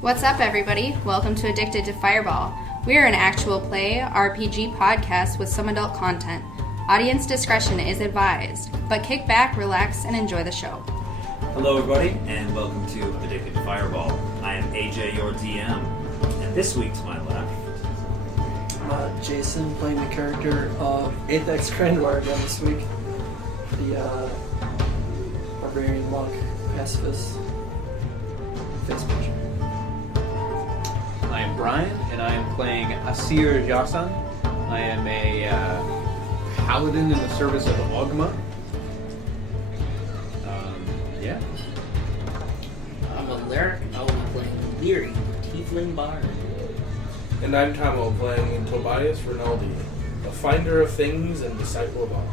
What's up, everybody? Welcome to Addicted to Fireball. We are an actual play RPG podcast with some adult content. Audience discretion is advised, but kick back, relax, and enjoy the show. Hello, everybody, and welcome to Addicted to Fireball. I am AJ, your DM, and this week to my left, Jason, playing the character of Apex Grandwar again this week. The barbarian monk pacifist face puncher. I am Brian, and I am playing Asir Jasan. I am a paladin in the service of Ogma. Yeah. I'm Alaric. I will be playing Leary, Tiefling Bard. And I'm Tomo, playing Tobias Rinaldi, a finder of things and disciple of all.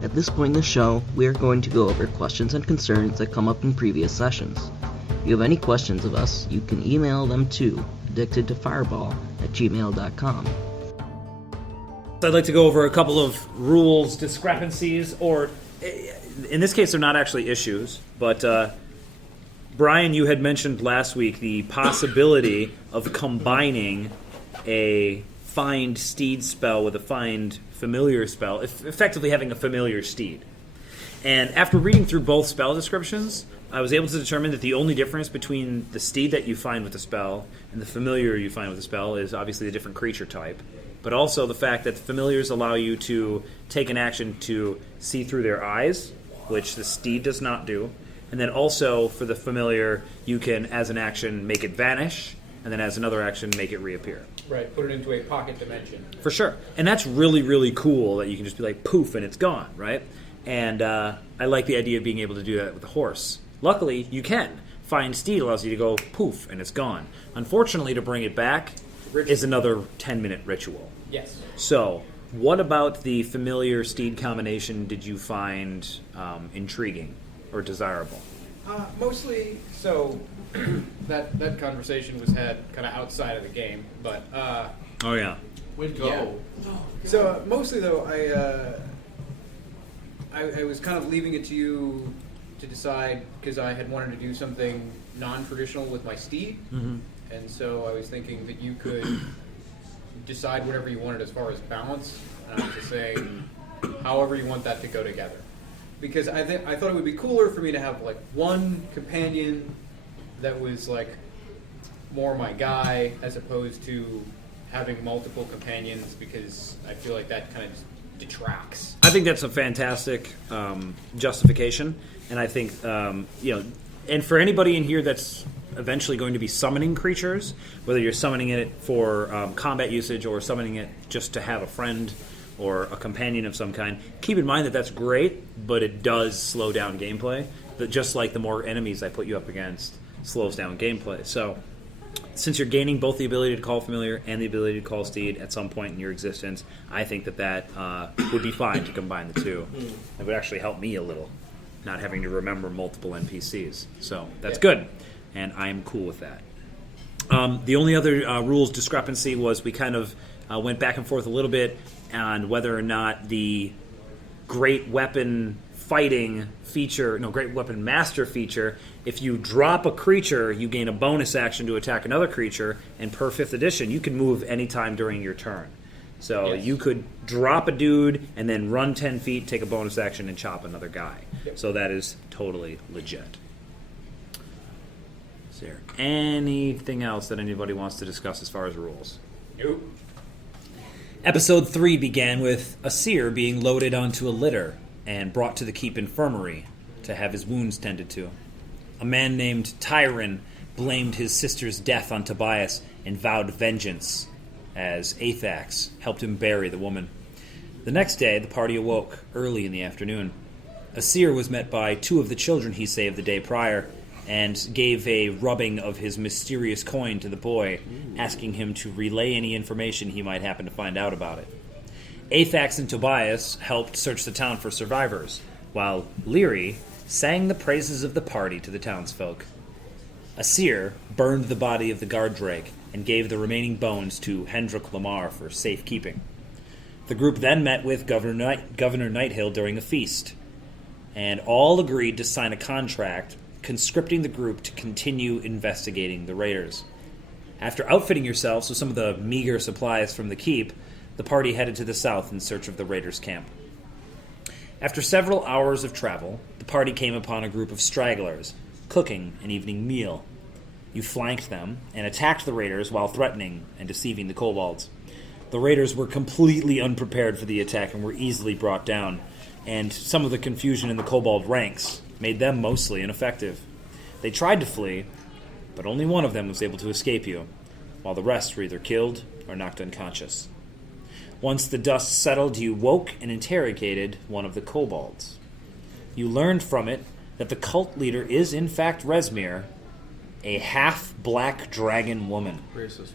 At this point in the show, we are going to go over questions and concerns that come up in previous sessions. If you have any questions of us, you can email them to addictedtofireball@gmail.com. I'd like to go over a couple of rules discrepancies, or in this case, they're not actually issues, but Brian, you had mentioned last week the possibility of combining a find steed spell with a find familiar spell, effectively having a familiar steed. And after reading through both spell descriptions, I was able to determine that the only difference between the steed that you find with the spell and the familiar you find with the spell is obviously a different creature type, but also the fact that the familiars allow you to take an action to see through their eyes, which the steed does not do. And then also, for the familiar, you can, as an action, make it vanish, and then as another action, make it reappear. Right, put it into a pocket dimension. For sure. And that's really, really cool that you can just be like, poof, and it's gone, right? And I like the idea of being able to do that with the horse. Luckily, you can. Find steed allows you to go, poof, and it's gone. Unfortunately, to bring it back is another 10-minute ritual. Yes. So, what about the familiar steed combination did you find intriguing or desirable? Mostly, so that conversation was had kind of outside of the game, but Oh, yeah. Way to go. Yeah. So mostly though, I was kind of leaving it to you to decide, because I had wanted to do something non-traditional with my steed, and so I was thinking that you could decide whatever you wanted as far as balance, and I was just saying however you want that to go together. Because I thought it would be cooler for me to have like one companion that was like more my guy, as opposed to having multiple companions, because I feel like that kind of detracts. I think that's a fantastic justification, and I think and for anybody in here that's eventually going to be summoning creatures, whether you're summoning it for combat usage or summoning it just to have a friend or a companion of some kind, keep in mind that that's great, but it does slow down gameplay. That just like the more enemies I put you up against slows down gameplay. So, since you're gaining both the ability to call familiar and the ability to call steed at some point in your existence, I think that would be fine to combine the two. It would actually help me a little, not having to remember multiple NPCs. So that's good, and I'm cool with that. The only other rules discrepancy was we kind of went back and forth a little bit on whether or not the great weapon great weapon master feature, if you drop a creature, you gain a bonus action to attack another creature, and per 5th edition, you can move anytime during your turn. So you could drop a dude and then run 10 feet, take a bonus action, and chop another guy. Yep. So that is totally legit. Is there anything else that anybody wants to discuss as far as rules? Nope. Episode 3 began with Asir being loaded onto a litter and brought to the keep infirmary to have his wounds tended to. A man named Tyron blamed his sister's death on Tobias and vowed vengeance, as Athax helped him bury the woman. The next day, the party awoke early in the afternoon. Asir was met by 2 of the children he saved the day prior and gave a rubbing of his mysterious coin to the boy, asking him to relay any information he might happen to find out about it. Athax and Tobias helped search the town for survivors, while Leary sang the praises of the party to the townsfolk. Asir burned the body of the guard drake and gave the remaining bones to Hendrik Lamar for safekeeping. The group then met with Governor Nighthill during a feast, and all agreed to sign a contract conscripting the group to continue investigating the raiders. After outfitting yourselves with some of the meager supplies from the keep, the party headed to the south in search of the raiders' camp. After several hours of travel, the party came upon a group of stragglers, cooking an evening meal. You flanked them and attacked the raiders while threatening and deceiving the kobolds. The raiders were completely unprepared for the attack and were easily brought down, and some of the confusion in the kobold ranks made them mostly ineffective. They tried to flee, but only one of them was able to escape you, while the rest were either killed or knocked unconscious. Once the dust settled, you woke and interrogated one of the kobolds. You learned from it that the cult leader is in fact Resmir, a half-black dragon woman. Racist.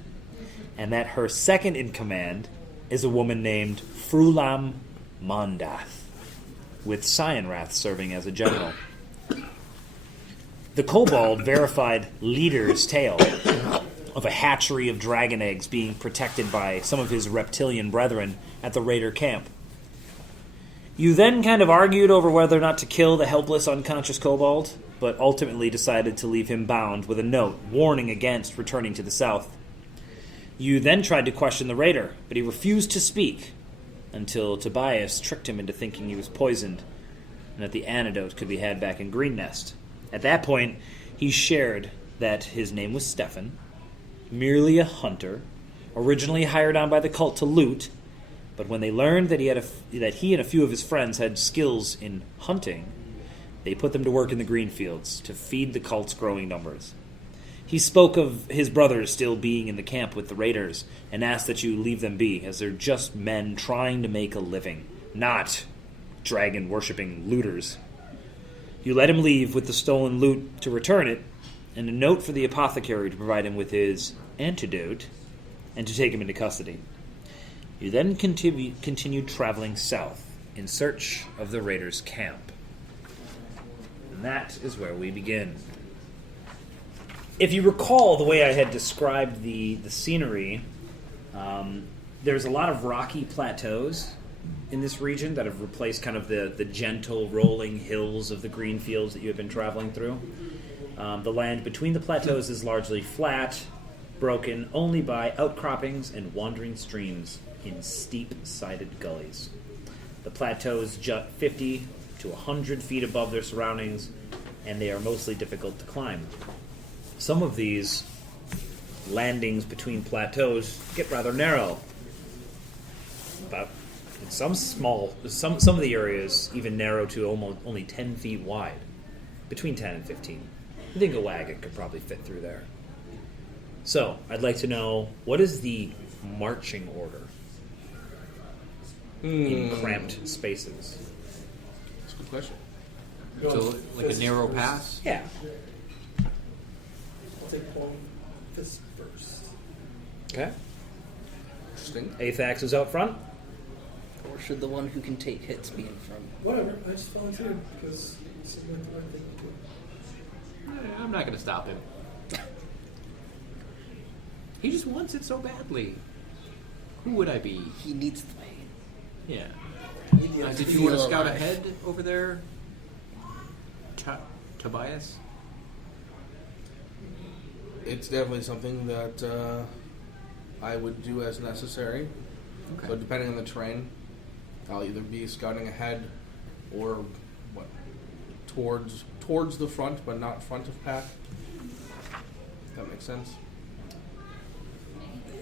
And that her second in command is a woman named Frulam Mondath, with Cyanrath serving as a general. The kobold verified Leader's tale of a hatchery of dragon eggs being protected by some of his reptilian brethren at the raider camp. You then kind of argued over whether or not to kill the helpless, unconscious kobold, but ultimately decided to leave him bound with a note warning against returning to the south. You then tried to question the raider, but he refused to speak until Tobias tricked him into thinking he was poisoned and that the antidote could be had back in Green Nest. At that point, he shared that his name was Stefan, merely a hunter, originally hired on by the cult to loot, but when they learned that he and a few of his friends had skills in hunting, they put them to work in the green fields to feed the cult's growing numbers. He spoke of his brothers still being in the camp with the raiders and asked that you leave them be, as they're just men trying to make a living, not dragon-worshipping looters. You let him leave with the stolen loot to return it, and a note for the apothecary to provide him with his antidote and to take him into custody. You then continued traveling south in search of the raiders' camp. And that is where we begin. If you recall the way I had described the scenery, there's a lot of rocky plateaus in this region that have replaced kind of the gentle rolling hills of the green fields that you have been traveling through. The land between the plateaus is largely flat, broken only by outcroppings and wandering streams in steep-sided gullies. The plateaus jut 50 to 100 feet above their surroundings, and they are mostly difficult to climb. Some of these landings between plateaus get rather narrow. But in some of the areas even narrow to almost only 10 feet wide, between 10 and 15. I think a wagon could probably fit through there. So, I'd like to know, what is the marching order in cramped spaces? That's a good question. So, like a narrow pass? Yeah. I'll take one fist first. Okay. Interesting. Athax is out front. Or should the one who can take hits be in front? Whatever, I just volunteered because it seemed like the right thing to do. I'm not going to stop him. He just wants it so badly. Who would I be? He needs the pain. Yeah. Did you want to scout alive. ahead over there, Tobias? It's definitely something that I would do as necessary. Okay. So depending on the terrain, I'll either be scouting ahead or towards the front, but not front of pack. If that makes sense.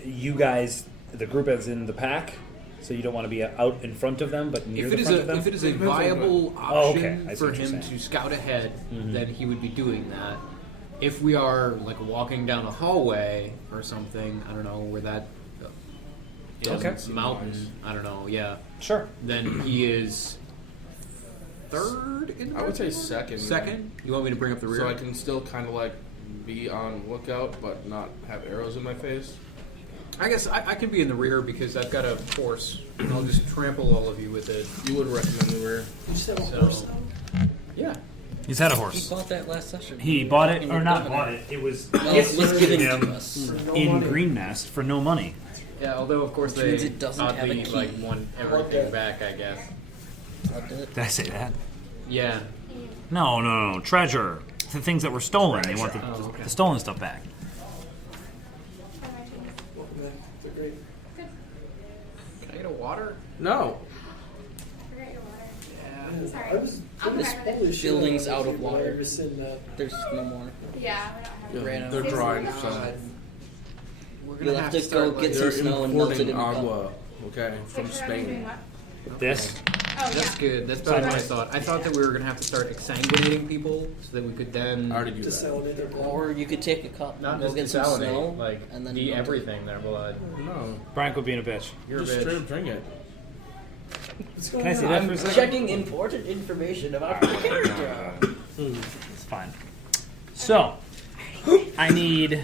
You guys, the group is in the pack, so you don't want to be out in front of them, but near the front of them? If it is a viable okay. I option see for what you're him saying. to scout ahead, then he would be doing that. If we are like walking down a hallway or something, I don't know where that is, Okay. mountain, I don't know, yeah. Sure. Then he is third in I would say marching order? second. Second? You want me to bring up the rear? So I can still kind of like be on lookout, but not have arrows in my face. I guess I can be in the rear because I've got a horse. And I'll just trample all of you with it. You would recommend the rear. You just have a So- horse now? Yeah. He's had a He horse. bought that last session. He bought it, And or you're not doing bought it. It was Well, it was gifted given to to him us. For no in money. Green Nest for no money. Yeah, although of course Which they means it doesn't have a oddly key. like want everything back, I guess. Did I say that? Yeah. No. Treasure. The things that were stolen. They want Oh, okay. the stolen stuff back. of water? No. Forget your water. Yeah, Sorry. I was I'll gonna remember that. spoil the shit Buildings out out of of it, but I water. rescind that. There's no more. Yeah, we don't have Yeah, Ran out. they're drying, so We're You'll have to go get some they're snow and melt it in importing the cup. agua. Okay, from Picture of me doing Spain. what? This. Oh, That's yeah. good. That's better than I thought. I thought that we were going to have to start exsanguinating people so that we could then... I already do that. Desalinate their blood. Or you could take a cup, Not go just get some desalinate, snow, like and then eat melt it. everything their blood. No, Brian quit being a bitch. You're a just straight bitch. up drink it. What's going Can I see on? that for a second? Checking important information about the character. It's fine. So, I need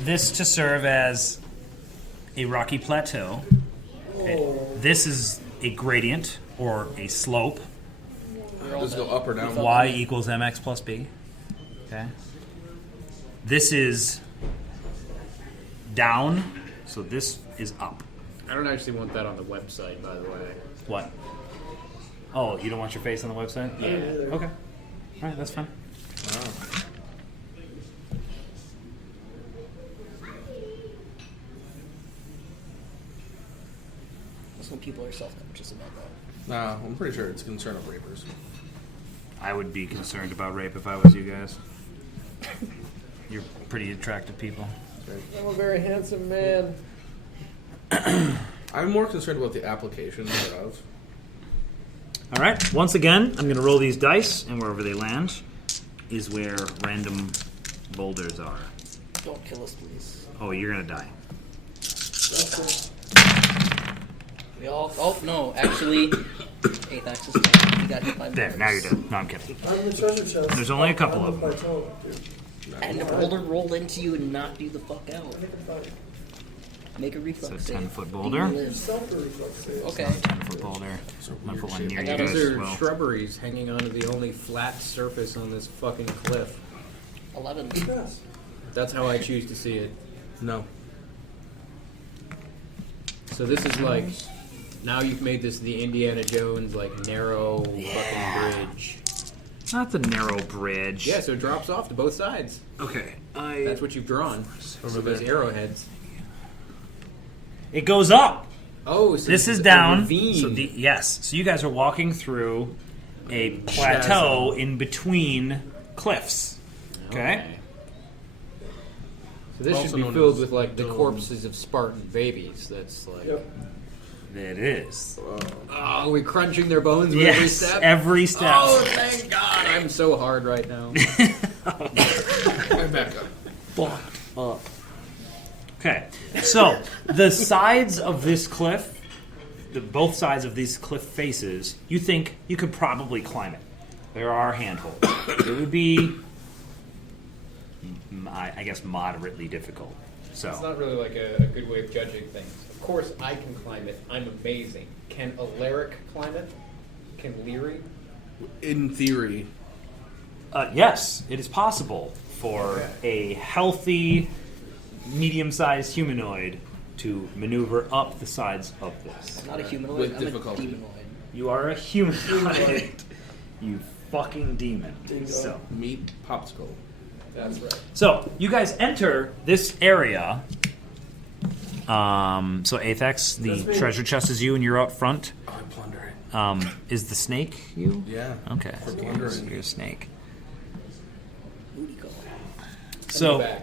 this to serve as a rocky plateau. Okay. This is a gradient or a slope. Just go up or down. Y equals mx plus b. Okay. This is down, so this is up. I don't actually want that on the website, by the way. What? Oh, you don't want your face on the website? I don't either. Okay. All right, that's fine. Some people are self-conscious about that. Nah, I'm pretty sure it's concern of rapers. I would be concerned about rape if I was you guys. You're pretty attractive people. I'm a very handsome man. I'm more concerned about the application thereof. All right. Once again, I'm going to roll these dice, and wherever they land is where random boulders are. Don't kill us, please. Oh, you're going to die. That's We all. Oh no, actually, Apex is dead. He got hit by There. bullets. Now you're dead. No, I'm kidding. on the treasure chest. There's only a couple on of the them. plateau, dude. And the boulder rolled into you and knocked you the fuck out. I think I'm fine. Make a reflex So save. 10-foot Do you boulder. live? Self-reflex save. Okay. 10-foot boulder. I'm going to put one near you guys These as are well. shrubberies hanging onto the only flat surface on this fucking cliff. 11. Yes. That's how I choose to see it. No. So this is like... Now you've made this the Indiana Jones, like, narrow fucking bridge. Not the narrow bridge. Yeah, so it drops off to both sides. Okay. That's what you've drawn. Over those arrowheads. It goes up. Oh, so This is a down. ravine. So yes. So you guys are walking through a plateau in between cliffs. Okay. So this Also should be known filled as with like the dome. corpses of Spartan babies. That's like, Yep. It is. oh, we're crunching their bones with every Yes. step. Every step. Oh, thank God! I'm so hard right now. I'm back up. Fucked up. Okay. So the sides of this cliff, both sides of these cliff faces, you think you could probably climb it. There are handholds. It would be, I guess, moderately difficult. It's So not really like a good way of judging things. Of course, I can climb it. I'm amazing. Can Alaric climb it? Can Leary? In theory, yes, it is possible for a healthy, medium-sized humanoid to maneuver up the sides of this. I'm not a humanoid. With I'm difficulty. a demonoid. You are a humanoid. You fucking demon. So. meat popsicle. That's right. So you guys enter this area. So Athex, the That's me. treasure chest is you, and you're out front. Oh, I plunder it. Is the snake you? Yeah. Okay. For So plundering. you're a snake. Booty call. So Back.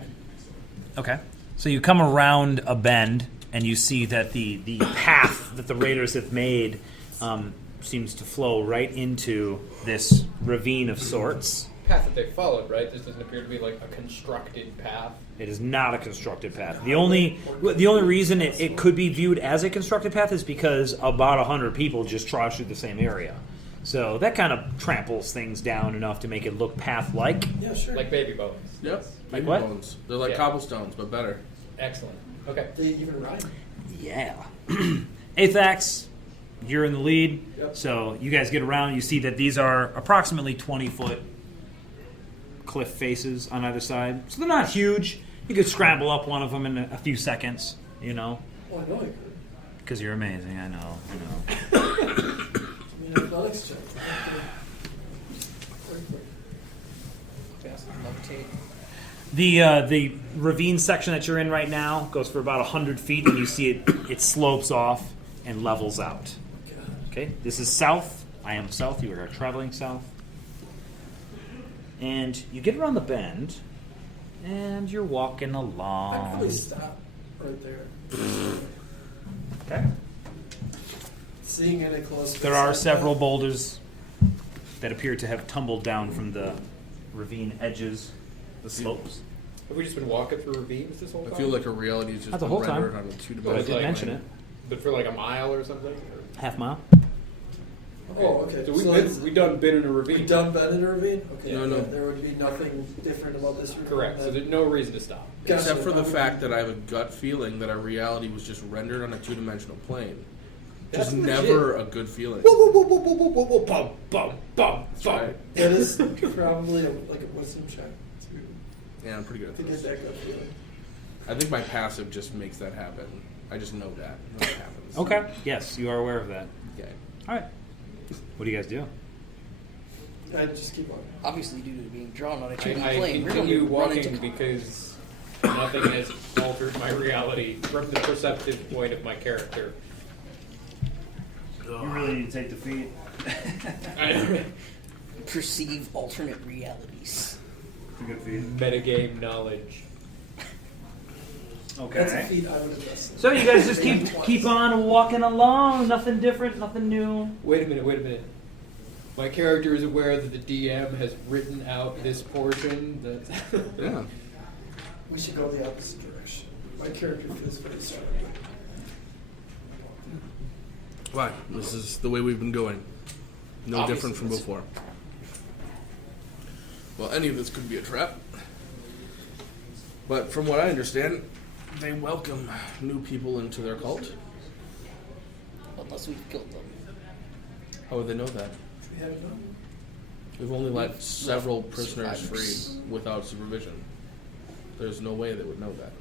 okay. So you come around a bend, and you see that the path that the raiders have made seems to flow right into this ravine of sorts. Path that they followed, right? This doesn't appear to be like a constructed path. It is not a constructed path. The only reason it could be viewed as a constructed path is because about 100 people just trudge through the same area. So that kind of tramples things down enough to make it look path-like. Yeah, sure. Like baby bones. Yep. Like Baby what? bones. They're like Yeah. cobblestones, but better. Excellent. Okay. They even rhyme. Yeah. Athax, you're in the lead. Yep. So you guys get around. You see that these are approximately 20-foot cliff faces on either side. So they're not huge. You could scramble up one of them in a few seconds, you know, Oh, I know I could. because you're amazing. I know. I mean, athletics check. Quick. Fast and levitate. The ravine section that you're in right now goes for about 100 feet, and you see it slopes off and levels out. Okay, this is south. I am south. You are traveling south. And you get around the bend, and you're walking along. I'd probably stop right there. Okay. Seeing it at close. There are several boulders that appear to have tumbled down from the ravine edges, the slopes. Have we just been walking through ravines this whole time? I feel like a reality is just Not the whole time. rendered on a two-dimensional But I did like- mention it. But for like a mile or something? Or? Half mile. Oh, okay. So it's- we done been in a ravine. we done been in a ravine? Okay. No, no. There would be nothing different about this ravine. Correct. So there's no reason to stop. Gotcha. Except for the fact that I have a gut feeling that our reality was just rendered on a two-dimensional plane. That's Just legit. never a good feeling. Bum, bum, bum, That's right. That is probably like a wisdom check Yeah, I'm pretty good to at get this. that good feeling. I think my passive just makes that happen. I just know that. When it happens. Okay. Yes, you are aware of that. Okay. All right. What do you guys do? I just keep on. Obviously, due to being drawn on a 2D I plane, we're going continue to run walking into because nothing has altered my reality from the perceptive point of my character. You really need to take the feet. perceive alternate realities. Good feet. Metagame knowledge. That's a Okay. feat I would address. So you guys just keep on walking along. Nothing different. Nothing new. Wait a minute. My character is aware that the DM has written out this portion. That Yeah. We should go the opposite direction. My character feels very sorry. Why? This is the way we've been going. No Obviously, different from that's- before. Well, any of this could be a trap. But from what I understand, they welcome new people into their cult. Unless we've killed them. How would they know that? We had it done. We've only let several prisoners survivors. free without supervision. There's no way they would know that.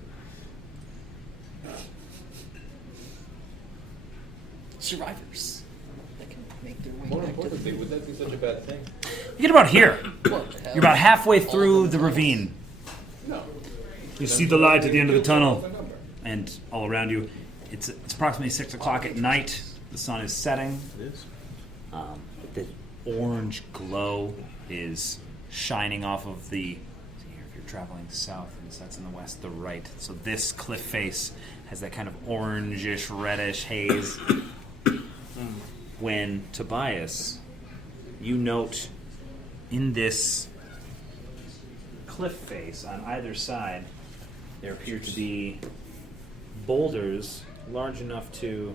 Survivors. That can make their way more back to importantly, would that be such a bad thing? You get about here. What the hell? You're about halfway All through of the them. ravine. No. You see the light at the end of the tunnel, and all around you, it's approximately 6 o'clock at night. The sun is setting. It is. The orange glow is shining off of the. See here, if you're traveling south, and that's in the west, the right. So this cliff face has that kind of orangish, reddish haze. When Tobias, you note in this cliff face on either side, there appear to be boulders large enough to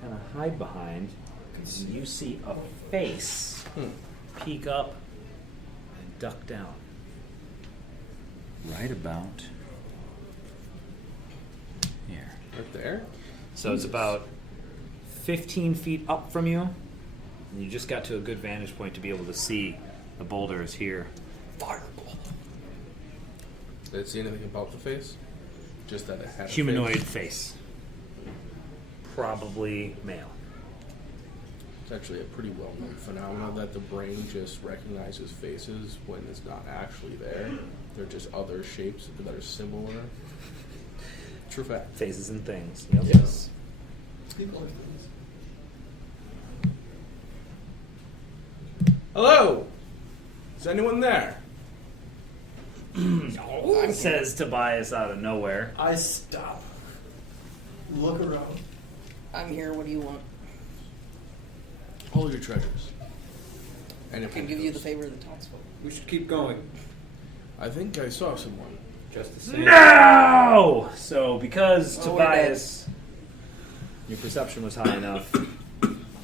kind of hide behind. And you see a face peek up and duck down. Right about here. Right there? So it's about 15 feet up from you, and you just got to a good vantage point to be able to see the boulders here. Fireball. Did it see anything about the face? Just that it had a Humanoid face? face. Probably male. It's actually a pretty well-known phenomenon that the brain just recognizes faces when it's not actually there. They're just other shapes that are similar. True fact. Faces and things. Yep. Yes. People are things. Hello! Is anyone there? Says Tobias out of nowhere. I stop. Look around. I'm here. What do you want? All your treasures. And I can give you the favor of the townsfolk. We should keep going. I think I saw someone. Just the same. No! So because Oh, we're Tobias, your perception was high enough,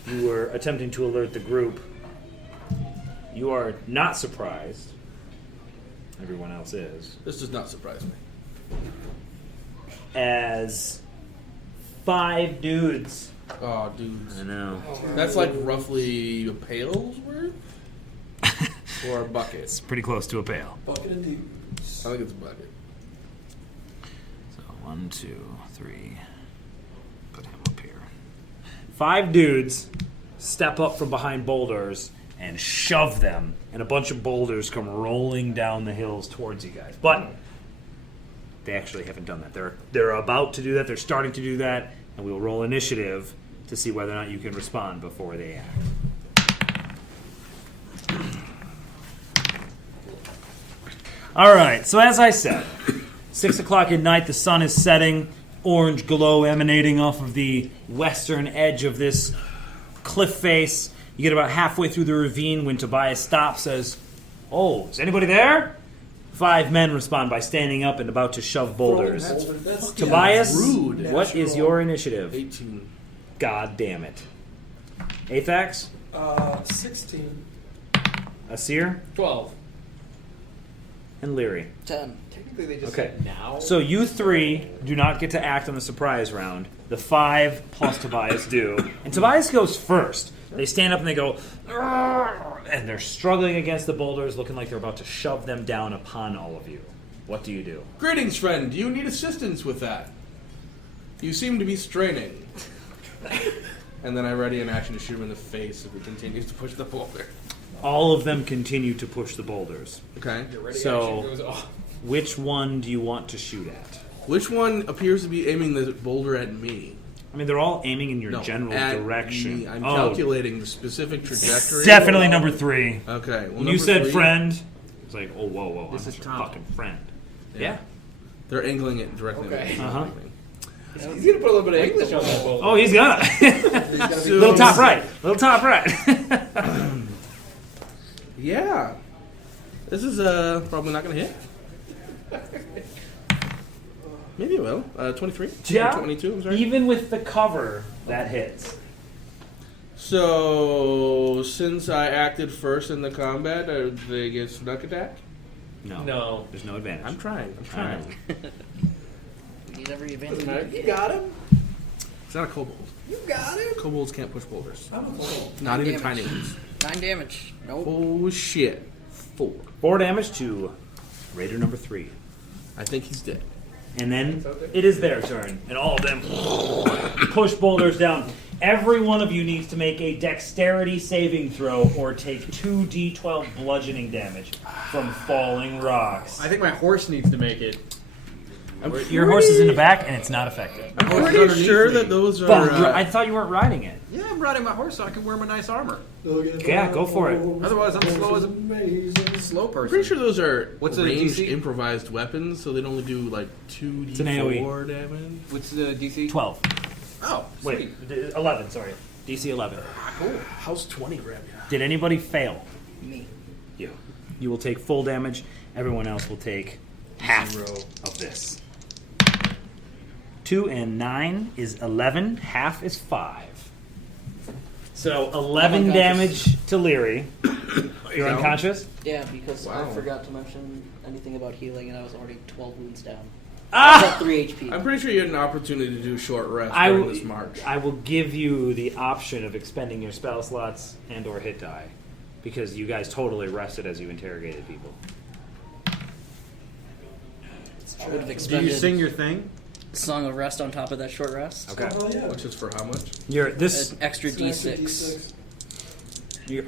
you were attempting to alert the group. You are not surprised. Everyone else is. This does not surprise me. As 5 dudes. Oh, dudes. I know. That's like roughly a pail's worth? Or a bucket? It's pretty close to a pail. Bucket of dudes. I think it's a bucket. So 1, 2, 3. Put him up here. 5 dudes step up from behind boulders and shove them, and a bunch of boulders come rolling down the hills towards you guys. But they actually haven't done that. They're about to do that. They're starting to do that, and we'll roll initiative to see whether or not you can respond before they act. All right, so as I said, 6 o'clock at night, the sun is setting, orange glow emanating off of the western edge of this cliff face. You get about halfway through the ravine when Tobias stops, says, "Oh, is anybody there?" 5 men respond by standing up and about to shove boulders. Tobias, rude. what is your initiative? 18. God damn it. Athax? 16. Asir? 12. And Leary. 10. Technically, they just Okay. said now. So you 3 do not get to act on the surprise round. The 5 plus Tobias do. And Tobias goes first. They stand up and they go, "Argh!" and they're struggling against the boulders, looking like they're about to shove them down upon all of you. What do you do? Greetings, friend. Do you need assistance with that? You seem to be straining. And then I ready an action to shoot him in the face if he continues to push the boulder. All of them continue to push the boulders. Okay. The ready So- action goes off. Which one do you want to shoot at? Which one appears to be aiming the boulder at me? I mean, they're all aiming in your No, general at direction. me. I'm calculating the specific trajectory. Definitely number 3. Okay. Well, When you number said 3, friend, it's like, oh, whoa, This I'm is your Tom. fucking friend. Yeah. Yeah. They're angling it directly Okay. at me. Uh-huh. He's going to put a little bit of English on that boulder. Oh, he's gonna. Little top right. Little top right. Yeah. This is probably not going to hit. Maybe it will. 23? Yeah. 22, I'm sorry. Even with the cover, that hits. So, since I acted first in the combat, they get snuck attack? No. There's no advantage. I'm trying. I know. Need every advantage. You got him. It's not a kobold. You got him. Kobolds can't push boulders. I'm a fool. Not even Damage. tiny ones. 9 damage. Nope. Oh, shit. 4. 4 damage to Raider number 3. I think he's dead. And then it is their turn, and all of them push boulders down. Every one of you needs to make a dexterity saving throw or take 2d12 bludgeoning damage from falling rocks. I think my horse needs to make it. Your horse is in the back, and it's not affected. I'm Horse is pretty underneath sure me. that those are... Fuck, I thought you weren't riding it. Yeah, I'm riding my horse so I can wear my nice armor. Yeah, go for it. Otherwise, I'm slow as a slow I'm person. pretty sure those are What's the ranged DC? improvised weapons, so they'd only do like 2d4 an AoE. damage. What's the DC? 12. Oh, sweet. Wait, 11, sorry. DC 11. How's 20 grab you? Did anybody fail? Me. You. You will take full damage. Everyone else will take half 0. of this. 2 and 9 is 11. Half is 5. So 11 unconscious. damage to Leary. You're No. unconscious? Yeah, because Wow. I forgot to mention anything about healing, and I was already 12 wounds down. Ah! At 3 HP. I'm pretty sure you had an opportunity to do short rest I during will, this march. I will give you the option of expending your spell slots and or hit die. Because you guys totally rested as you interrogated people. I would have Do expended you sing your thing? Song of Rest on top of that short rest. Okay. Oh, yeah. Which is for how much? You're this. An extra It's an extra D6.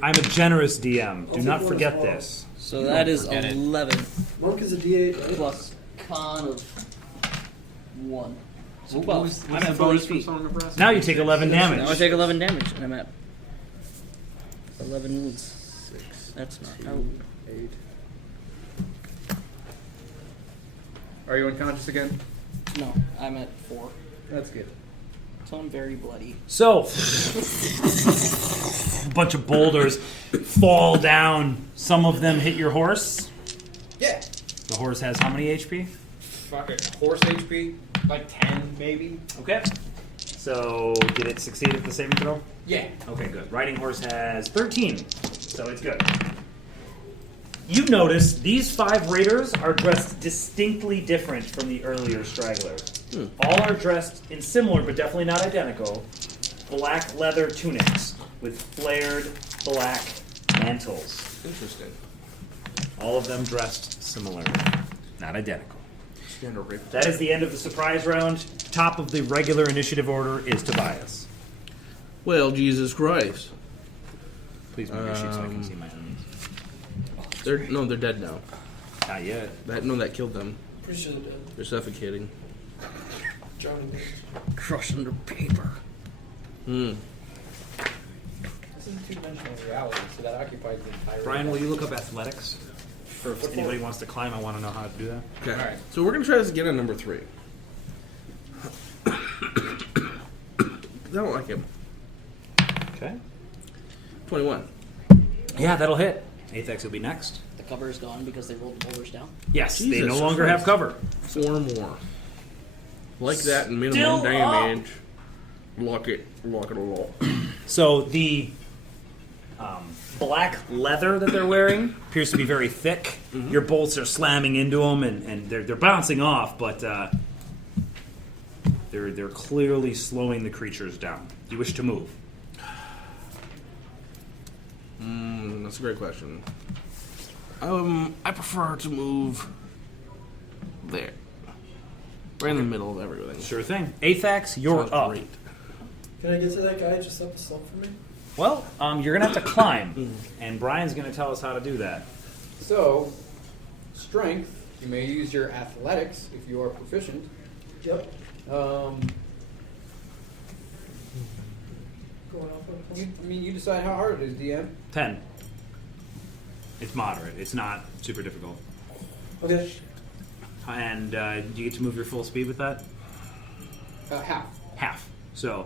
I'm a generous DM. Do I'll not take one forget as well. this. So that is forget it. 11 Monk is a D8, right? plus con of 1. So What 12. was I'm the at 40 bonus from feet. Song of Rest? Now you take 11 Now I damage. take 11 damage, and I'm at 11 wounds. 6. That's not. Oh. 8. Are you unconscious again? No, I'm at 4. That's good. So I'm very bloody. So, a bunch of boulders fall down. Some of them hit your horse. Yeah. The horse has how many HP? Fuck it. Horse HP? Like 10, maybe? Okay. So, did it succeed at the saving throw? Yeah. Okay, good. Riding horse has 13, so it's good. You notice these 5 raiders are dressed distinctly different from the earlier stragglers. All are dressed in similar, but definitely not identical, black leather tunics with flared black mantles. Interesting. All of them dressed similarly, not identical. Stand or rape. That is the end of the surprise round. Top of the regular initiative order is Tobias. Well, Jesus Christ. Please move your sheet so I can see my enemies. They're dead now. Not yet. That killed them. Pretty sure they're dead. They're suffocating. Drowning me. Crushed under paper. This is a two-dimensional reality, so that occupies the entire. Brian, will you look up athletics? For if anybody wants to climb, I want to know how to do that. Okay. All right. So we're gonna try this again on number 3. I don't like him. Okay. 21. Yeah, that'll hit. Athex will be next. The cover is gone because they rolled the boulders down. Yes, they Jesus no longer Christ. have cover. 4 more. Like that in Still minimum damage. Lock it a lot. So the black leather that they're wearing appears to be very thick. Mm-hmm. Your bolts are slamming into them, and they're bouncing off, but they're clearly slowing the creatures down. Do you wish to move? That's a great question. I prefer to move there. Right in the middle of everything. Sure thing. Athax, you're Sounds up. great. Can I get to that guy just up the slope for me? Well, you're going to have to climb, and Brian's going to tell us how to do that. So, strength. You may use your athletics if you are proficient. Yep. Um, Going up on you decide how hard it is, DM. 10. It's moderate. It's not super difficult. Okay. And do you get to move your full speed with that? Half. Half. So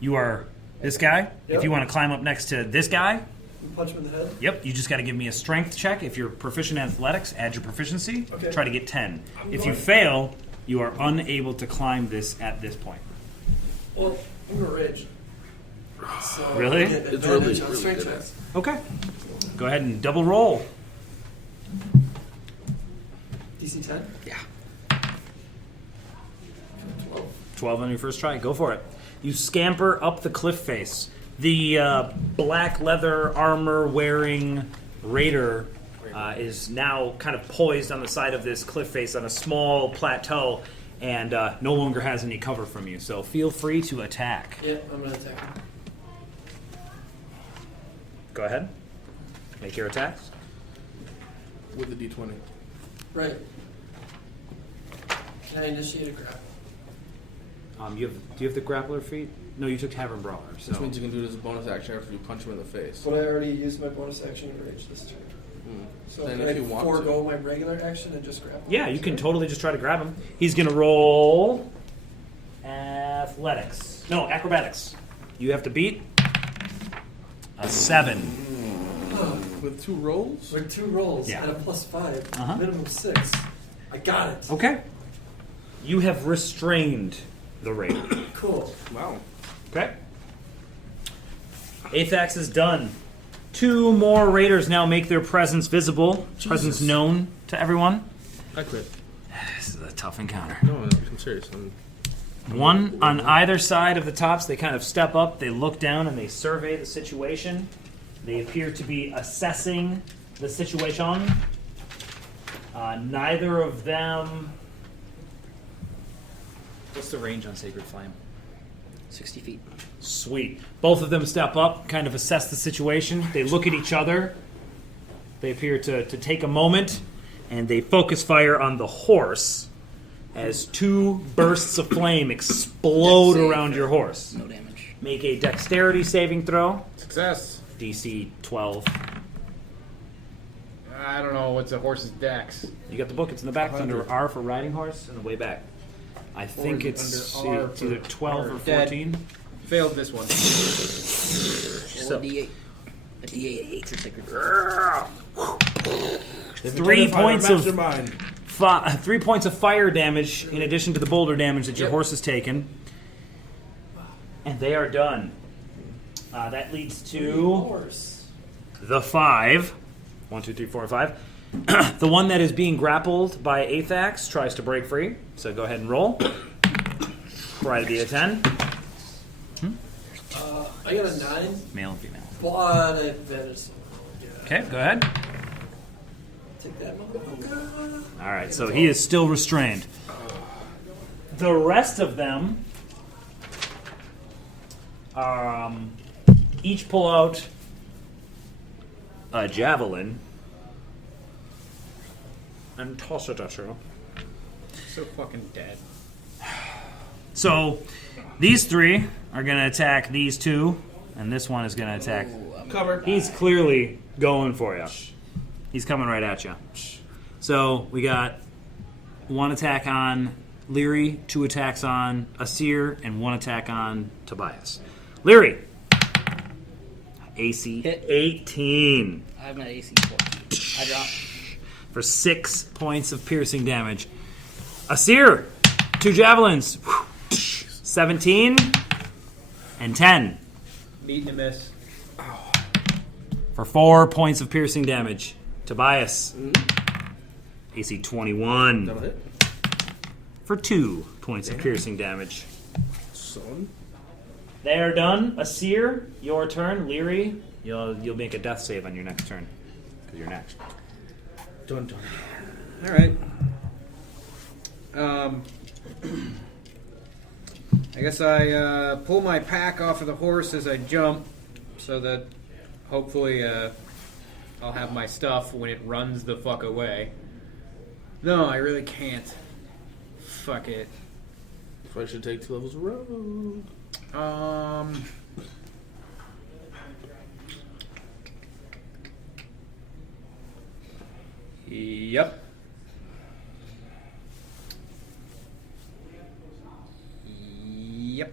you are this guy. If Yep. you want to climb up next to this guy, Punch him in the head. yep, you just got to give me a strength check. If you're proficient in athletics, add your proficiency. Okay. Try to get 10. I'm If you going- fail, you are unable to climb this at this point. Well, I'm gonna rage. So Really? I get It's advantage really- on really strength good. checks. Okay. Go ahead and double roll. DC 10. Yeah. 12. 12 on your first try. Go for it. You scamper up the cliff face. The black leather armor wearing raider is now kind of poised on the side of this cliff face on a small plateau and no longer has any cover from you. So feel free to attack. Yeah, I'm gonna attack him. Go ahead. Make your attacks. With the D20. Right. Can I initiate a grab? Do you have the grappler feat? No, you took Tavern Brawler. So Which means you can do it as a bonus action after you punch him in the face. But I already used my bonus action in rage this turn. So Then can if I you want forego my regular action and just grab him? yeah, you can totally just try to grab him. He's going to roll athletics. No, acrobatics. You have to beat a 7. With 2 rolls? With 2 rolls Yeah. and a +5, Uh-huh. minimum 6. I got it. Okay. You have restrained the raider. Cool. Wow. Okay. Athax is done. 2 more raiders now make their presence visible, presence known to everyone. I quit. This is a tough encounter. No, I'm serious. One on either side of the tops, they kind of step up, they look down, and they survey the situation. They appear to be assessing the situation. Neither of them... What's the range on Sacred Flame? 60 feet. Sweet. Both of them step up, kind of assess the situation. They look at each other. They appear to take a moment, and they focus fire on the horse as 2 bursts of flame explode Dex save. around your horse. No damage. Make a dexterity saving throw. Success. DC 12. I don't know what's a horse's dex. You got the book. It's in the back. It's under R for riding horse, and the way back. I think it's it's under R either for 12 or dead. 14. Failed this one. Roll a D8. A D8 for sacred. 3 points of Mastermind. 3 points of fire damage in addition to the boulder damage that your Yep. horse has taken. And they are done. That leads to Horse. the 5. 1, 2, 3, 4, 5. The one that is being grappled by Athax tries to break free. So go ahead and roll. Try to be a 10. I got a 9. Male and female. But advantage. So Okay, go ahead. take that motherfucker. All right, so he is still restrained. The rest of them each pull out a javelin and toss it at you. So fucking dead. So these three are going to attack these two, and this one is going to attack. Cover. He's clearly going for you. He's coming right at you. So we got one attack on Leary, 2 attacks on Asir, and 1 attack on Tobias. Leary. AC Hit. 18 I have my AC 14. I drop. for 6 points of piercing damage. Asir, 2 javelins. 17 and 10 Meet and a miss. for 4 points of piercing damage. Tobias. AC 21 That'll hit. for 2 points of piercing damage. Son. They are done. Asir, your turn. Leary, you'll make a death save on your next turn. Because you're next. Dun dun. All right. I guess I pull my pack off of the horse as I jump, so that hopefully I'll have my stuff when it runs the fuck away. No, I really can't. Fuck it. I should take 2 levels of rogue. Yep. Yep.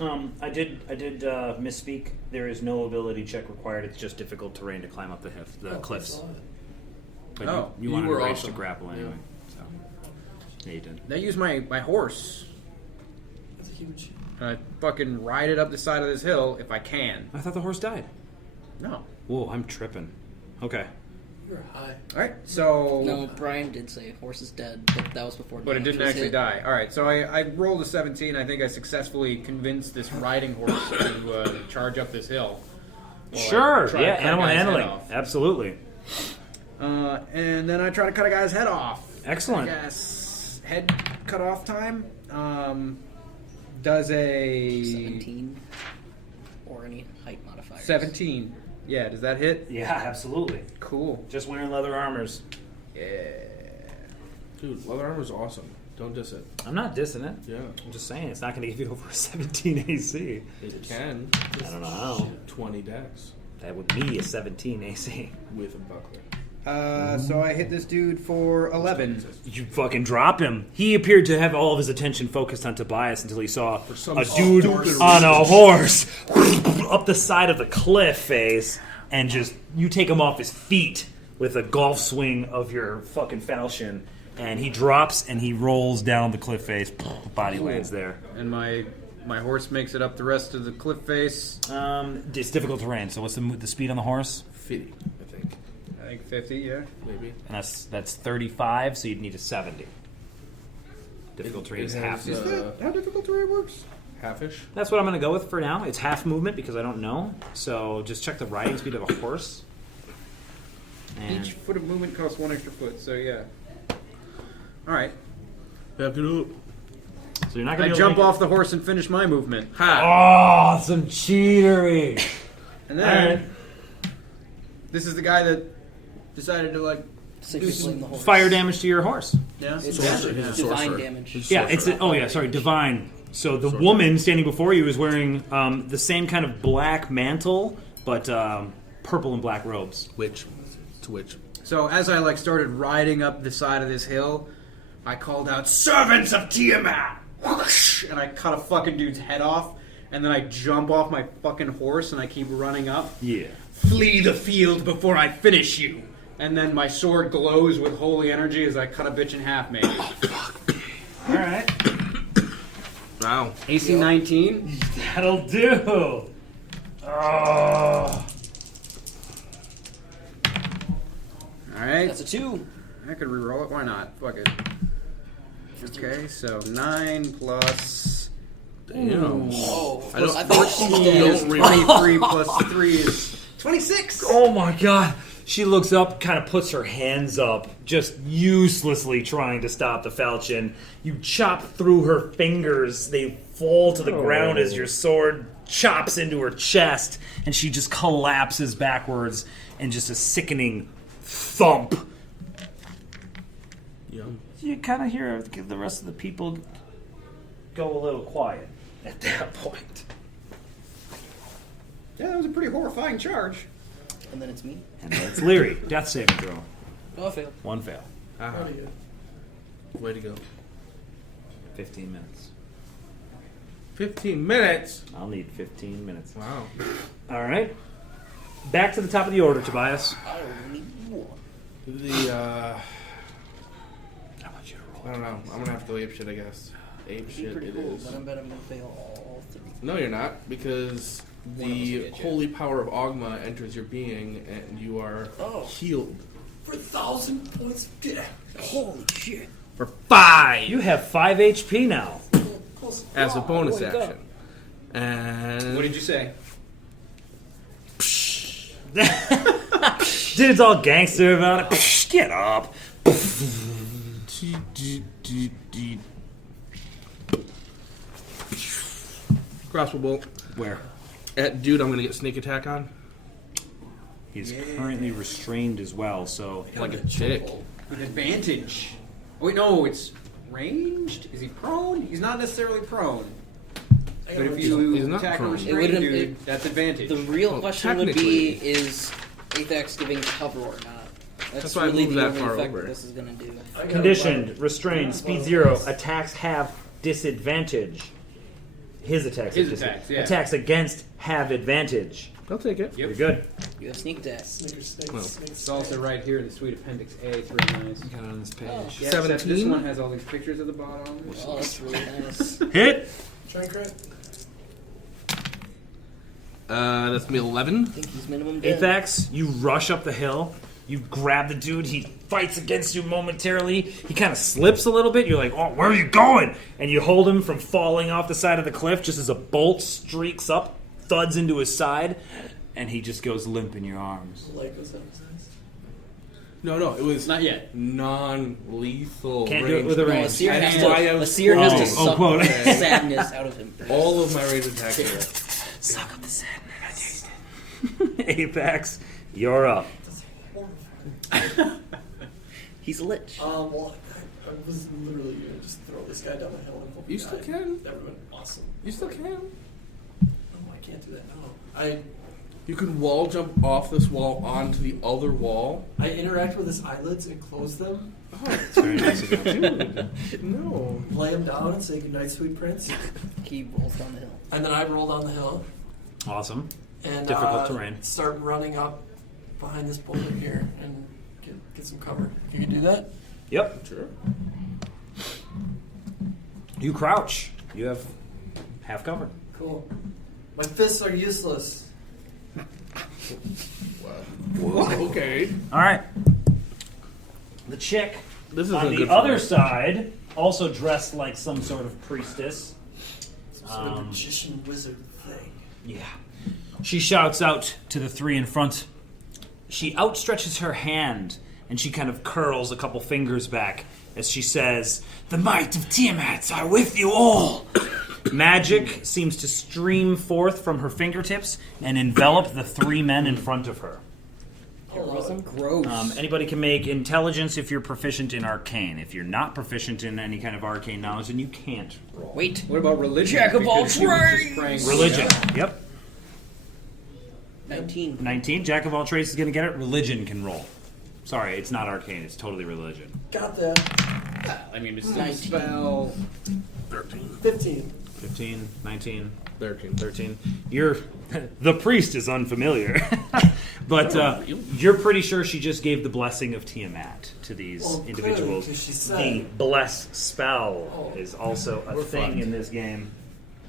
I did misspeak. There is no ability check required. It's just difficult terrain to climb up the cliffs. But Oh, you you wanted were a race awesome. to grapple anyway. So yeah, you did. I use my horse. That's a huge. And I fucking ride it up the side of this hill if I can. I thought the horse died. No. Whoa, I'm tripping. Okay. You're high. All right. So. No, Brian did say horse is dead, but that was before. But it damage didn't was actually hit. die. All right, so I rolled a 17. I think I successfully convinced this riding horse to charge up this hill. while I Sure. try to Yeah, cut a animal guy's head handling. off. Absolutely. And then I try to cut a guy's head off. Excellent. I guess head cut off time does a 17 or any height modifiers. 17. Yeah, does that hit? Yeah, absolutely. Cool. Just wearing leather armors. Yeah. Dude, leather armor's awesome. Don't diss it. I'm not dissing it. Yeah. I'm just saying it's not going to give you over a 17 AC. It can. I don't know how. 20 decks That would be a 17 AC. with a buckler. So I hit this dude for 11. You fucking drop him. He appeared to have all of his attention focused on Tobias until he saw some a dude stupid on a horse up the side of the cliff face, and just you take him off his feet with a golf swing of your fucking falchion, and he drops and he rolls down the cliff face. Body lands there. And my horse makes it up the rest of the cliff face. It's difficult terrain. So what's the speed on the horse? 50, I think. I think 50, yeah. Maybe. And that's 35. So you'd need a 70. Difficult terrain is half. has, Is that how difficult terrain works? half-ish. That's what I'm going to go with for now. It's half movement because I don't know. So just check the riding speed of a horse. And Each foot of movement costs 1 extra foot, so yeah. Alright. Back it up. so you're not I going to jump off the horse and finish my movement. Ha! Oh, some cheatery. And then Alright. this is the guy that decided to like Safely flame the horse. Fire damage to your horse. yeah. It's Sorcerer. divine He's a sorcerer. damage. He's a Yeah, it's sorcerer. divine. So the Sorcerer. woman standing before you is wearing the same kind of black mantle, but purple and black robes. Witch. It's a witch. So as I like started riding up the side of this hill, I called out, "Servants of Tiamat!" Whoosh! And I cut a fucking dude's head off, and then I jump off my fucking horse and I keep running up. Yeah. Flee the field before I finish you. And then my sword glows with holy energy as I cut a bitch in half, maybe. All right. Wow. AC 19. That'll do. Oh. Alright. That's a 2. I could reroll it. Why not? Fuck it. Okay, so 9 plus Damn. Oh, I don't- I thought she was 14 dead. is 23 plus 3 is 26. Oh my god. She looks up, kind of puts her hands up, just uselessly trying to stop the falchion. You chop through her fingers. They fall to the ground as your sword chops into her chest, and she just collapses backwards and just a sickening thump. Yum. You kind of hear the rest of the people go a little quiet at that point. Yeah, that was a pretty horrifying charge. And then it's me. And it's Leary. Death saving throw. Oh, I failed. 1 fail. Uh-huh. Way to go. 15 minutes. 15 minutes? I'll need 15 minutes. Wow. All right. Back to the top of the order, Tobias. I only need one. I want you to roll. don't know. I'm gonna have to go ape shit, I guess. Ape It'd be shit pretty it cool, is. but I bet I'm gonna fail all three. No, you're not, because One of us will the get you. holy power of Ogma enters your being, and you are healed. For 1,000 points. Yeah. Holy shit. For 5! You have 5 HP now. As a bonus wake up. action. And... What did you say? Dude's all gangster about it. Get up. Crossbow bolt. Where? At dude, I'm gonna get sneak attack on. He's currently restrained as well, so Like a dick. With advantage. Oh, wait, no, it's ranged? Is he prone? He's not necessarily prone. But if He's you not attack a prone. restrained wouldn't- dude, that's advantage. The real Well, question would be, technically- is Apex giving cover or not? That's why I really moved the that only far effect over. this is gonna do. conditioned, restrained, speed 0. Attacks have disadvantage. His attacks. His have attacks, yeah. Attacks against have advantage. I'll take it. Yep. You're good. You have sneak attack. It's also right here in the sweet appendix A. It's really nice. Got it on this page. Oh. Yeah, except this 17? one has all these pictures at the bottom. Oh, that's really nice. Hit. Try and crit. That's gonna be 11. I think he's minimum dead. Apex, you rush up the hill. You grab the dude. He fights against you momentarily. He kind of slips a little bit. You're like, oh, where are you going? And you hold him from falling off the side of the cliff just as a bolt streaks up, thuds into his side, and he just goes limp in your arms. Like was emphasized. No, it was Not yet. non-lethal. Can't do it range. with a No, range. Asir has That's why I to, was Asir has to Oh, suck quote. the sadness out of him. All of my range attacks are Suck up the sadness. Apex, you're up. He's a lich. Well, I was literally gonna just throw this guy down the hill and hope he You still died. can. That would've been awesome. You still can. No, I can't do that. No. You could wall jump off this wall onto the other wall. I interact with his eyelids and close them, It's very nice of you. No. lay him down, and say goodnight, sweet prince. He rolls down the hill. And then I roll down the hill Awesome. and Difficult terrain. start running up behind this boulder here and get some cover. You can do that. Yep. Sure. You crouch. You have half cover. Cool. My fists are useless. Okay. All right. The chick This is on a the good other fight. side, also dressed like some sort of priestess. Some sort of magician wizard thing. Yeah. She shouts out to the three in front. She outstretches her hand and she kind of curls a couple fingers back as she says, "The might of Tiamat are with you all." Magic seems to stream forth from her fingertips and envelop the three men in front of her. Heroism? Gross. Anybody can make intelligence if you're proficient in arcane. If you're not proficient in any kind of arcane knowledge, then you can't roll. Wait. What about religion? Jack of all Because she was just trades! praying- Religion. Yep. 19. 19. Jack of all trades is going to get it. Religion can roll. Sorry, it's not arcane. It's totally religion. Got that. I mean, it's still a 19. spell. 15. 15, 19, 13. 13. You're the priest is unfamiliar, but you're pretty sure she just gave the blessing of Tiamat to these Well, individuals. clearly, 'cause she said- The bless spell Oh. is also a We're thing fucked. in this game.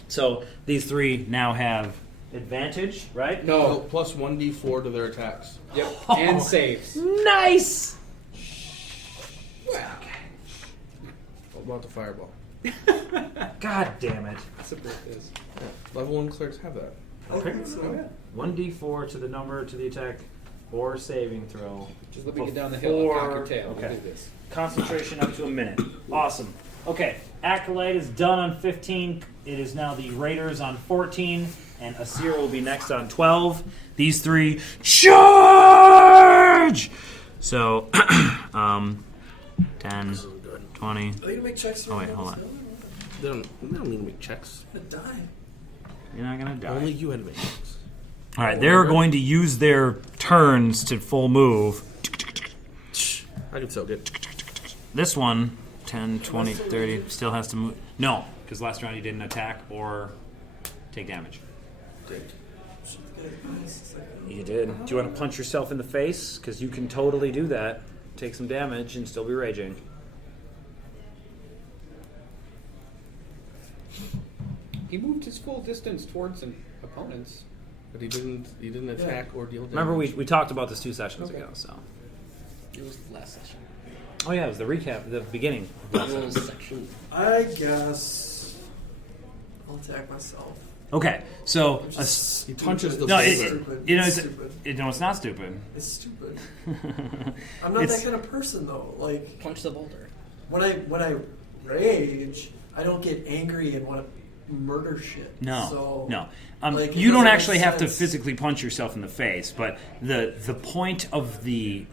So these three now have advantage, right? No, No. plus 1d4 to their attacks. Yep. And saves. Nice. What about the fireball? God damn it. Support this. Level 1 clerics have that. Okay. 1d4 to the number to the attack or saving throw. Just let me get down the hill. I'll cock your Before- tail. okay. We'll do this. Concentration up to a minute. Awesome. Okay, Acolyte is done on 15. It is now the Raiders on 14. and Asir will be next on 12. These three charge! So, 10, 20. Are they gonna make checks? Oh, wait, hold on. They don't need to make checks. I'm gonna die. You're not going to die. Only you had to make checks. All right, they're going to use their turns to full move. I can still get. This one, 10, 20, 30, still has to move. No, because last round you didn't attack or take damage. You did. Do you want to punch yourself in the face? Because you can totally do that. Take some damage and still be raging. He moved his full distance towards an opponent's. But he didn't attack or deal damage. Remember, we talked about this 2 sessions ago, so. It was the last session. Oh, yeah, it was the recap, the beginning. Rules section. I guess I'll attack myself. Okay, so He punches the no, Stupid. it's Stupid. it's not stupid. It's stupid. I'm not that kind of person though. Like Punch the boulder. when I rage, I don't get angry and want to murder shit. No, So, no. like, it You don't doesn't actually make have to sense. physically punch yourself in the face, but the point of the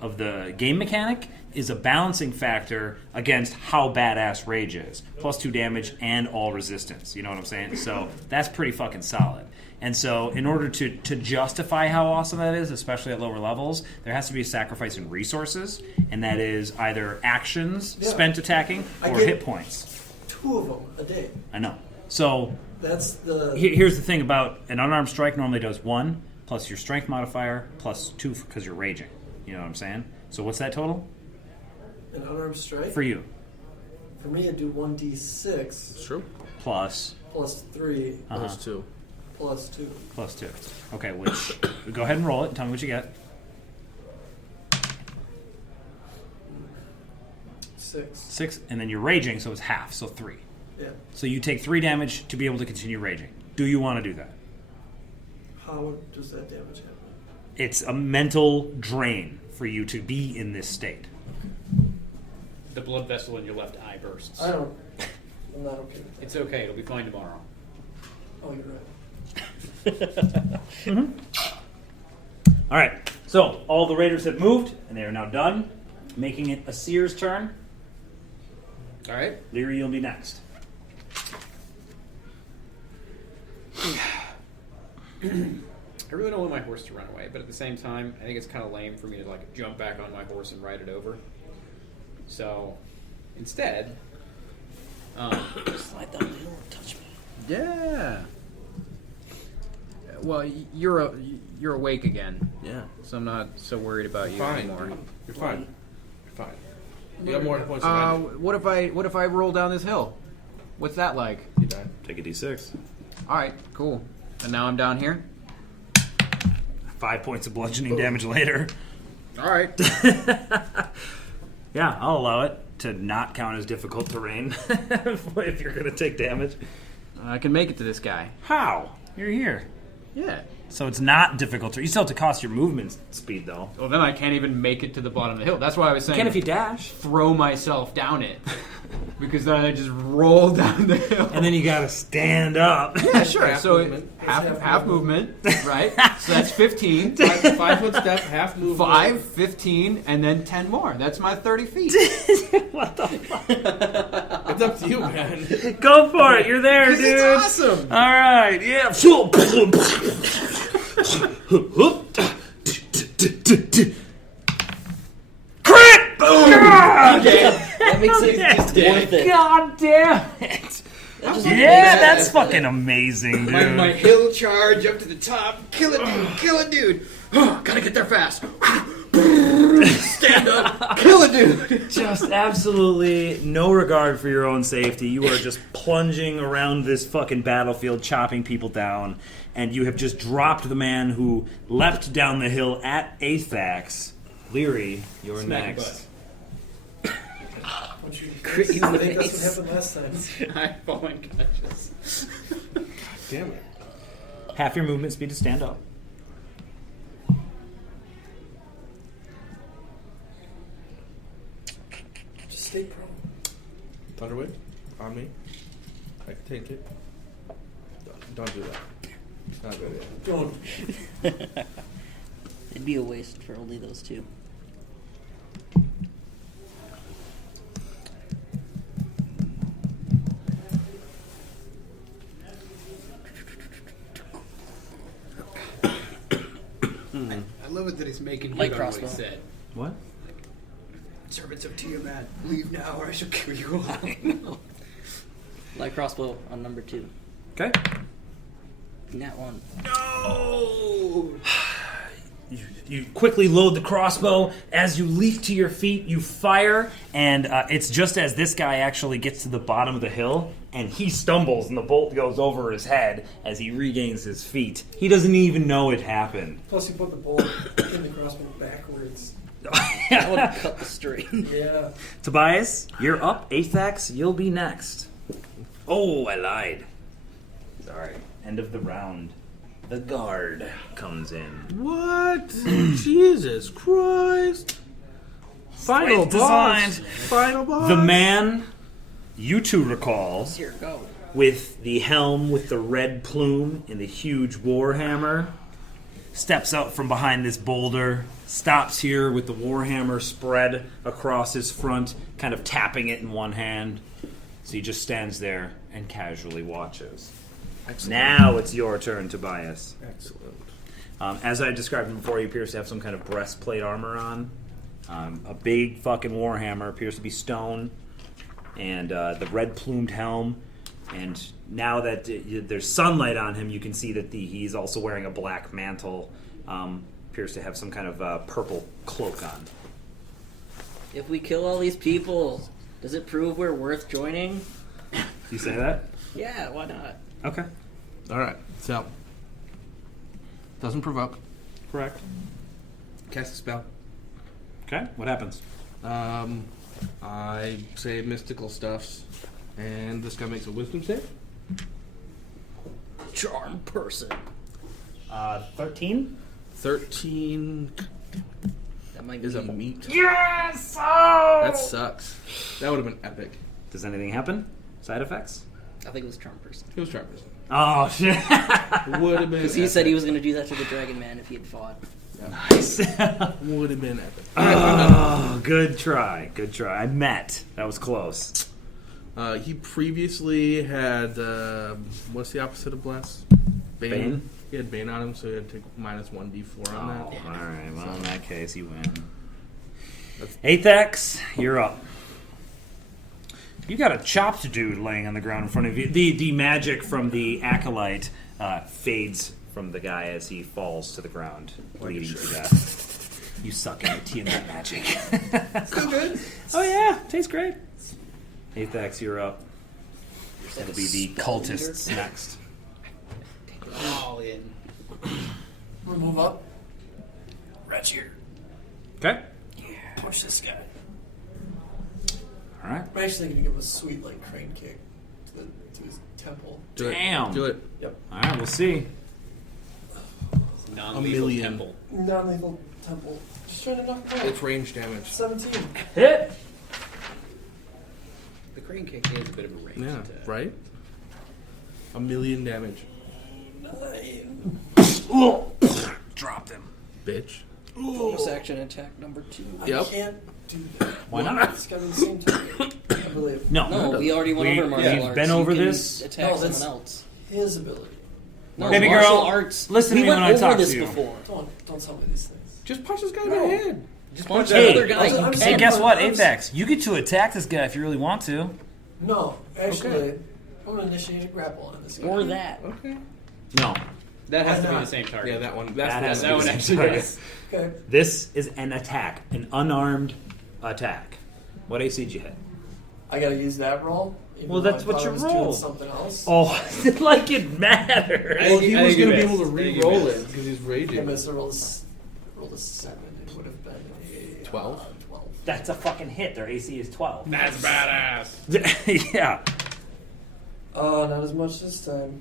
game mechanic is a balancing factor against how badass rage is. +2 damage and all resistance. You know what I'm saying? So that's pretty fucking solid. And so in order to justify how awesome that is, especially at lower levels, there has to be a sacrifice in resources, and that is either actions Yeah. spent attacking I or get- hit points. 2 of them a day. I know. So That's the here's the thing about an unarmed strike normally does 1 plus your strength modifier plus 2 because you're raging. You know what I'm saying? So what's that total an unarmed strike. for you? For me, I do 1d6 It's true. Plus plus 3 Plus 2. plus 2. plus 2. Okay, which go ahead and roll it. Tell me what you get. 6. 6, and then you're raging, so it's half, so 3. Yeah. So you take 3 damage to be able to continue raging. Do you want to do that? How does that damage happen? It's a mental drain for you to be in this state. The blood vessel in your left eye bursts. I'm not okay with that. It's okay. It'll be fine tomorrow. Oh, you're right. All right, so all the raiders have moved, and they are now done, making it Asir's turn. All right. Leary, you'll be next. I really don't want my horse to run away, but at the same time, I think it's kind of lame for me to like jump back on my horse and ride it over. So, instead, Slide down the hill and touch me. yeah. Well, you're awake again, Yeah. so I'm not so worried about you Fine. anymore. You're fine. You're fine. You got more points than I do. What if I roll down this hill? What's that like? You die. Take a d6. All right, cool. And now I'm down here. 5 points of bludgeoning damage later. All right. Yeah, I'll allow it to not count as difficult terrain if you're going to take damage. I can make it to this guy. How? You're here. Yeah. So it's not difficult. You still have to cost your movement speed, though. Well, then I can't even make it to the bottom of the hill. That's why I was saying. Can if you dash. throw myself down it, because then I just roll down the hill. And then you got to stand up. yeah, sure. Half So movement. half movement, right? So that's 15. 5 foot step, half move. 5, 15, and then 10 more. That's my 30 feet. What the fuck? It's up to you, man. Go for it. You're there, dude. It's awesome. All right. Yeah. Crit! Boom! That makes it just worth it. God damn it! Yeah, that's fucking amazing, dude. My hill charge up to the top. Kill a dude. Kill a dude. Gotta get there fast. Stand up. Kill a dude. Just absolutely no regard for your own safety. You are just plunging around this fucking battlefield, chopping people down, and you have just dropped the man who leapt down the hill at Athax. Leary, you're Smack next. Crit you in I the think that's face. what happened last time. I fall unconscious. Damn it. Half your movement speed to stand up. Just stay prone. Thunderwave on me. I can take it. Don't do that. Not good. Don't. It'd be a waste for only those two. I love it that he's making Light good on what he crossbow. said. What? Servants of Tiamat, leave now or I shall kill you all. Light crossbow on number 2. Okay. Nat 1. No! You quickly load the crossbow. As you leap to your feet, you fire, and it's just as this guy actually gets to the bottom of the hill, and he stumbles, and the bolt goes over his head as he regains his feet. He doesn't even know it happened. Plus, you put the bolt in the crossbow backwards. That would cut the string. Yeah. Tobias, you're up. Athax, you'll be next. Oh, I lied. Sorry. End of the round. The guard comes in. What? Jesus Christ! Final Slight boss. design. Final boss. The man you two recall Here, go. with the helm with the red plume and the huge warhammer steps out from behind this boulder, stops here with the warhammer spread across his front, kind of tapping it in one hand. So he just stands there and casually watches. Excellent. Now it's your turn, Tobias. Excellent. As I described him before, he appears to have some kind of breastplate armor on. A big fucking warhammer, appears to be stone, and the red plumed helm. And now that there's sunlight on him, you can see that he's also wearing a black mantle. Appears to have some kind of purple cloak on. If we kill all these people, does it prove we're worth joining? Do you say that? Yeah, why not? Okay. All right. So doesn't provoke. Correct. Cast a spell. Okay. What happens? I say mystical stuffs, and this guy makes a wisdom save. Charm person. 13? 13 That might is be a meat. Yes! Oh! That sucks. That would have been epic. Does anything happen? Side effects? I think it was charm person. It was Travis. Oh, shit. Would have been. Because he said he was going to do that to the Dragon Man if he had fought. Nice. Would have been epic. Oh, good try. Good try. I met. That was close. He previously had what's the opposite of bless? Bane? He had Bane on him, so he had to take minus 1d4 on that. Oh, alright. Well, in that case, you win. Athax, you're up. You got a chopped dude laying on the ground in front of you. The magic from the acolyte fades from the guy as he falls to the ground, bleeding to death. You suck at Tiamat magic. Still good? Oh yeah, tastes great. Athax, you're up. That'll be the cultists next. All in. We'll move up. Red's here. Okay. Push this guy. All right. I'm actually going to give him a sweet, crane kick to his temple. Do it. Damn. Do it. Yep. All right, we'll see. Non-lethal million. temple. Non-lethal temple. Just trying to knock him out. It's range damage. 17. Hit. The crane kick is a bit of a range Yeah, attack. right? 1,000,000 damage. 9. Dropped him. Bitch. Bonus action attack number 2. Yep. I can't do that. Why not? It's got to be the same target, I believe. No. No, we already went over martial we've arts. been You over can this. Attack No, that's- someone else. His ability. No, Baby martial girl, arts. listen to we me went when I over talk this to you. before. Don't tell me these things. Just punch this guy in No. the head. Just punch Hey, that other guy. I'm You saying- Hey, guess what, I'm- Athax? You get to attack this guy if you really want to. No, actually, Okay. I'm going to initiate a grapple on this guy. Or that. Okay. No. That has Why to be not? the same target. Yeah, that one. That That's has the to one. be that one the actually target. does. Okay. This is an attack, an unarmed attack. What AC did you hit? I got to use that roll? Even Well, though that's I what thought you I was doing rolled. something else? Oh, like it matters. Well, he I was think you going to be missed. able to I think you re-roll missed. it because he's I raging. missed a roll a 7. It would have been a 12? 12. That's a fucking hit. Their AC is 12. That's badass. Yeah. Not as much this time.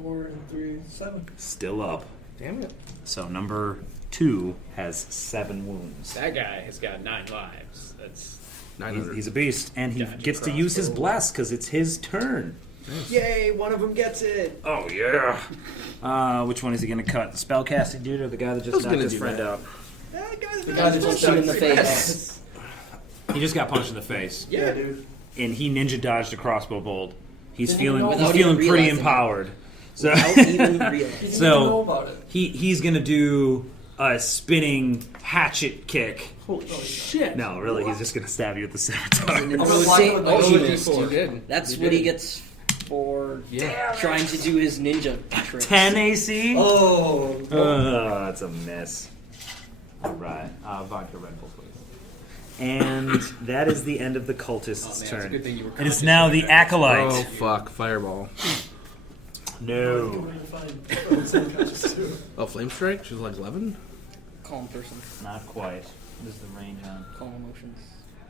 4 and 3, 7. Still up. Damn it. So number 2 has 7 wounds. That guy has got 9 lives. That's 900. He's a beast, and he Gotcha. gets to use his bless because it's his turn. Yay! One of them gets it. Oh yeah. Which one is he going to cut? The spellcasting dude or the guy that just knocked his friend out? The guy that Punch him in the face. He just got punched in the face, Yeah, dude. and he ninja dodged a crossbow bolt. He's Didn't feeling even know he's about feeling it. pretty Realizing it. empowered. So Without even realizing. He didn't So- even know about it. he's going to do a spinning hatchet kick. Holy shit! No, really, he's just going to stab you with the scimitar. I'm gonna Say- block him with my oh, shield. he missed. You did. That's You what he did. gets for trying to do his ninja tricks. 10 AC? Oh. That's a miss. All right. Vodka Red Bull, please. And that is the end of the cultist's Oh, man, it's a turn. good thing you were It is conscious now of the that. acolyte. Oh fuck! Fireball. No. Oh, flame strike. She's like 11. Calm person. Not quite. What is the range on? Calm emotions.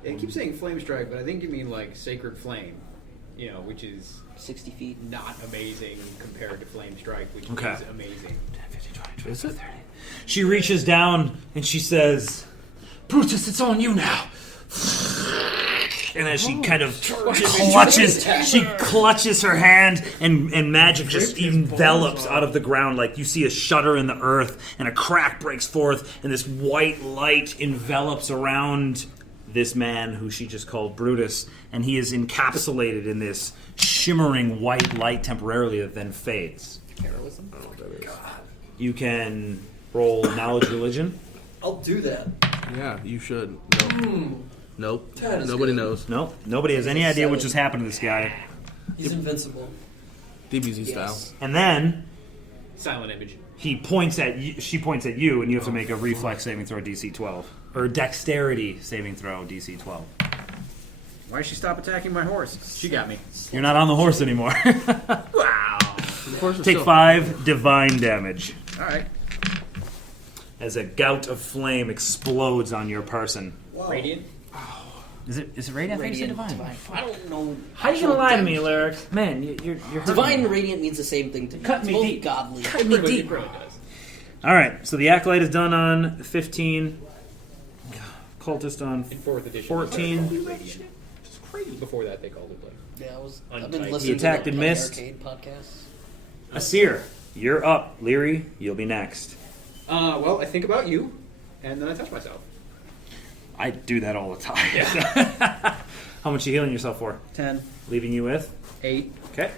I keep saying flame strike, but I think you mean like sacred flame. You know, which is 60 feet. not amazing compared to flame strike, which Okay. is amazing. 10, 15, 20, 25, Is it? 30. She reaches down and she says, Brutus, it's on you now. And as she kind of clutches her hand, and magic just envelops out of the ground. Like you see a shudder in the earth, and a crack breaks forth, and this white light envelops around this man who she just called Brutus, and he is encapsulated in this shimmering white light temporarily that then fades. Heroism. I don't know what that is. You can roll knowledge religion. I'll do that. Yeah, you should. Nope. Nope. That is Nobody good. knows. No, nobody has any idea what just happened to this guy. He's invincible. DBZ style. Yes. And then Silent image. he points at you, she points at you, and you have to make a reflex saving throw DC 12 or dexterity saving throw DC 12. Why did she stop attacking my horse? She got me. You're not on the horse anymore. Wow. Of course, it's Take still- 5 divine damage All right. as a gout of flame explodes on your person. Radiant. Is it radiant? I think you said Radiant. divine. I don't know. How you gonna lie to me, Lyric? Man, you're hurting Divine me. and radiant means the same thing to me. Cut It's me both deep. godly. Cut me It deep. really does. All right, so the acolyte is done on 15. Cultist on In 4th edition. 14. Radiant. Before that, they called it like. Yeah, I've Untied. been He listening attacked to and the Penny missed. Arcade podcast. Asir, you're up. Leary, you'll be next. Well, I think about you, and then I touch myself. I do that all the time. How much are you healing yourself for? 10. Leaving you with? 8. Okay.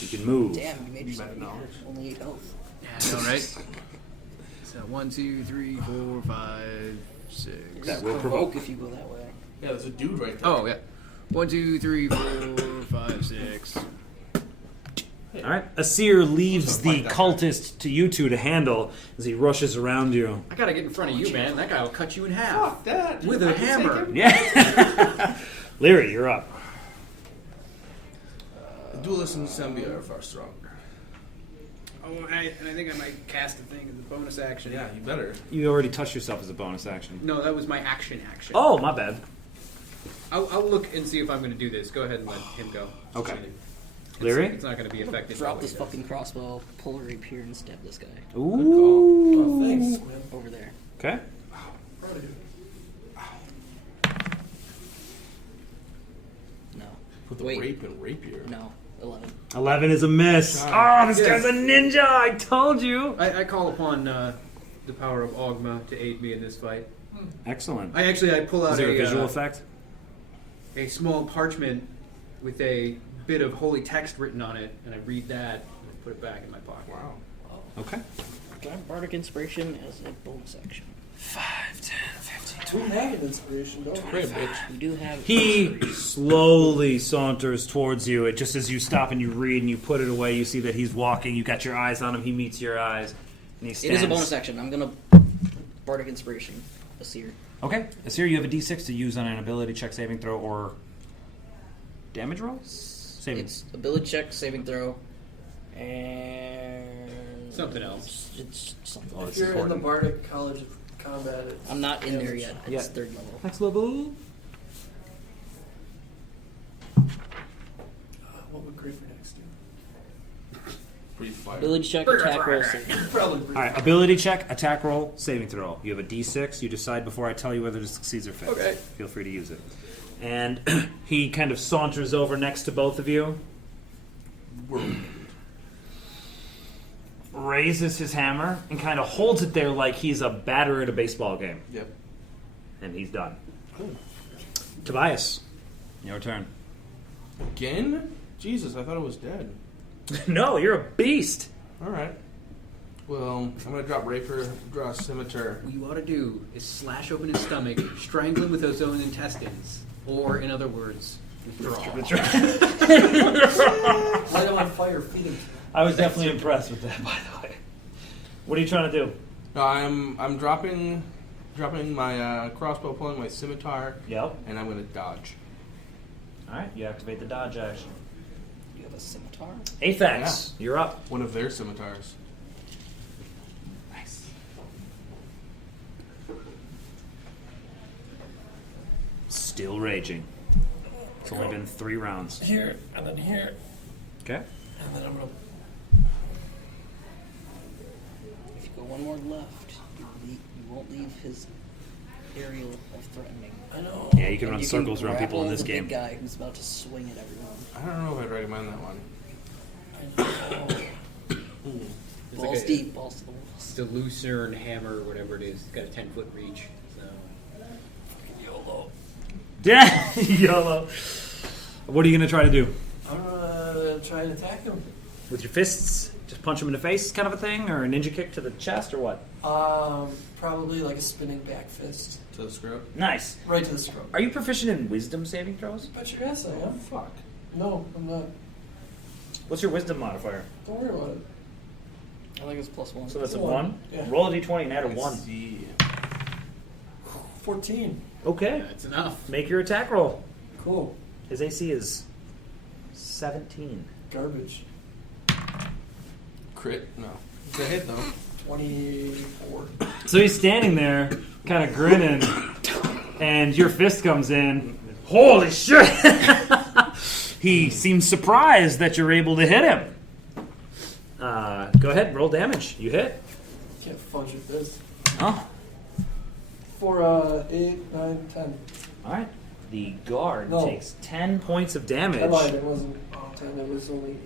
You can move. Damn, you made yourself Better weaker. knowledge. Only 8 health. Yeah, I know, right? So 1, 2, 3, 4, 5, 6. That will Provoke provoke. if you go that way. Yeah, there's a dude right there. Oh, yeah. 1, 2, 3, 4, 5, 6. All right. Asir leaves So the fight that cultist to you two to handle as he rushes around you. I gotta get in front of you, man. That guy will cut you in half. Fuck that. With dude. a I can hammer. take him. Yeah. Leary, you're up. The duelist and Sembia are far stronger. Oh, and I think I might cast the thing as a bonus action. Yeah, you better. You already touched yourself as a bonus action. No, that was my action. Oh, my bad. I'll look and see if I'm going to do this. Go ahead and let him go. Okay. It's, Leary? It's not going to be affected. by Drop what this he does. fucking crossbow, pull a rapier, and stab this guy. Ooh. Oh, thanks, man. Over there. Okay. Proud of you. No. Put the Wait. rape and rapier. No. 11. 11 is a miss. Oh, this guy's a ninja. I told you. I call upon the power of Ogma to aid me in this fight. Excellent. I pull out Is there a visual effect? a small parchment with a bit of holy text written on it, and I read that and I put it back in my pocket. Wow. Okay. Grab Bardic Inspiration as a bonus action. 5, 10, 15, We have an inspiration, don't we? Great bitch. We do have. He slowly saunters towards you. It just as you stop and you read and you put it away, you see that he's walking. You got your eyes on him. He meets your eyes, and he It stands. is a bonus action. I'm gonna Bardic Inspiration. Asir. Okay, Asir, you have a D6 to use on an ability check, saving throw, or damage roll. Saving. It's ability check, saving throw, and Something else. It's something. Oh, If it's you're in the important. Bardic College of Combat, it's I'm not in there yet. It's Yeah. 3rd level. Next level. What would Griefer next do? Breathe fire. Ability check, attack roll, saving. Probably All right, ability check, attack roll, saving throw. You have a D6. You decide before I tell you whether it succeeds or fails. Okay. Feel free to use it. And he kind of saunters over next to both of you. Raises his hammer and kind of holds it there like he's a batter at a baseball game. Yep. And he's done. Cool. Tobias, your turn. Again? Jesus, I thought it was dead. No, you're a beast. All right. Well, I'm gonna drop Rapier, draw a scimitar. What you ought to do is slash open his stomach, strangle him with his own intestines, or, in other words, withdraw. Light him on fire, feed him. I was definitely impressed with that, by the way. What are you trying to do? No, I'm dropping my crossbow, pulling my scimitar, Yep. and I'm gonna dodge. All right, you activate the dodge action. You have a scimitar? Aphex, you're up. One of their scimitars. Nice. Still raging. It's only been 3 rounds. Here, and then here, Okay. and then I'm gonna. If you go one more left, you won't leave his area of threatening. I know. Yeah, you can And run you circles around people in grapple this the game. big guy who's about to swing at everyone. I don't know if I'd recommend that one. I know. It's Balls like a- deep, balls to the walls. It's a Lucerne hammer, or whatever it is. It's got a 10-foot reach. So. YOLO. Yeah, YOLO. What are you going to try to do? I'm gonna try and attack him. With your fists? Just punch him in the face kind of a thing? Or a ninja kick to the chest or what? Probably like a spinning back fist. To the scrub. Nice. Right to the scrub. Are you proficient in wisdom saving throws? Bet your ass I am. Fuck. No, I'm not. What's your wisdom modifier? Don't worry about it. I think it's +1. So that's a One. 1? Yeah. Roll a d20 and add a 1. See. 14. Okay. That's enough. Make your attack roll. Cool. His AC is 17. Garbage. Crit? No. It's a hit though. 24. So he's standing there, kind of grinning, and your fist comes in. Holy shit! He seems surprised that you're able to hit him. Go ahead, roll damage. You hit. Can't fudge with this. Oh. For 8, 9, 10. All right. The guard No. takes 10 points of I lied, damage. it wasn't 10, it was only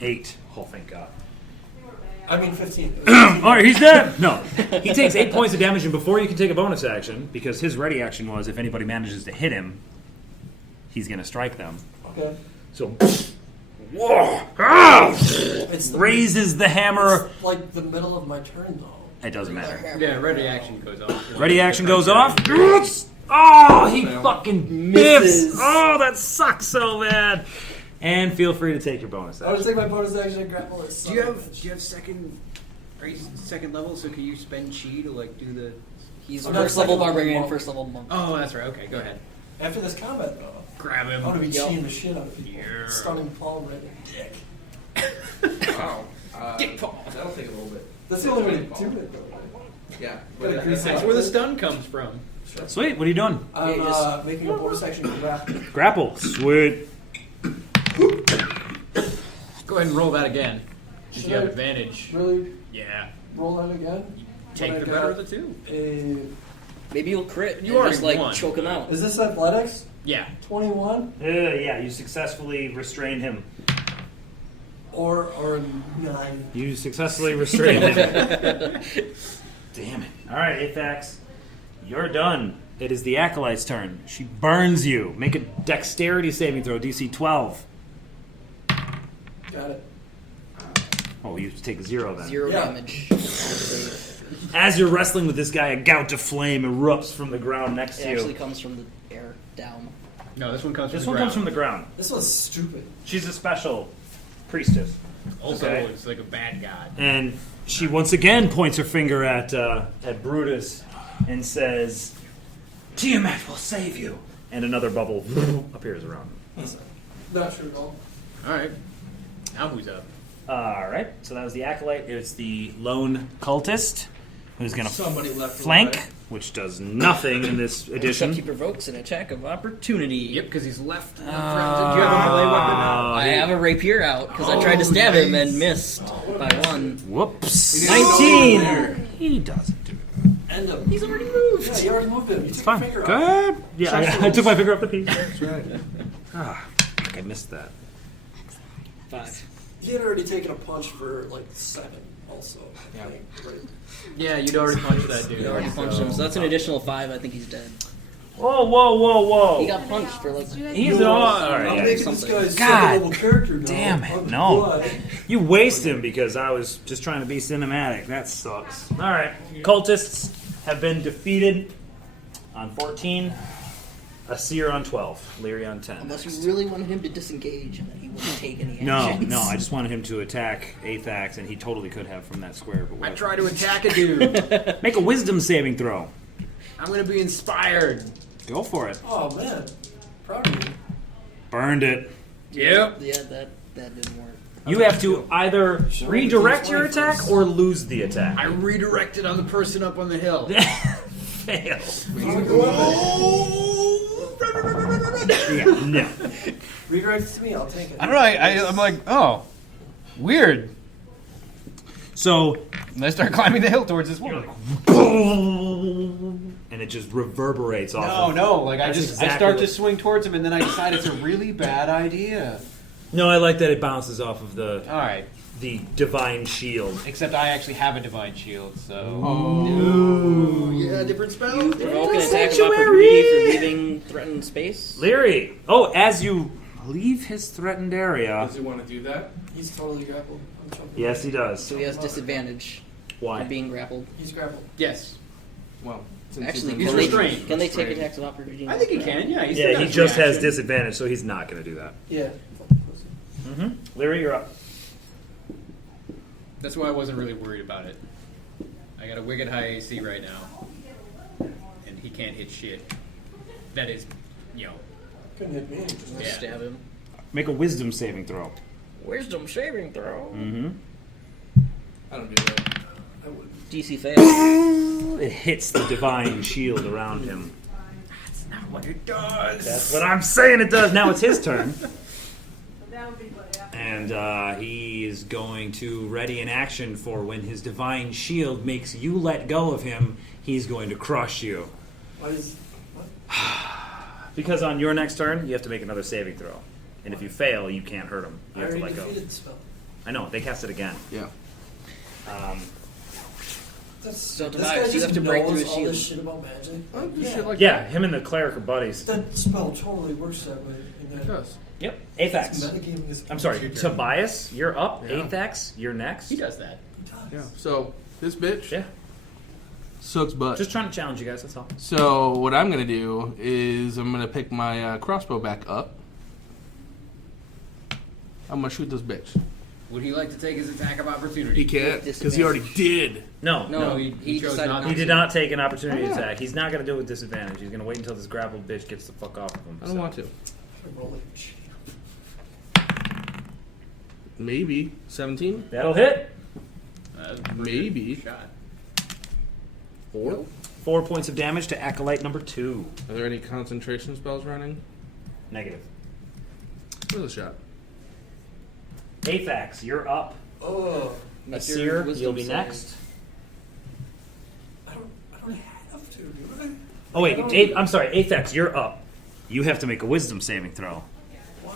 8. 8. Oh, thank God. I mean 15. All right, he's dead. No, he takes 8 points of damage, and before you can take a bonus action, because his ready action was if anybody manages to hit him, he's going to strike them. Okay. So, whoa, ah! It's the, Raises the hammer. it's like the middle of my turn though. It doesn't matter. Yeah, ready action goes off. Ready action goes off. Oh, he fucking Misses. biffs. Oh, that sucks so bad. And feel free to take your bonus I would action. take my bonus action and grapple it. Do you have second? Are you second level? So can you spend chi to like do the? He's I'm not first level second level barbarian, monk. first level monk. Oh, that's right. Okay, go ahead. After this combat though? Grab him. I want to be Yep. cheating the shit out of people. Yeah. Stunning palm right in the dick. Wow. Dick paw. That'll take a little bit. That's the only way to do it though. Yeah. Gotta grease That's where the stun comes from. Sweet. What are you doing? I'm Yeah, just- making a bonus action grapple. Grapple. Sweet. Go ahead and roll that again. If Should you have I advantage. really Yeah. roll that again? Take But I the better of got the two. Maybe you'll crit You and already just like won. choke him out. Is this athletics? Yeah. 21 Yeah, you successfully restrained him. or 9? You successfully restrained him. Damn it. All right, Aphex. You're done. It is the Acolyte's turn. She burns you. Make a dexterity saving throw, DC 12. Got it. Oh, you take 0 then. 0 Yeah. damage. As you're wrestling with this guy, a gout of flame erupts from the ground next It to actually you. comes from the air down. No, this one comes from This the one ground. comes from the ground. This one's stupid. She's a special priestess. Also, Okay. it's like a bad god. And she once again points her finger at Brutus and says, Tiamat will save you. And another bubble appears around him. Not true at all. All right. Now who's up? All right, so that was the Acolyte. It's the lone cultist who's going to Somebody left flank, alive. which does nothing in this Except he edition. provokes an attack of opportunity. Yep, because he's left. Do you have a melee weapon? I have a rapier out because I tried to stab him and missed by 1. Whoops. He didn't know you were 19. there. He doesn't do End him. He's already moved. Yeah, you already moved him. You It's took fine. your finger Go off. ahead. Yeah, I took my finger off the piece. That's right. I missed that. 5. He had already taken a punch for like 7 also. I Yeah. think, right? Yeah, you'd already punched that dude. You already punched him, so that's an additional 5. I think he's dead. Whoa. He got punched for like. He's all right. I'm Yeah. making something. this guy's God second level character now. damn it, I'm no. blood. You waste him because I was just trying to be cinematic. That sucks. All right. Cultists have been defeated on 14. A seer on 12. Leary on 10. Unless you really wanted him to disengage and then he wouldn't take any No, actions. I just wanted him to attack Athax, and he totally could have from that square. But I whatever. try to attack a dude. Make a wisdom saving throw. I'm gonna be inspired. Go for it. Oh man, proud of you. Burned it. Yep. Yeah, that didn't work. You have to either Sure, redirect we your can play attack first. or lose the attack. I redirected on the person up on the hill. Fail. Redirect Yeah, no. it to me, I'll take it. I don't know. I'm like, oh, weird. So, And I start climbing the hill towards this woman. and it just reverberates off. No, of- no. Like I That's just exactly I start what- to swing towards him, and then I decide it's a really bad idea. No, I like that it bounces off of All right. the divine shield. Except I actually have a divine shield, so. Ooh, yeah, different spell. You provoke an attack of Sanctuary! opportunity for leaving threatened space. Leary. Oh, as you leave his threatened area. Does he want to do that? He's totally grappled. I'm jumping. Yes, he does. So he has disadvantage for Why? being grappled. He's grappled. Yes. Well, since Actually, he's can they, restrained. can they take attacks of opportunity? I think he can. Yeah. He's Yeah, still he got just has reaction. disadvantage, so he's not going to do that. Yeah. Leary, you're up. That's why I wasn't really worried about it. I got a wicked high AC right now, and he can't hit shit. That is, Couldn't hit me. Just Yeah. Stab him. Make a wisdom saving throw. Wisdom saving throw. Mm-hmm. I don't do that. I would. DC fails. It hits the divine shield around him. That's not what it does. That's what I'm saying it does. Now it's his turn. And he is going to ready an action for when his divine shield makes you let go of him, he's going to crush you. What is? What? Because on your next turn, you have to make another saving throw. And if you fail, you can't hurt him. You I have to already let go. defeated the spell. I know, they cast it again. Yeah. So, This Tobias, guy you just have to break knows through his all this shield. shit about magic. Yeah. Shit like Yeah, him and the cleric are buddies. That spell totally works that way. And It that does. Yep, it's Athax. metagaming is. I'm sorry, Tobias, you're up. Yeah. Athax, you're next. He does that. Yeah. So this bitch Yeah, sucks butt. just trying to challenge you guys, that's all. So what I'm gonna do is I'm gonna pick my crossbow back up. I'm gonna shoot this bitch. Would he like to take his attack of opportunity? He can't because he already did. No, No, he chose decided not He to. did not take an opportunity Oh, yeah. attack. He's not going to do it with disadvantage. He's going to wait until this grappled bitch gets the fuck off of him. I don't want to. Roll like shit. Maybe 17. That'll hit. That's a pretty Maybe. good shot. 4 points of damage to Acolyte number 2. Are there any concentration spells running? Negative. Where's the shot? Athax, you're up. Oh, Make your Asir, wisdom you'll be save. next. I don't have to, do I? Oh wait, I don't- I'm sorry, Athax, you're up. You have to make a wisdom saving throw. Why?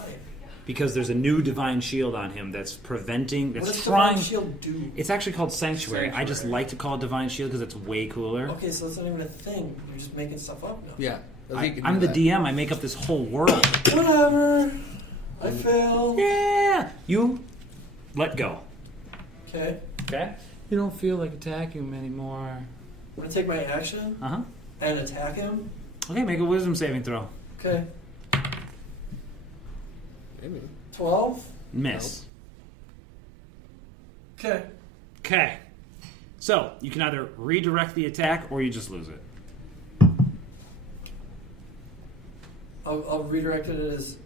Because there's a new divine shield on him that's preventing, What that's does trying. Divine Shield do? It's actually called Sanctuary. I just Sanctuary. like to call it Divine Shield because it's way cooler. Okay, so that's not even a thing. You're just making stuff up now. Yeah. I'm the DM. I make up this whole world. Whatever. I fail. Yeah. You let go. Okay. Okay. You don't feel like attacking him anymore. I'm gonna take my action Uh huh. and attack him. Okay, make a wisdom saving throw. Okay. Maybe. 12. Miss. Okay. Okay. So you can either redirect the attack or you just lose it. I'll redirect it as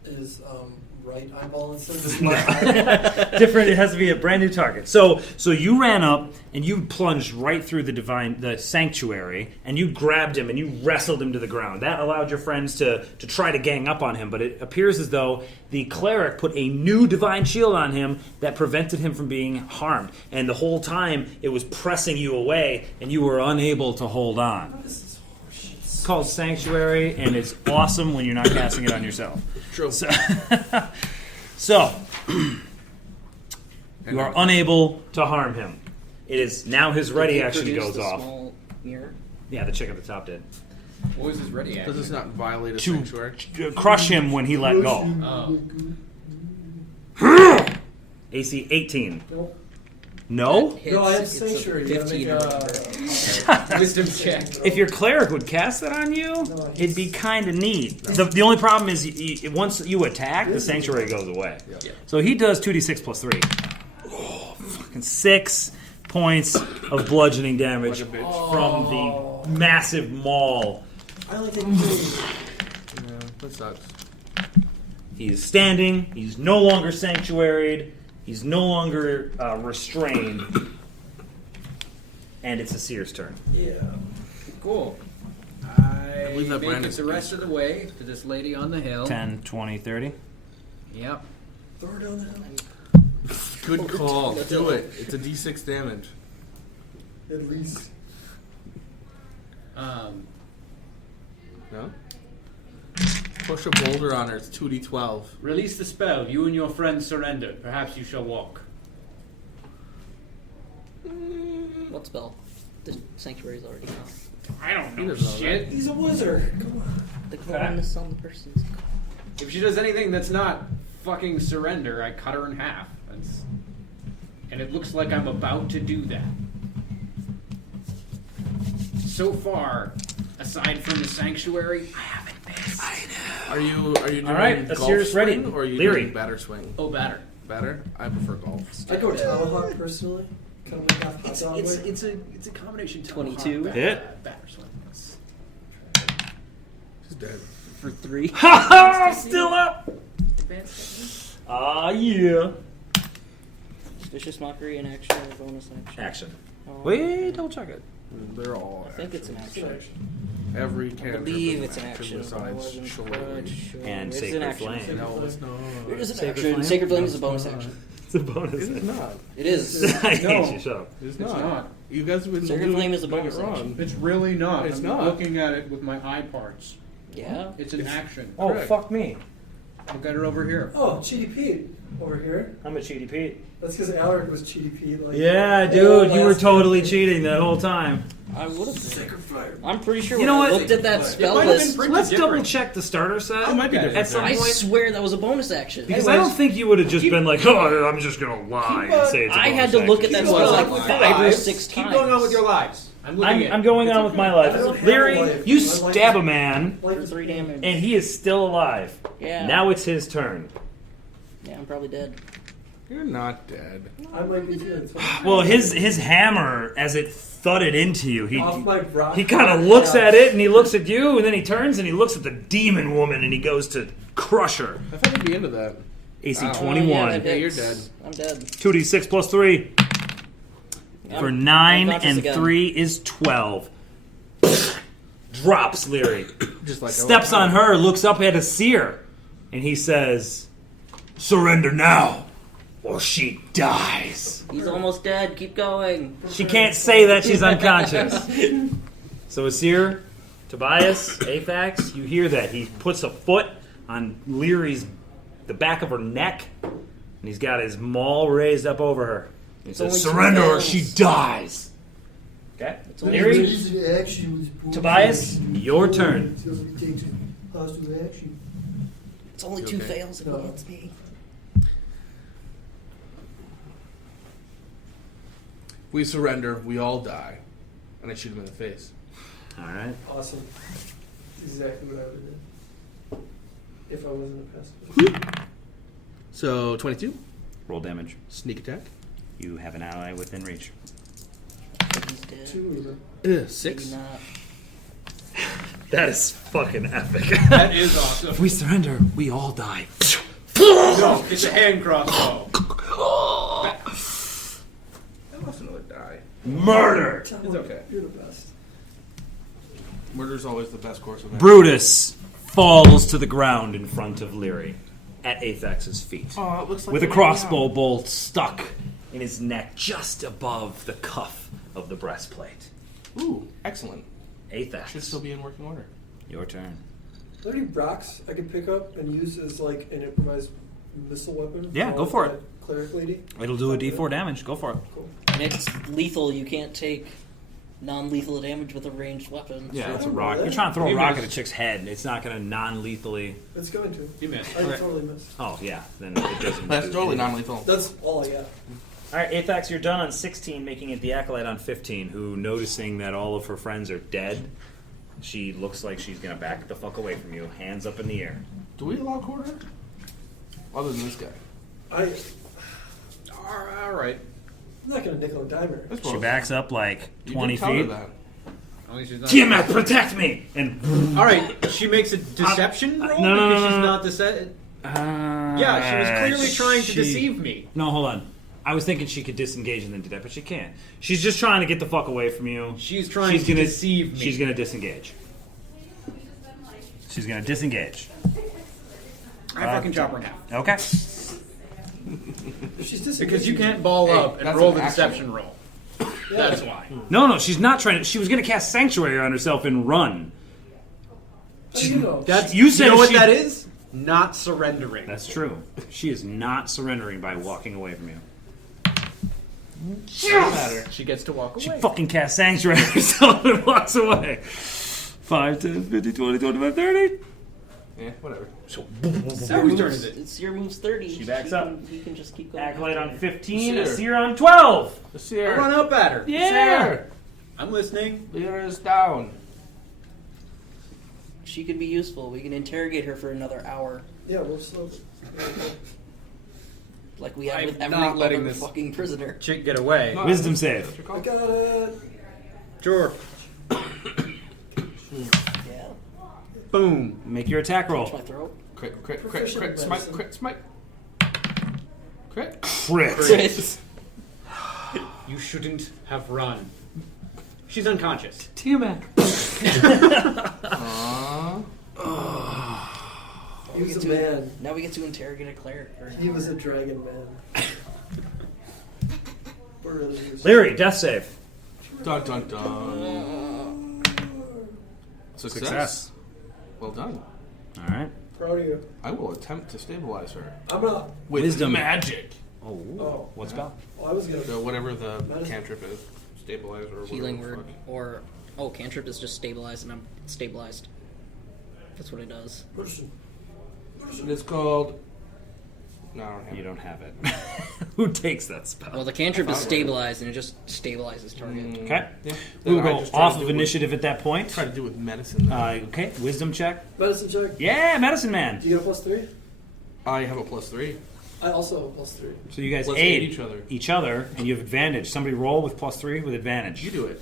right eyeball instead of left eyeball. Different. It has to be a brand new target. So you ran up and you plunged right through the sanctuary, and you grabbed him and you wrestled him to the ground. That allowed your friends to try to gang up on him, but it appears as though the cleric put a new divine shield on him that prevented him from being harmed. And the whole time it was pressing you away, and you were unable to hold on. What is this called Sanctuary, and it's awesome when you're not casting it on yourself. True. So you are unable to harm him. It is now his ready Did he action produce goes the off. Small mirror? Yeah, the chick at the top did. What was his ready action? Does this not violate a To sanctuary? crush him when he let go. Oh. AC 18. Nope. No? Hits, No, I have it's a Sanctuary. You gotta 15 make or whatever. Wisdom check. If your cleric would cast that on you, it'd be kind of neat. The only problem is once you attack, the sanctuary goes away. Yeah. So he does 2d6 plus 3. Oh, fucking 6 points of bludgeoning damage Like a bitch. from the massive maul. I like that you Yeah, that sucks. He's standing. He's no longer sanctuaried. He's no longer restrained. And it's a seer's turn. Yeah. Cool. I believe that make brand it is the rest of the way to this lady on the hill. 10, 20, 30. Yep. Throw her down the hill. Good call. Do it. It's a d6 damage. At least. No? Push a boulder on her. It's 2d12. Release the spell. You and your friends surrender. Perhaps you shall walk. What spell? The sanctuary's already gone. I don't He know doesn't know shit. He's a wizard. Come on. The columnist on the person's call. If she does anything that's not fucking surrender, I cut her in half. And it looks like I'm about to do that. So far, aside from the sanctuary, I haven't missed. Are you doing All right, that's golf yours ready. swing, or are you Leary. doing batter swing? Oh, batter. Batter? I prefer golf. I go tomahawk personally. Kind of like half hot dog way. It's a combination. 22. Hit. Batter swing. He's dead. For 3. Still up! Yeah. Vicious mockery in action or bonus action? Action. Oh, Wait, double check it. They're all. I think it's an action. Every I character. believe with it's an action. but I besides wasn't Shillelagh. quite sure. And It is Sacred an action. Flame. No, it's not. It is an Sacred action. Flame? Sacred Flame is a bonus action. It's a bonus. It is not. It is. I hate you, shut up. It's It's not. not. You guys have been Sacred doing Flame is a doing bonus it wrong. action. It's really not. It's I'm not. looking at it with my eye parts. Yeah. It's an action. Oh, Correct. fuck me. Look at it over here. Oh, Cheaty Pete over here. I'm a cheaty Pete. That's because Alaric was Cheaty Pete. Like, Yeah, whole dude, you were last totally campaign. cheating that whole time. I would have. Sacred Fire. I'm pretty sure You when know I what? looked at that spell might have list, been pretty Let's different. double check the starter set. It might be different. At some I point. swear that was a bonus action. Because I don't think you would have just been like, oh, I'm just going to lie and say it's a I bonus had to look at action. that Keep spell going like on with your 5 or lives. 6 Keep times. going on with your lives. I'm looking at I'm it. going It's on with okay. my I don't life. have Leary, a life. you My life stab is- a man, Life For is 3 damage. and he is still alive. Yeah. Now it's his turn. Yeah, I'm probably dead. You're not dead. I might be too. Well, his hammer, as it thudded into you, Off my brow. he kind of looks at it, and he looks at you, and then he turns and he looks at the demon woman, and he goes to crush her. I thought you'd be into that. AC Oh, 21. Yeah, that Yeah, you're hits. dead. I'm dead. 2d6 plus 3. For 9 unconscious and again. 3 is 12. Drops Leary. Just like Steps on her, looks up at a seer, and he says, surrender now, or she dies. He's almost dead. Keep going. She can't say that she's unconscious. So Asir, Tobias, Aphax, you hear that. He puts a foot on Leary's, the back of her neck, and he's got his maul raised up over her. He It's only says, 2 surrender or fails. she dies. Okay? It's only Leary, Action was Tobias, your turn. Positive action. It's only You 2 okay? fails if No. he hits me. We surrender, we all die. And I shoot him in the face. All right. Awesome. Exactly what I would do. If I wasn't a pacifist. So, 22. Roll damage. Sneak attack. You have an ally within reach. He's dead. 2 even. 6. Maybe not. That is fucking epic. That is awesome. If we surrender, we all die. No, it's a hand crossbow. That lost another die. Murder! It's okay. You're the best. Murder's always the best course of action. Brutus falls to the ground in front of Leary at Aphax's feet, Oh, it looks like with a we're crossbow now. bolt stuck in his neck just above the cuff of the breastplate. Ooh, excellent. Should Aphax, still be in working order. Your turn. Are there any rocks I could pick up and use as like an improvised missile weapon? Yeah, go for it. that Cleric lady. It'll do a D4 damage. Go for it. Cool. And it's lethal. You can't take non-lethal damage with a ranged weapon. Yeah, So- it's a rock. You're trying to throw a You rock missed. at a chick's head. It's not going to non-lethally. It's going to. You missed. I Okay. totally missed. Oh yeah, then it doesn't. That's do totally it. non-lethal. That's all I got. All right, Athax, you're done on 16, making it the Acolyte on 15, who, noticing that all of her friends are dead, she looks like she's going to back the fuck away from you, hands up in the air. Do we allow quarter? Other than this guy. I'm All right. not going to nickel and dime her. That's She close. backs up like You 20 did counter feet. that. At least she's not. Tiamat, protect me! And All right. She makes a deception roll no, because no, she's no. not deceptive. Yeah, she was clearly trying to she- deceive me. No, hold on. I was thinking she could disengage and then do that, but she can't. She's just trying to get the fuck away from you. She's trying to gonna, deceive me. She's going to disengage. She's going to disengage. I fucking chop her in half. Okay. She's disengaged. Because you can't ball Hey, up and that's roll an the action. deception roll. That's why. No, she's not trying to. She was going to cast Sanctuary on herself and run. How do you know? That's You said know what she- that is? Not surrendering. That's true. She is not surrendering by walking away from you. Doesn't matter. She gets to walk She away. fucking casts Sanctuary on herself and walks away. 5, 10, 15, 20, 25, 30. Yeah, whatever. So, So whose turn is it? It's your move's 30. She backs up. He can just keep going. Acolyte on after. 15, Seer. a Seer on 12. The I seer. run up at her. Yeah. I'm listening. Leader is down. She could be useful. We can interrogate her for another hour, Yeah, we're slow. like we have I'm with every not letting other this- fucking prisoner. Chick, get away. No, Wisdom that's save. what you I call it. got it. Sure. Yeah. Boom. Make your attack roll. Touch my throat. Crit, crit, crit, Proficient crit, smite, medicine. crit, smite. Crit. Crit. Crit. You shouldn't have run. She's unconscious. Tiamat. He was a man. Now we get to interrogate a cleric. For an He hour. was a dragon man. We're really used. Larry, death save. Dun dun dun. Success. Well done. All right. Proud of you. I will attempt to stabilize her I'm not. with Wisdom. magic. Oh. What spell? Oh, I was gonna. So whatever the Medicine. cantrip is, stabilize or Healing whatever the word. fuck. Or, cantrip is just stabilized and I'm stabilized. That's what it does. Medicine. And it's called. No, I don't have You it. don't have it. Who takes that spell? Well, the cantrip is stabilized and it just stabilizes target. Okay. Yeah. We'll Then I go just try to off do of it with- initiative at that point. Try to do it with medicine. Okay. Wisdom check. Medicine check. Yeah, medicine man. Do you get a +3? I have a +3. I also have a +3. So you guys Let's aid aid each other. each other, and you have advantage. Somebody roll with +3 with advantage. You do it.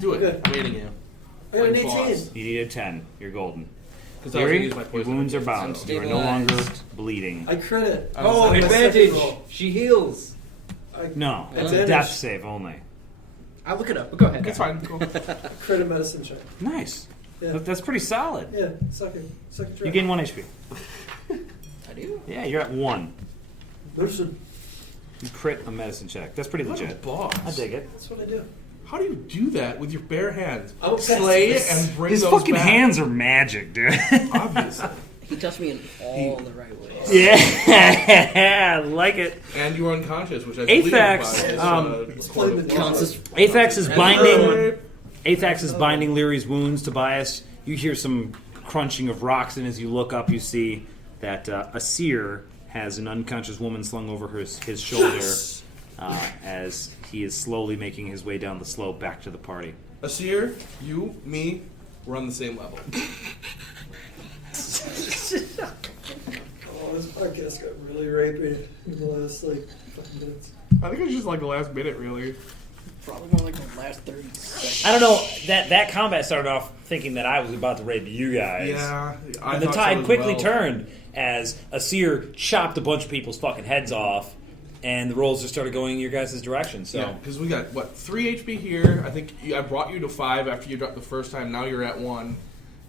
Do it. Okay. I'm aiding you. I got an Like 18. boss. You need a 10. You're golden. 'Cause I was gonna Theory, use my your poison wounds are against bound. I'm You are no longer stabilized. bleeding. I crit it. Oh, my second advantage. roll. She heals. No, it's a Advantage. death save only. I'll look it up, but go ahead. It's fine. Cool. Crit a medicine check. Nice. Yeah. That's pretty solid. Yeah, second You try. gain 1 HP. I do? Yeah, you're at 1. Medicine. You crit a medicine check. That's pretty What a legit. boss. I dig it. That's what I do. How do you do that with your bare hands? I'm Slay it pacifist. and bring His those fucking back. hands are magic, dude. Obviously. He touched me in all the right ways. Yeah, I like it. And you were unconscious, which I believe Athax, Let's play the Counts as Athax is binding. Hey. Athax is binding Leary's wounds. Tobias, you hear some crunching of rocks, and as you look up, you see that a seer has an unconscious woman slung over his shoulder as he is slowly making his way down the slope back to the party. Asir, you, me, we're on the same level. Oh, this podcast got really rapey in the last, 5 minutes. I think it was just like the last minute, really. probably more like the last 30 seconds. I don't know. That combat started off thinking that I was about to rape you guys. Yeah. I And the thought so tide as quickly well. turned as Asir chopped a bunch of people's fucking heads off, and the rolls just started going in your guys' direction. So Yeah, because we got, 3 HP here. I think I brought you to 5 after you dropped the first time. Now you're at 1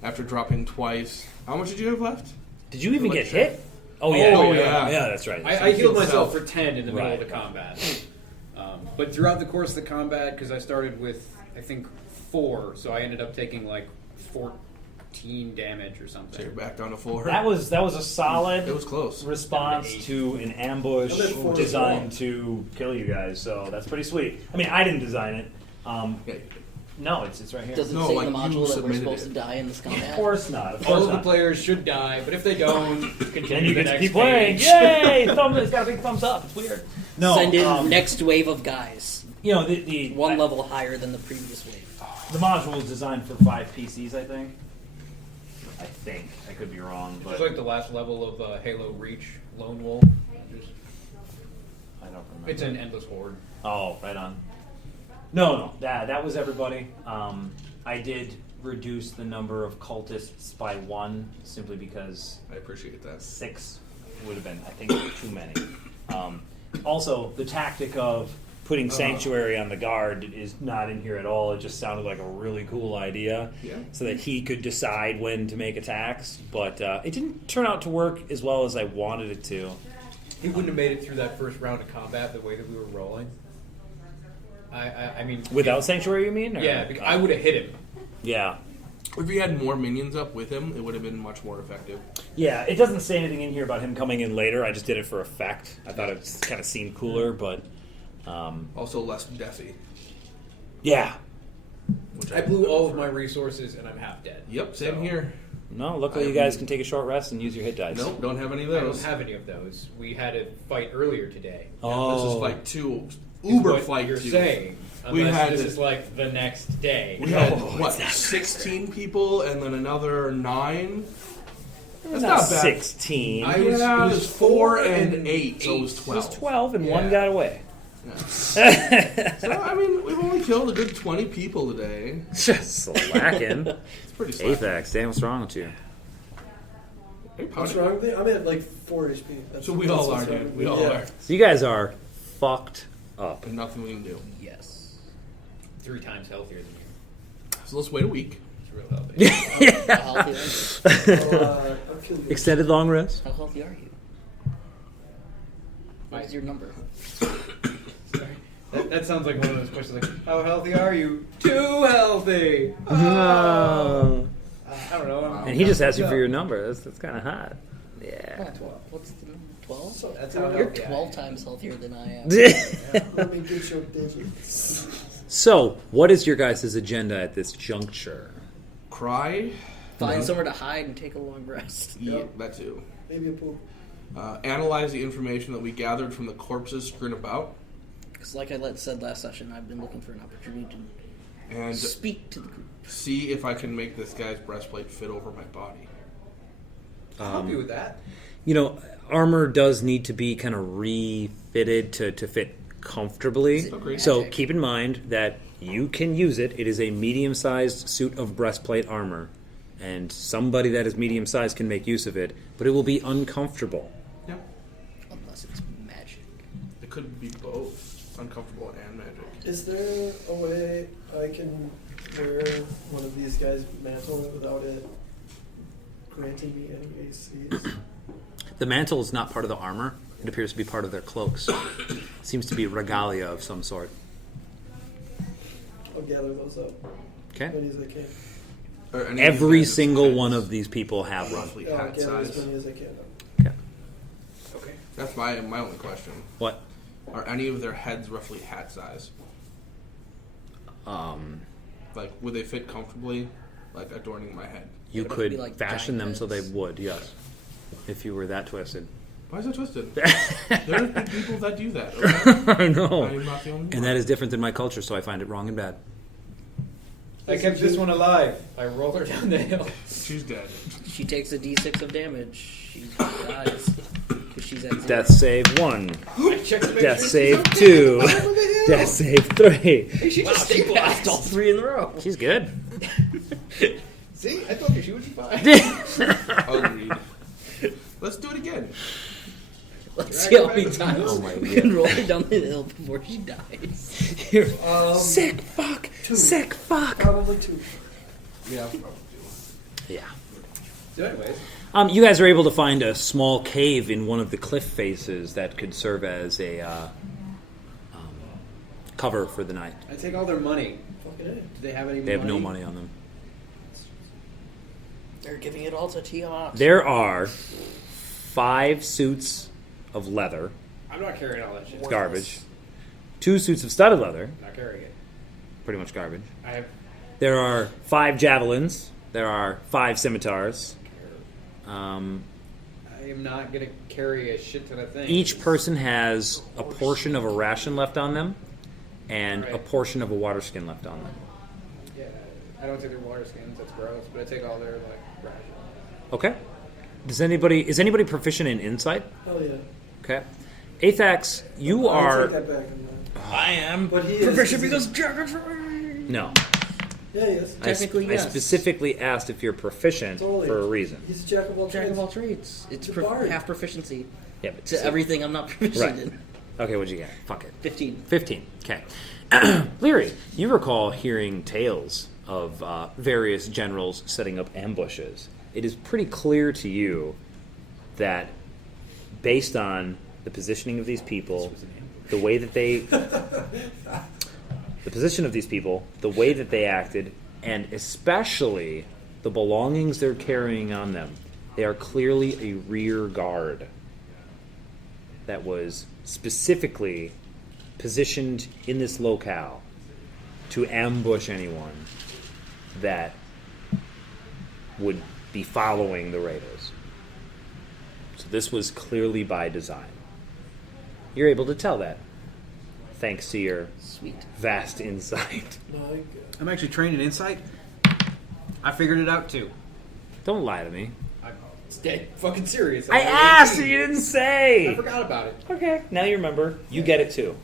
after dropping twice. How much did you have left? did you even Like get hit? Oh yeah, Oh, yeah, yeah. that's right. I healed healed myself self. for 10 in the middle of Right. the combat. But throughout the course of the combat, because I started with, I think, 4, so I ended up taking 14 15 damage or something. So you're back down to 4. That was a solid It was close. response to an ambush I'm at 4 as designed well. to kill you guys. So that's pretty sweet. I mean, I didn't design it. Yeah. No, it's right here. Does it No, say like, in the you module that we're submitted supposed it. to die in this combat? Of course not. Of All course of the not. players should die, but if they don't, continue Then you the get to next keep playing. page. Yay! It's got a big thumbs up. It's weird. No, Send in next wave of guys. You know the One level higher than the previous wave. The module was designed for 5 PCs, I think. I could be wrong, but Just like the last level of Halo Reach Lone Wolf. Just, I don't remember. it's an endless horde. Oh, right on. No, that was everybody. I did reduce the number of cultists by 1 simply because I appreciate that. 6 would have been, I think, too many. Also, the tactic of putting Sanctuary on the guard is not in here at all. It just sounded like a really cool idea, Yeah. so that he could decide when to make attacks. But it didn't turn out to work as well as I wanted it to. He wouldn't have made it through that first round of combat the way that we were rolling. I mean... Without Sanctuary, you mean? Or? Yeah, because I would have hit him. Yeah. If he had more minions up with him, it would have been much more effective. Yeah, it doesn't say anything in here about him coming in later. I just did it for effect. I thought it kind of seemed cooler, but... Also less deathy. yeah. Which I blew all of my resources and I'm half dead. Yep, same So, here. No, luckily you guys can take a short rest and use your hit dice. Nope, don't have any of I don't those. have any of those. We had a fight earlier today. Oh. This is fight 2. Is Uber what fight you're 2. saying. We Unless had this to- is like the next day. We had, 16 people and then another 9? That's not not bad. 16. Yeah, it was 4 and 8, so it was It 12. was 12 and one Yeah. got away. Yeah. So, I mean, we've only killed a good 20 people today. Just slacking. It's pretty slack. Aphex, damn, what's wrong with you? What's wrong with me? I'm at like 4 HP. So we all are, what's wrong dude. with We me. all Yeah. are. So you guys are fucked up. And nothing we can do. Yes. 3 times healthier than you. So let's wait a week. It's real healthy. How healthy are you? I'm feeling good. Extended long rest? How healthy are you? What is your number? That sounds like one of those questions like, how healthy are you? Too healthy! No. I don't know. And he just asked you for your number. That's kind of hot. Yeah. What's the number? 12? So, That's how You're healthy I am. 12 times healthier than I am. let me get your digits. So, what is your guys' agenda at this juncture? Cry. Find somewhere to hide and take a long rest. Yeah, Yep. that too. Maybe a pool. Analyze the information that we gathered from the corpses strewn about. Because like I said last session, I've been looking for an opportunity to And speak to the group. see if I can make this guy's breastplate fit over my body. I'll help you with that. You know, armor does need to be kind of refitted to fit comfortably. Agreed. So Magic. keep in mind that you can use it. It is a medium-sized suit of breastplate armor. And somebody that is medium-sized can make use of it, but it will be uncomfortable. Yeah. Unless it's magic. It could be both. Uncomfortable and magic. Is there a way I can wear one of these guys' mantle without it granting me any ACs? The mantle is not part of the armor. It appears to be part of their cloaks. Seems to be regalia of some sort. I'll gather those up Okay? as many as I can. Are any of Every these guys' single heads one of these people have one. roughly I'll hat gather as size? many as I can. Okay. Okay. That's my only question. What? Are any of their heads roughly hat size? Like, would they fit comfortably, like adorning my head? You Would it could be like fashion them giant so they heads? would, yes. If you were that twisted. Why is it twisted? There are people that do that. Okay? I know. I'm not the only one. And that is different than my culture, so I find it wrong and bad. I kept this one alive. I rolled her down the hill. She's dead. She takes a d6 of damage. She dies. Because she's at 0. Death save 1. I checked to make Death sure save she's 2. okay. Death save 3. Hey, she just She stabilized. passed all 3 in a row. She's good. See, I told you she would be fine. Agreed. Let's do it again. Let's see how many Oh times my we can roll her down the hill before she dies. Here. Sick fuck. 2. Sick fuck. Probably 2. Yeah, I'll probably do. Yeah. So anyways, You guys are able to find a small cave in one of the cliff faces that could serve as a cover for the night. I take all their money. Fucking A. Do they have any They have no money on them. They're giving it all to Tiamat. There are 5 suits of leather. I'm not carrying all that shit. It's garbage. 2 suits of studded leather. Not carrying it. Pretty much garbage. I have. There are 5 javelins. There are 5 scimitars. I am not going to carry a shit ton of things. Each person has a portion of a ration left on them and a portion of a water skin left on them. Yeah, I don't take their water skins. That's gross. But I take all their ration. Okay. Is anybody proficient in insight? Oh yeah. Okay. Athax, you I'll are. take that back. I am But he is proficient he's- because No. Yeah, he is. Technically, I yes. specifically asked if you're proficient Totally. for a reason. He's a jack of all Jack trades. of all trades. It's It's a bard. half proficiency Yeah, but to everything I'm not proficient Right. in. Okay, what'd you get? Fuck it. 15. 15. Okay. Leary, you recall hearing tales of various generals setting up ambushes. It is pretty clear to you that based on the positioning of these people, the way that they... the position of these people, the way that they acted, and especially the belongings they're carrying on them, they are clearly a rear guard that was specifically positioned in this locale to ambush anyone that would be following the raiders. So this was clearly by design. You're able to tell that thanks to your Sweet. vast insight. I'm actually trained in insight. I figured it out too. Don't lie to me. I'm dead fucking serious. I asked and you didn't say. I forgot about it. Okay, now you remember. You get it too.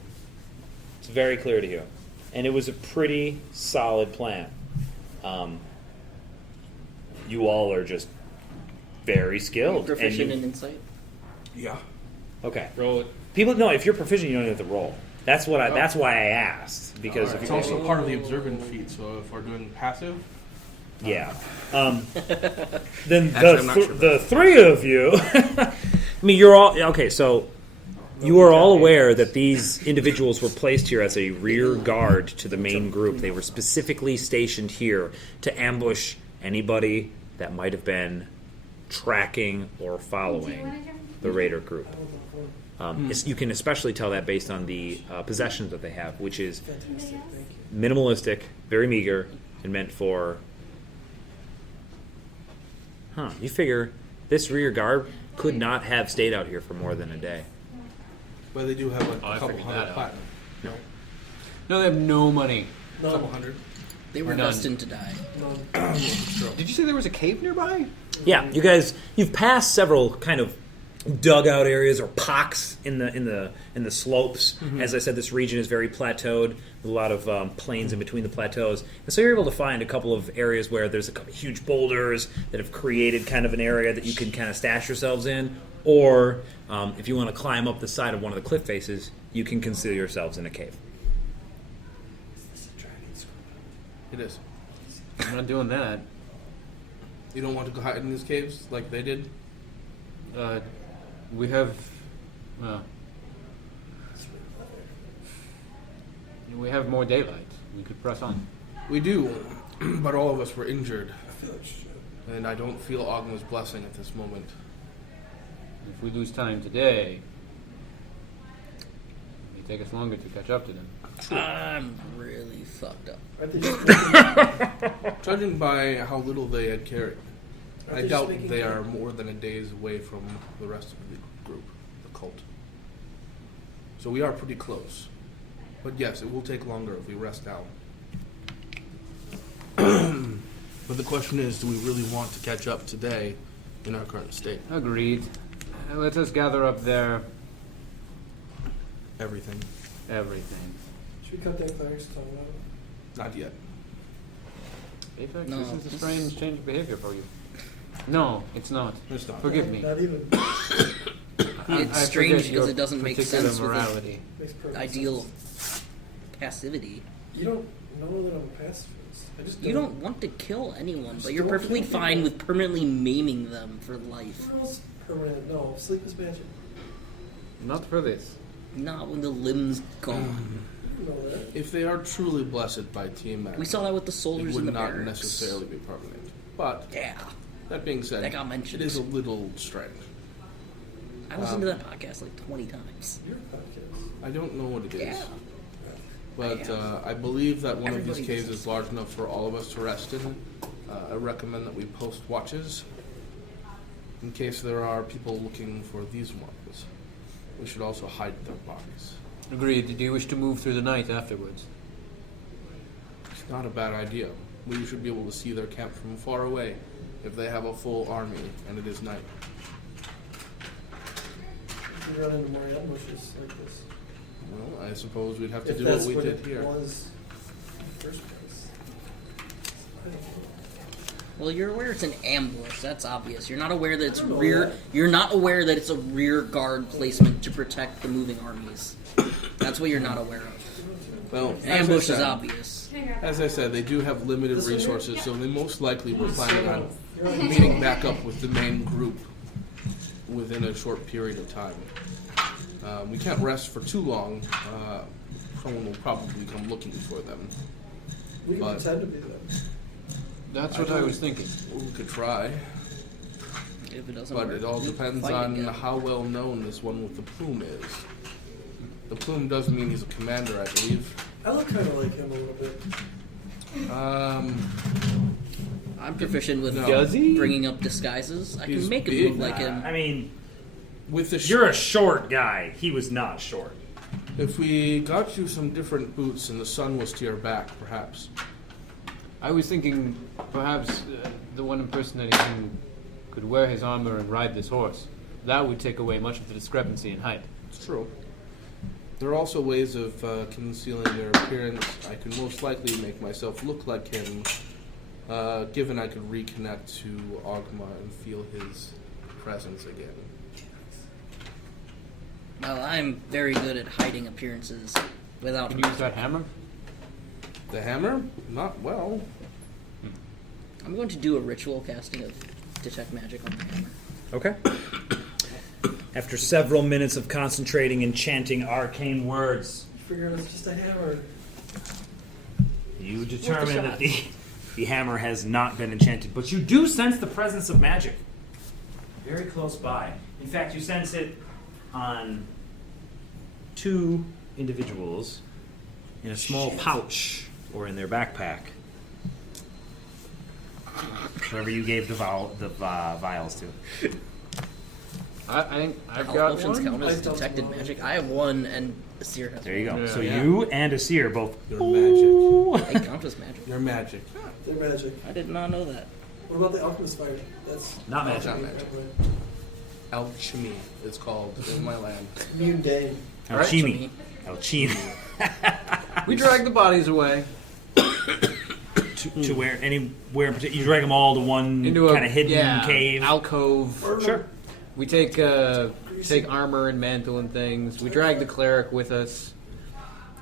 It's very clear to you. And it was a pretty solid plan. You all are just very skilled. Proficient and in insight. Yeah. Okay. Roll it. People, no, if you're proficient, you don't have to roll. That's what. That's why I asked, because if It's you, also part of the observant feat, so if we're doing passive, yeah. Then Actually, I'm not sure. the 3 of you. I mean, you're all okay. So you are all aware that these individuals were placed here as a rear guard to the main group. They were specifically stationed here to ambush anybody that might have been tracking or following the raider group. You can especially tell that based on the possessions that they have, which is minimalistic, very meager, and meant for... You figure this rear guard could not have stayed out here for more than a day. but they do have I a couple figured hundred that out. platinum. No, they have no money. A couple hundred. They were None. destined to die. Did you say there was a cave nearby? Yeah, you guys, you've passed several kind of dugout areas or pocks in the slopes. As I said, this region is very plateaued, with a lot of plains in between the plateaus, and so you're able to find a couple of areas where there's a couple of huge boulders that have created kind of an area that you can kind of stash yourselves in, or if you want to climb up the side of one of the cliff faces, you can conceal yourselves in a cave. It is. I'm not doing that. You don't want to go hide in these caves like they did? We have... we have more daylight. We could press on. We do, but all of us were injured. And I don't feel Ogma's blessing at this moment. If we lose time today, it may take us longer to catch up to them. I'm really fucked up. Aren't they just Judging by how little they had carried, Aren't I they doubt just making they camp? are more than a day's away from the rest of the group, the cult. So we are pretty close. But yes, it will take longer if we rest out. But the question is, do we really want to catch up today in our current state? Agreed. Let us gather up there Everything. everything. Should we cut that cleric's tongue out? Not yet. Apex, No, this is a this- strange change of behavior for you. No, it's not. It's not. Forgive me. Not even. It's I strange forget because your it doesn't make particular sense with morality. Makes perfect ideal sense. passivity. You don't know that I'm a pacifist. I just You don't want to kill anyone, but Just you're don't perfectly kill fine people. with permanently maiming them for life. Rules permanent. No, sleep is magic. Not for this. Not when the limb's gone. You know that. If they are truly blessed by Tiamat, We saw that with the it soldiers would in the not barracks. necessarily be permanent. But Yeah. That being said, That got mentioned. it is a little strange. I listened to that podcast like 20 times. Your podcast. I don't know what it is. Yeah. But I believe that one of these Everybody caves listens. is large enough for all of us to rest in. I recommend that we post watches in case there are people looking for these ones. We should also hide their bodies. Agreed. Do you wish to move through the night afterwards? It's not a bad idea. We should be able to see their camp from far away if they have a full army and it is night. If we run into more ambushes like this. Well, I suppose we'd have to If do that's what we what did it here. was in the first place. I don't know. Well, you're aware it's an ambush. That's obvious. You're not aware that it's I know rear. that. You're not aware that it's a rear guard placement to protect the moving armies. That's what you're not aware of. Well, An ambush is said, obvious. As I said, they do have limited This one here? resources, so they most likely were planning on You're right. meeting back up with the main group within a short period of time. We can't rest for too long. Someone will probably come looking for them. We can But- pretend to be them. That's what I was thinking. We could try, If it doesn't but work, it all you depends fight on again. how well known this one with the plume is. The plume does mean he's a commander, I believe. I look kind of like him a little bit. I'm proficient with No. Does he? bringing up disguises. I He's can make him big. look like him. I mean, With the you're a short guy. He was not short. if we got you some different boots and the sun was to your back, perhaps. I was thinking perhaps the one impersonating him could wear his armor and ride this horse. That would take away much of the discrepancy in height. It's true. There are also ways of concealing their appearance. I could most likely make myself look like him, given I could reconnect to Ogma and feel his presence again. Well, I'm very good at hiding appearances without. Can you use that hammer? The hammer? Not well. I'm going to do a ritual casting of detect magic on the hammer. Okay. After several minutes of concentrating and chanting arcane words, Figure it was just a hammer. you determine that the hammer has not been enchanted, but you do sense the presence of magic very close by. In fact, you sense it on two individuals in a small pouch or in their backpack. Whoever you gave the vials to. I think I've Health got potions one. count as I don't detected know. magic. I have one, and Asir has There you go. Yeah. So Yeah. you and Asir both. Your magic. one. They count as magic. Your magic. They're magic. I did not know that. What about the alchemist fire? That's Not magic. Not magic. Alchemy is called in my land. Mundane. Alchemy. Alchemy. We drag the bodies away to where anywhere in particular, you drag them all to one into a kind of hidden cave. alcove. Sure. We take armor and mantle and things. We drag the cleric with us.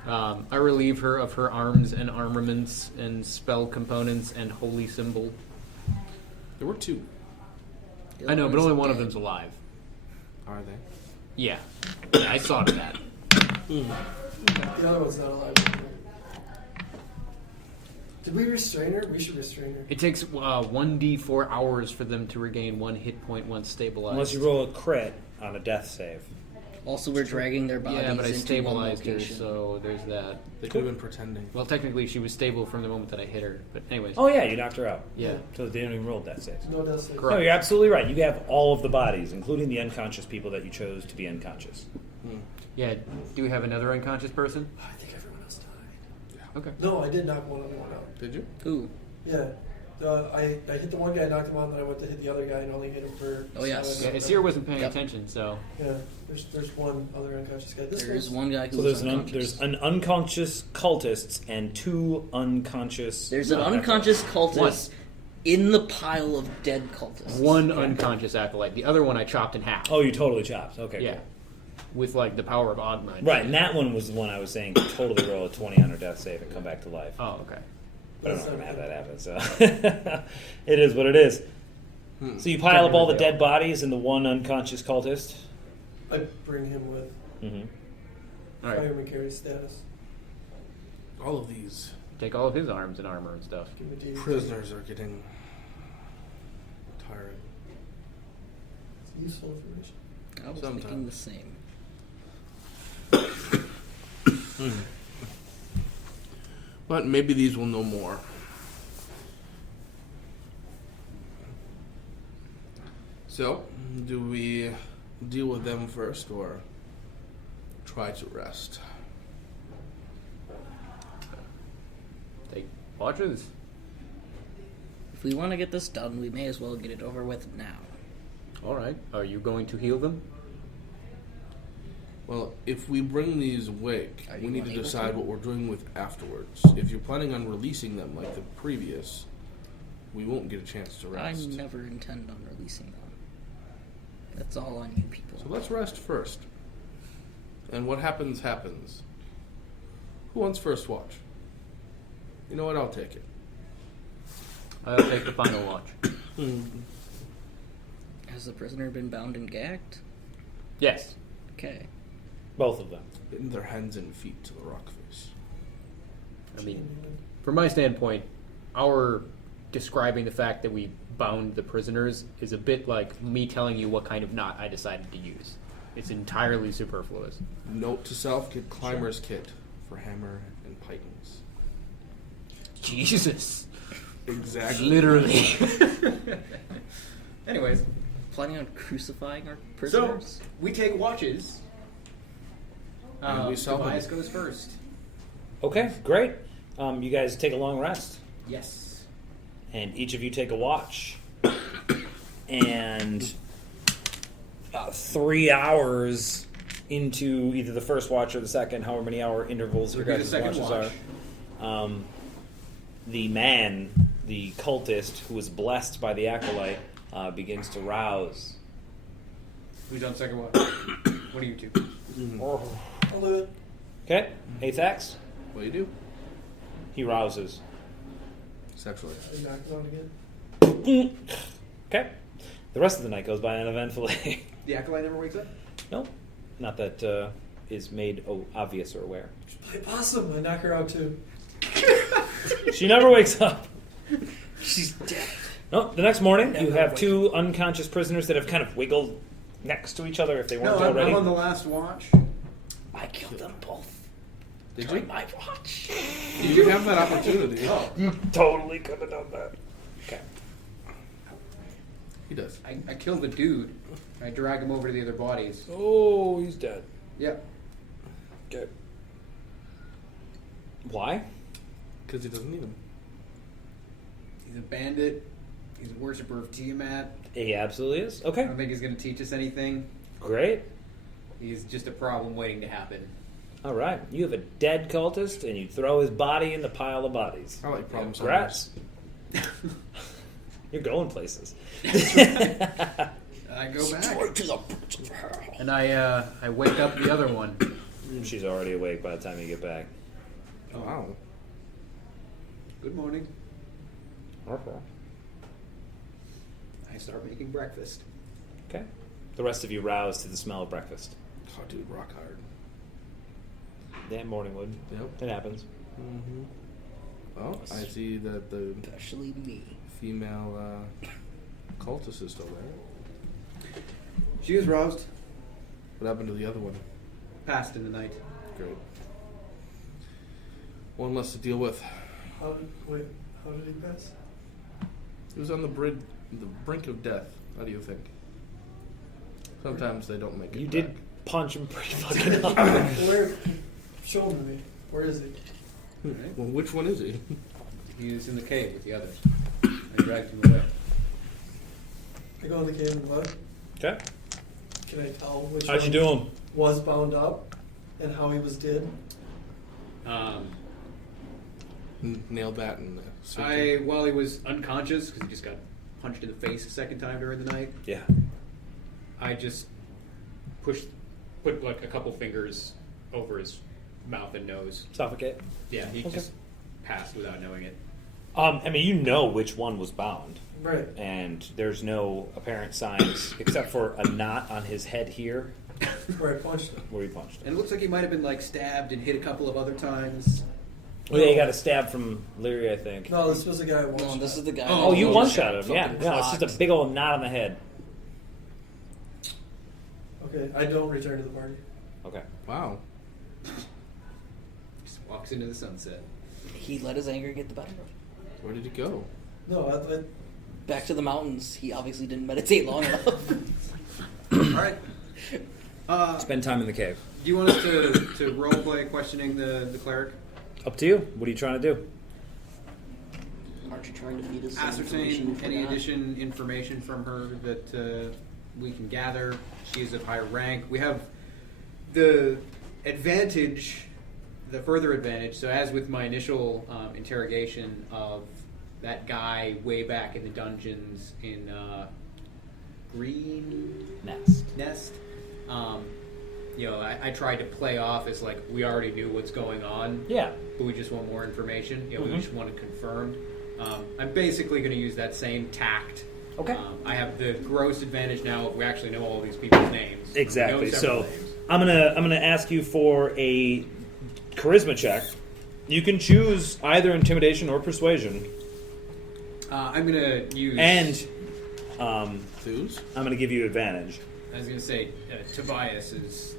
I relieve her of her arms and armaments and spell components and holy symbol. There were two. I know, but only one of them's alive. Are they? Yeah, I saw to that. The other one's not alive. Did we restrain her? We should restrain her. It takes 1d4 hours for them to regain 1 hit point once stabilized. Unless you roll a crit on a death save. Also, we're dragging their bodies Yeah, but I into one stabilized her, location. so there's that. They could have been pretending. Well, technically, she was stable from the moment that I hit her. But anyways, Oh yeah, you knocked her out. yeah. So they don't even roll death saves. No death save. Correct. No, you're absolutely right. You have all of the bodies, including the unconscious people that you chose to be unconscious. Yeah, do we have another unconscious person? I think everyone else died. Okay. No, I did knock one other one out. Did you? Ooh. Yeah. I hit the one guy, knocked him out, and then I went to hit the other guy and only hit him for... Oh, yes. Yeah, Asir wasn't paying Yep. attention, so... Yeah, there's one other unconscious guy. This There's one's- one guy who So was there's unconscious. an unconscious cultist and two unconscious. There's an no, unconscious cultist One. in the pile of dead cultists. One unconscious acolyte. The other one I chopped in half. Oh, you totally chopped. Okay. Yeah. With, like, the power of Ogma. Right, and that one was the one I was saying could totally roll a 20 on her death save and come back to life. Oh, okay. But I'm not going to have that happen, so. It is what it is. So you pile up all the dead bodies and the one unconscious cultist. I bring him with Mm-hmm. All right. fireman carry status. All of these Take all of his arms and armor and stuff. Give him a D. prisoners are getting tiring. It's useful information. I was Sometimes. thinking the same. But maybe these will know more. So, do we deal with them first or try to rest? Take watches. If we want to get this done, we may as well get it over with now. All right. Are you going to heal them? Well, if we bring these awake, Are we you need to unable decide to? what we're doing with afterwards. If you're planning on releasing them like the previous, we won't get a chance to I rest. never intend on releasing them. That's all on you people. So let's rest first. And what happens, happens. Who wants first watch? You know what? I'll take it. I'll take the final watch. Has the prisoner been bound and gagged? Yes. Okay. Both of them. Putting their hands and feet to the rock face. I mean, from my standpoint, our describing the fact that we bound the prisoners is a bit like me telling you what kind of knot I decided to use. It's entirely superfluous. Note to self: get climber's kit for hammer and pythons. Jesus. Exactly. Literally. Anyways, Planning on crucifying our so prisoners? we take watches. And we sell them. Tobias goes first. Okay, great. You guys take a long rest, Yes. and each of you take a watch. And 3 hours into either the first watch or the second, however many hour intervals your It'll be the guys' second watches watch. are, the man, the cultist who was blessed by the acolyte, begins to rouse. Who's on second watch? What are you two? I'll do it. Okay, Athax, What do you do? he rouses. Sexually. Are you knocking out again? Okay, the rest of the night goes by uneventfully. The acolyte never wakes up? Nope, not that is made obvious or aware. Play possum. I knock her out too. She never wakes up. She's dead. No, the next morning you Never have wakes two unconscious prisoners that have kind of wiggled next to each other if they No, weren't I'm already. on the last watch. I killed them both. Did During you? my watch. You did have that opportunity. You totally could have done that. Okay. He does. I killed the dude. I drag him over to the other bodies. Oh, he's dead. Yep. Okay. Why? Because he doesn't need them. He's a bandit. He's a worshiper of Tiamat. He absolutely is. I Okay. don't think he's going to teach us anything. Great. He's just a problem waiting to happen. All right. You have a dead cultist, and you throw his body in the pile of bodies. I like problem solvers. Congrats. You're going places. I go back. Straight to the pits of hell. And I wake up the other one. She's already awake by the time you get back. Oh, wow. Good morning. Okay. I start making breakfast. Okay. The rest of you rouse to the smell of breakfast. Oh, dude, rock hard. Damn morning wood. Yep. It happens. Mm-hmm. Well, I see that the Especially me. female cultist is still there. She was roused. What happened to the other one? Passed in the night. Great. One less to deal with. How did he pass? He was on the brink of death. How do you think? Sometimes they don't make it You back. did punch him pretty fucking hard. Where? Show him to me. Where is he? Right. Well, which one is he? He was in the cave with the others. I dragged him away. I go in the cave and look. Okay. Can I tell which How'd you one do him? was bound up and how he was did? Nailed that in the While he was unconscious, because he just got punched in the face a second time during the night, Yeah. I just put like a couple fingers over his mouth and nose. Suffocate. Yeah, he Okay. just passed without knowing it. I mean, you know which one was bound, Right. and there's no apparent signs except for a knot on his head here Where I punched him. where he punched And him. it looks like he might have been like stabbed and hit a couple of other times. Oh, yeah, you got a stab from Leary, I think. No, this was the guy. No, this is the guy. Oh, you who one-shot him. Yeah, fucking no, it's just a clocked. big old knot on the head. Okay, I don't return to the party. Okay. Wow. Just walks into the sunset. He let his anger get the better of him. Where did he go? No, I Back to the mountains. He obviously didn't meditate long enough. All right. Spend time in the cave. Do you want us to role play questioning the cleric? Up to you. What are you trying to do? Aren't you trying to feed us some information Ascertain we any forgot? information from her that we can gather. She is of higher rank. We have the advantage, the further advantage. So as with my initial interrogation of that guy way back in the dungeons in Green Nest, I tried to play off as like we already knew what's going on. Yeah. But we just want more information. We Mhm. just want it confirmed. I'm basically going to use that same tact. Okay. I have the gross advantage now. We actually know all these people's names. Exactly. We know several So names. I'm gonna ask you for a charisma check. You can choose either intimidation or persuasion, I'm going to use. and Thews? I'm gonna give you advantage. I was going to say Tobias is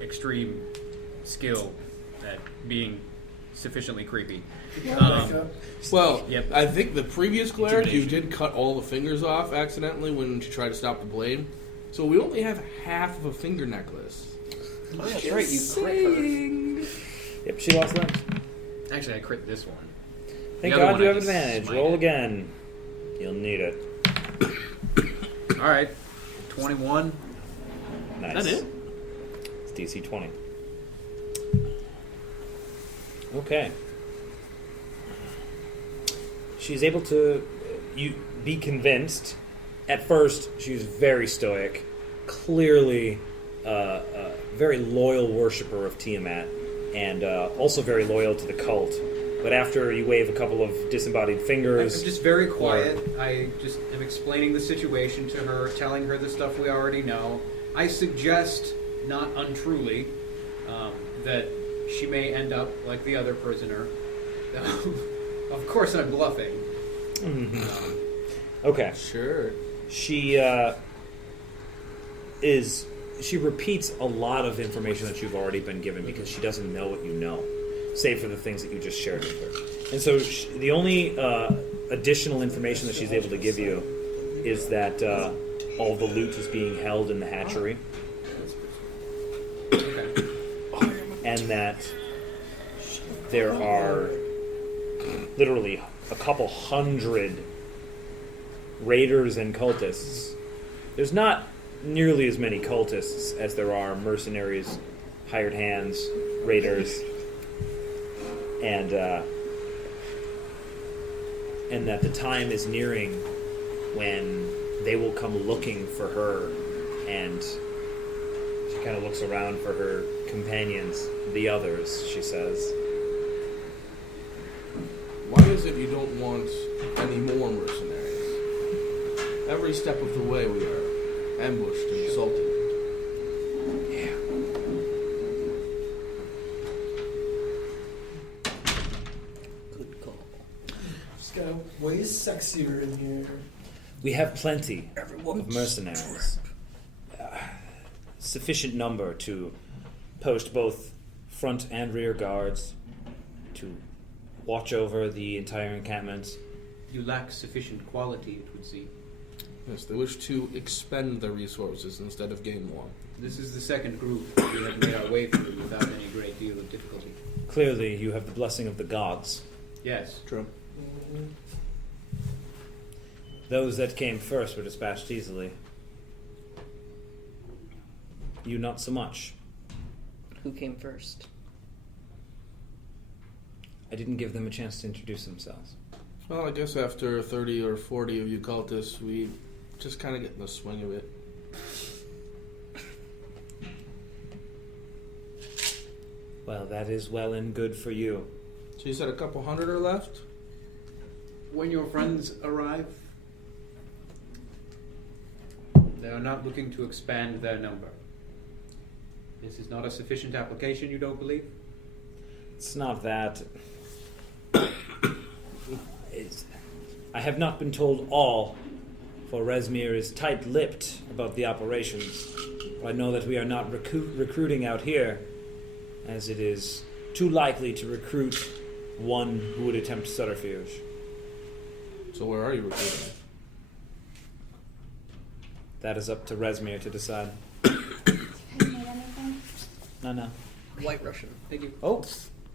extreme skill at being sufficiently creepy. Well, Yep. I think the previous cleric, you Intimidation. did cut all the fingers off accidentally when she tried to stop the blade. So we only have half of a finger necklace. Oh, that's right. You crit her. Yep, she lost limbs. Actually, I crit this one. Thank The other God one you I have just advantage. smite Roll it. again. You'll need it. All right, 21. Nice. That it? It's DC 20. Okay. She's able to be convinced. At first, she was very stoic, clearly a very loyal worshiper of Tiamat, and also very loyal to the cult. But after you wave a couple of disembodied I'm fingers, just very quiet. I just am explaining the situation to her, telling her the stuff we already know. I suggest, not untruly, that she may end up like the other prisoner. Of course, I'm bluffing. okay, Sure. she repeats a lot of information that you've already been given because she doesn't know what you know, save for the things that you just shared with her. And so the only additional information that she's able to give you is that all the loot is being held in the hatchery, and that there are literally a couple hundred raiders and cultists. There's not nearly as many cultists as there are mercenaries, hired hands, raiders, and that the time is nearing when they will come looking for her. And she kind of looks around for her companions, the others, she says. Why is it you don't want any more mercenaries? Every step of the way we are ambushed and assaulted. Yeah. Good call. just got way sexier in here. We have plenty Everyone. of mercenaries. Sufficient number to post both front and rear guards, to watch over the entire encampment. You lack sufficient quality, it would seem. Yes, they wish to expend their resources instead of gain more. This is the second group we have made our way through without any great deal of difficulty. Clearly, you have the blessing of the gods. Yes. True. Those that came first were dispatched easily. You not so much. Who came first? I didn't give them a chance to introduce themselves. Well, I guess after 30 or 40 of you cultists, we just kind of get in the swing of it. Well, that is well and good for you. So you said a couple hundred are left? When your friends arrive, they are not looking to expand their number. This is not a sufficient application, you don't believe? It's not that. I have not been told all, for Rezmir is tight-lipped about the operations. I know that we are not recruiting out here, as it is too likely to recruit one who would attempt subterfuge. So where are you recruiting? That is up to Rezmir to decide. Have you made anything? No. White Russian. Thank you. Oh,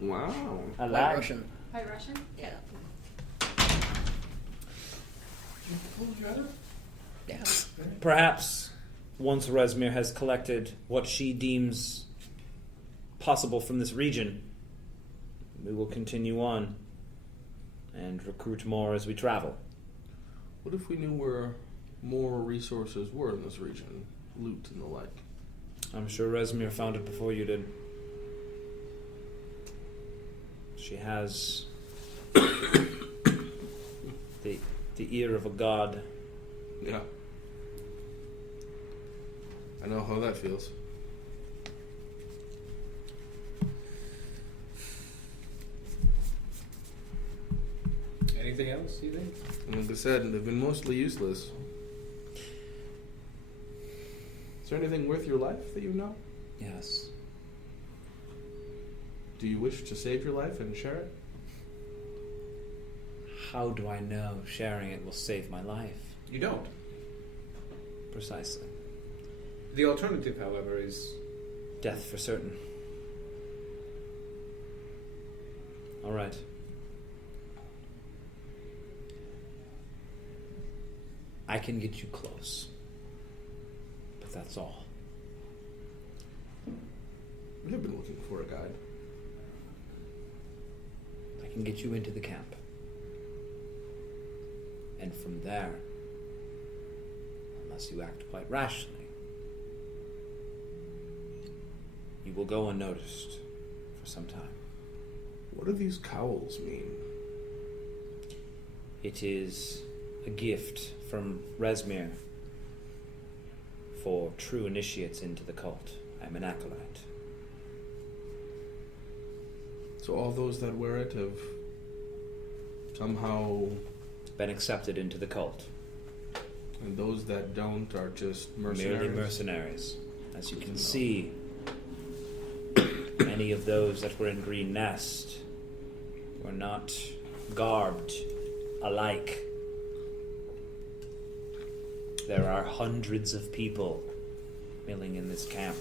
Wow. I White lied. Russian. White Russian? Yeah. Yeah. Perhaps once Rezmir has collected what she deems possible from this region, we will continue on and recruit more as we travel. What if we knew where more resources were in this region? Loot and the like. I'm sure Rezmir found it before you did. She has the ear of a god. Yeah. I know how that feels. Anything else, you think? And like I said, they've been mostly useless. Is there anything worth your life that you know? Yes. Do you wish to save your life and share it? How do I know sharing it will save my life? You don't. Precisely. The alternative, however, is Death for certain. All right. I can get you close. But that's all. We have been looking for a guide. I can get you into the camp. And from there, unless you act quite rashly, you will go unnoticed for some time. What do these cowls mean? It is a gift from Rezmir for true initiates into the cult. I'm an acolyte. So all those that wear it have somehow... Been accepted into the cult. And those that don't are just mercenaries? Merely mercenaries. As you can see, many of those that were in Green Nest were not garbed alike. There are hundreds of people milling in this camp.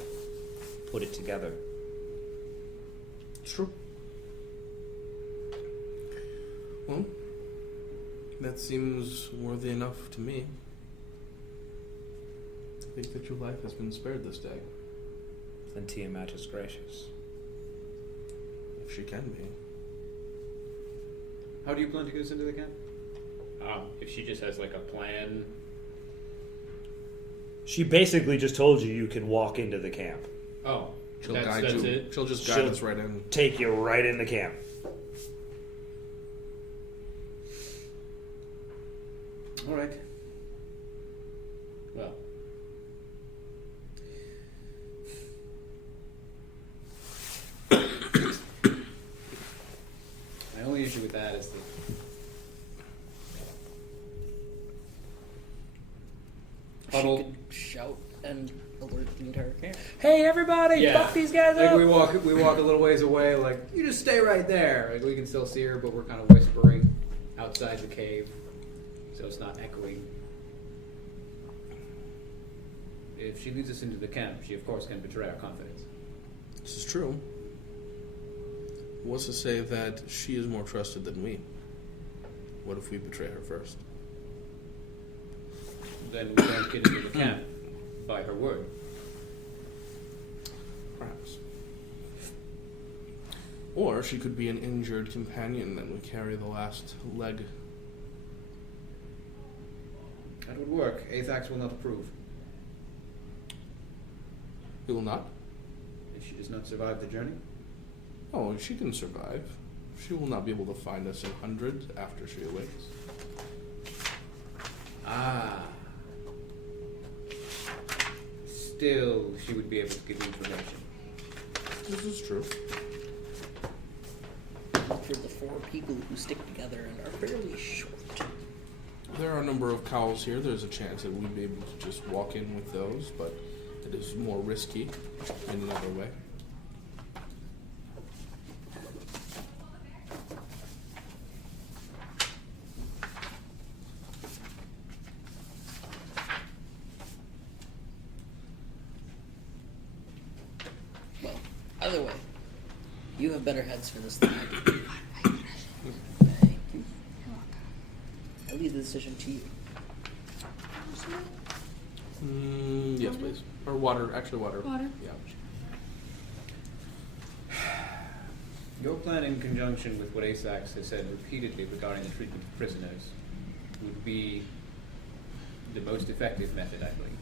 Put it together. It's true. Well, that seems worthy enough to me. I think that your life has been spared this day. Then Tiamat is gracious. If she can be. How do you plan to get us into the camp? If she just has like a plan. She basically just told you can walk into the camp. Oh, She'll that's guide you. it. She'll just guide She'll us right in. Take you right in the camp. All right. Well, My only issue with that is that She Huddle. could shout and alert the entire camp. Hey everybody, Yeah. fuck these guys Like up! we walk a little ways away. Like you just stay right there. Like we can still see her, but we're kind of whispering outside the cave, so it's not echoing. If she leads us into the camp, she of course can betray our confidence. This is true. What's to say that she is more trusted than we? What if we betray her first? Then we don't get into the camp by her word. Perhaps. Or she could be an injured companion that would carry the last leg. That would work. Athax will not approve. He will not? If she does not survive the journey. Oh, she can survive. She will not be able to find us in hundreds after she awakes. Ah. Still, she would be able to give you information. This is true. for the 4 people who stick together and are fairly short. There are a number of cows here. There's a chance that we'd be able to just walk in with those, but it is more risky in another way. Well, either way, you have better heads for this than I do. Thank you. I leave the decision to you. Yes, please. Or water. Actually, water. Water. Yeah. Your plan, in conjunction with what ASAX has said repeatedly regarding the treatment of prisoners, would be the most effective method, I believe.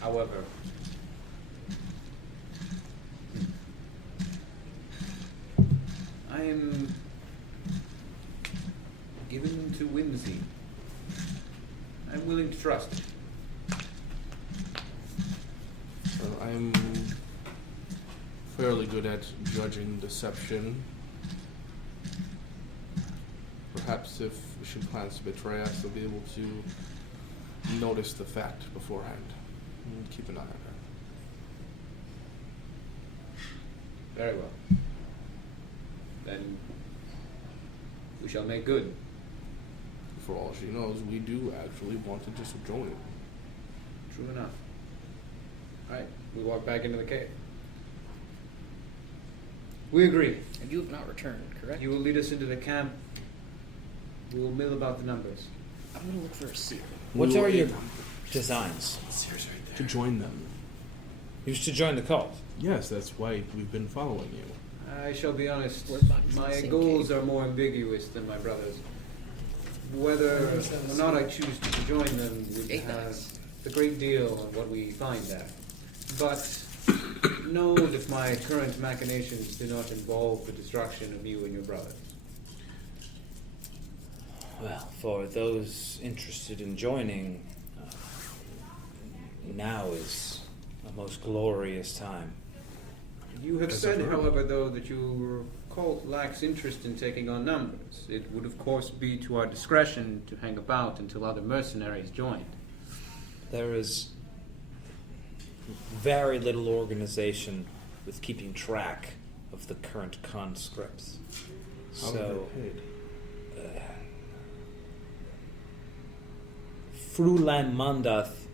However, I am given to whimsy. I'm willing to trust it. I'm fairly good at judging deception. Perhaps if she plans to betray us, they'll be able to notice the fact beforehand and keep an eye on her. Very well. Then we shall make good. For all she knows, we do actually want to just join it. True enough. Alright, we walk back into the cave. We agree. And you have not returned, correct? You will lead us into the camp. We will mill about the numbers. I'm going to look for a seal. What are your designs? To join them. You wish to join the cult? Yes, that's why we've been following you. I shall be honest, We're bodies in the my same goals cave. are more ambiguous than my brother's. Whether or not I choose to join them would Eight have nights. a great deal on what we find there. But know that my current machinations do not involve the destruction of you and your brothers. Well, for those interested in joining, now is a most glorious time. You have As said, I've heard. however, though, that your cult lacks interest in taking on numbers. It would, of course, be to our discretion to hang about until other mercenaries joined. There is very little organization with keeping track of the current conscripts. How are So, they paid? Frulan Mandath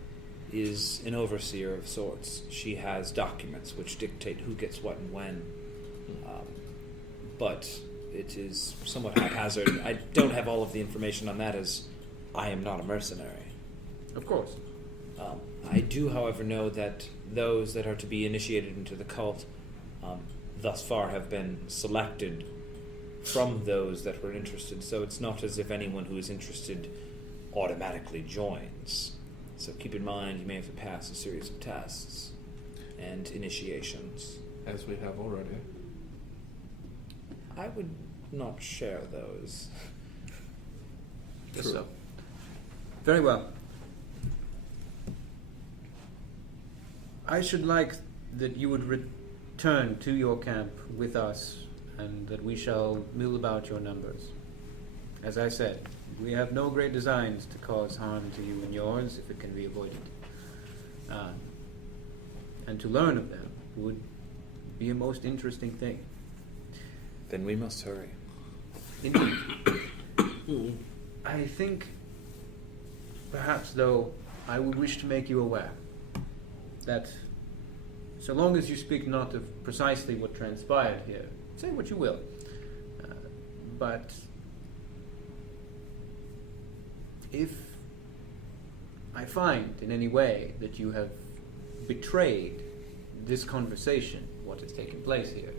is an overseer of sorts. She has documents which dictate who gets what and when. But it is somewhat haphazard. I don't have all of the information on that as I am not a mercenary. Of course. I do, however, know that those that are to be initiated into the cult thus far have been selected from those that were interested, so it's not as if anyone who is interested automatically joins. So keep in mind you may have to pass a series of tests and initiations. As we have already. I would not share those. Just so. Very well. I should like that you would return to your camp with us, and that we shall mill about your numbers. As I said, we have no great designs to cause harm to you and yours if it can be avoided. And to learn of them would be a most interesting thing. Then we must hurry. Indeed. I think, perhaps, though, I would wish to make you aware that so long as you speak not of precisely what transpired here, say what you will, but if I find in any way that you have betrayed this conversation, what has taken place here,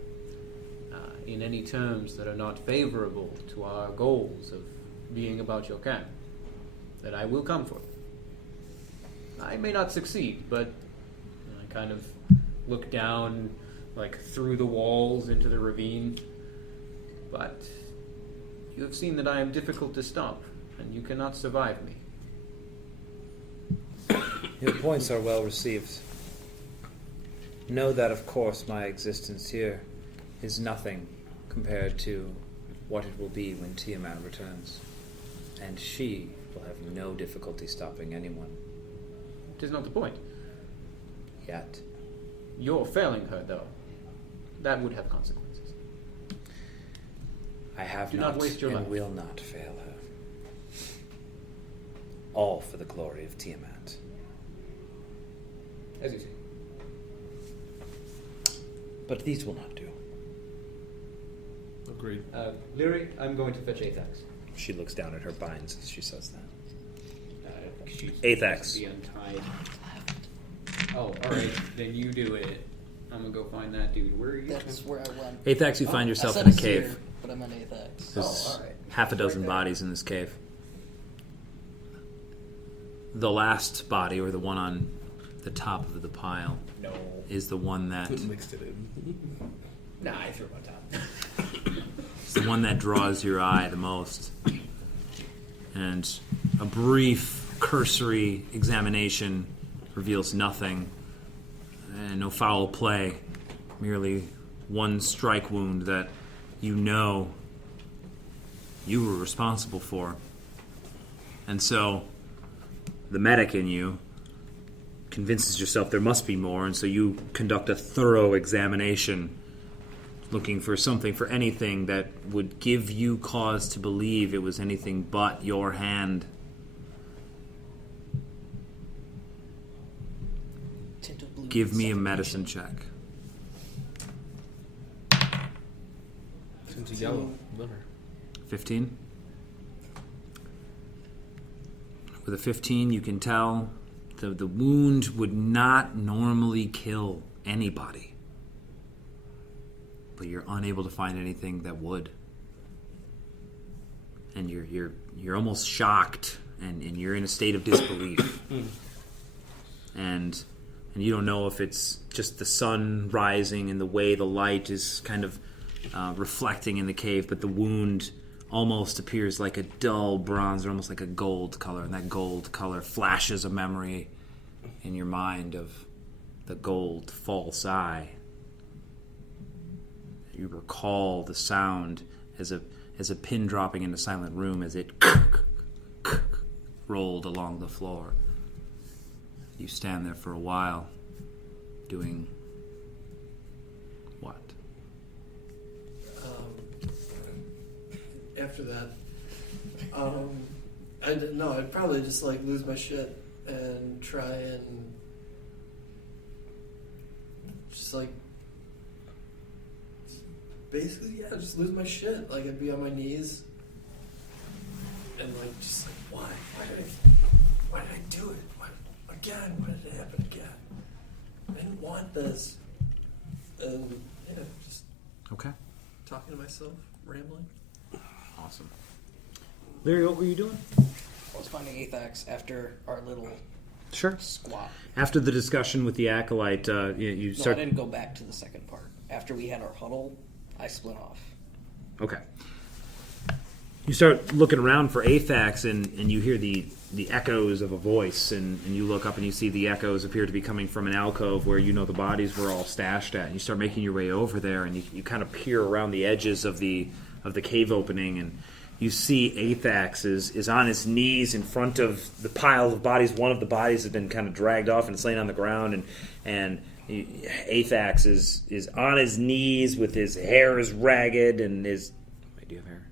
in any terms that are not favorable to our goals of being about your camp, that I will come for it. I may not succeed, but I kind of look down, like, through the walls into the ravine. But you have seen that I am difficult to stop, and you cannot survive me. Your points are well received. Know that, of course, my existence here is nothing compared to what it will be when Tiamat returns. And she will have no difficulty stopping anyone. Tis not the point. Yet. You're failing her, though. That would have consequences. I have Do not waste your and life. will not fail her. All for the glory of Tiamat. As you say. But these will not do. Agreed. Lyri, I'm going to fetch Athax. She looks down at her binds as she says that. She's Athax. supposed to be untied. Oh, alright. Then you do it. I'm gonna go find that dude. Where are you? That's where I went. Athax, you find I yourself said in a seer, cave. but I meant Athax. There's alright. half a dozen Right there. bodies in this cave. The last body, or the one on the top of the pile, No. is the one that Mixed it in. Nah, I threw him on top. is the one that draws your eye the most. And a brief, cursory examination reveals nothing, and no foul play, merely one strike wound that you know you were responsible for. And so the medic in you convinces yourself there must be more, and so you conduct a thorough examination, looking for something, for anything that would give you cause to believe it was anything but your hand. Tint of blue Give me a suffocation. medicine check. It's a yellow liver. 15? With a 15, you can tell the wound would not normally kill anybody. But you're unable to find anything that would. And you're almost shocked, and you're in a state of disbelief. and you don't know if it's just the sun rising and the way the light is kind of reflecting in the cave, but the wound almost appears like a dull bronze, or almost like a gold color, and that gold color flashes a memory in your mind of the gold false eye. You recall the sound as a pin dropping in a silent room as it rolled along the floor. You stand there for a while, doing what? After that, I'd probably just like lose my shit and try and just like basically, yeah, just lose my shit. Like I'd be on my knees and like just like why did I do it? Why did it happen again? I didn't want this. And yeah, just Okay. talking to myself, rambling. Awesome. Larry, what were you doing? I was finding Athax after our little Sure. squat. After the discussion with the acolyte, you No, start. I didn't go back to the second part. After we had our huddle, I split off. Okay. You start looking around for Athax, and you hear the echoes of a voice, and you look up and you see the echoes appear to be coming from an alcove where you know the bodies were all stashed at. And you start making your way over there, and you kind of peer around the edges of the cave opening, and you see Athax is on his knees in front of the pile of bodies. One of the bodies has been kind of dragged off and it's laying on the ground, and Athax is on his knees with his hair is ragged and his... Wait, do you have hair?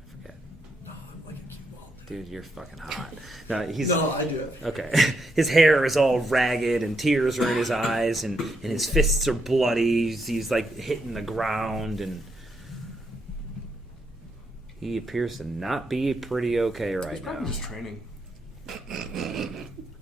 I forget. No, I'm like a cute ball. Dude, you're fucking hot. No, I do it. Okay. His hair is all ragged and tears are in his eyes and his fists are bloody. He's like hitting the ground, and he appears to not be pretty okay right He's probably now. just training.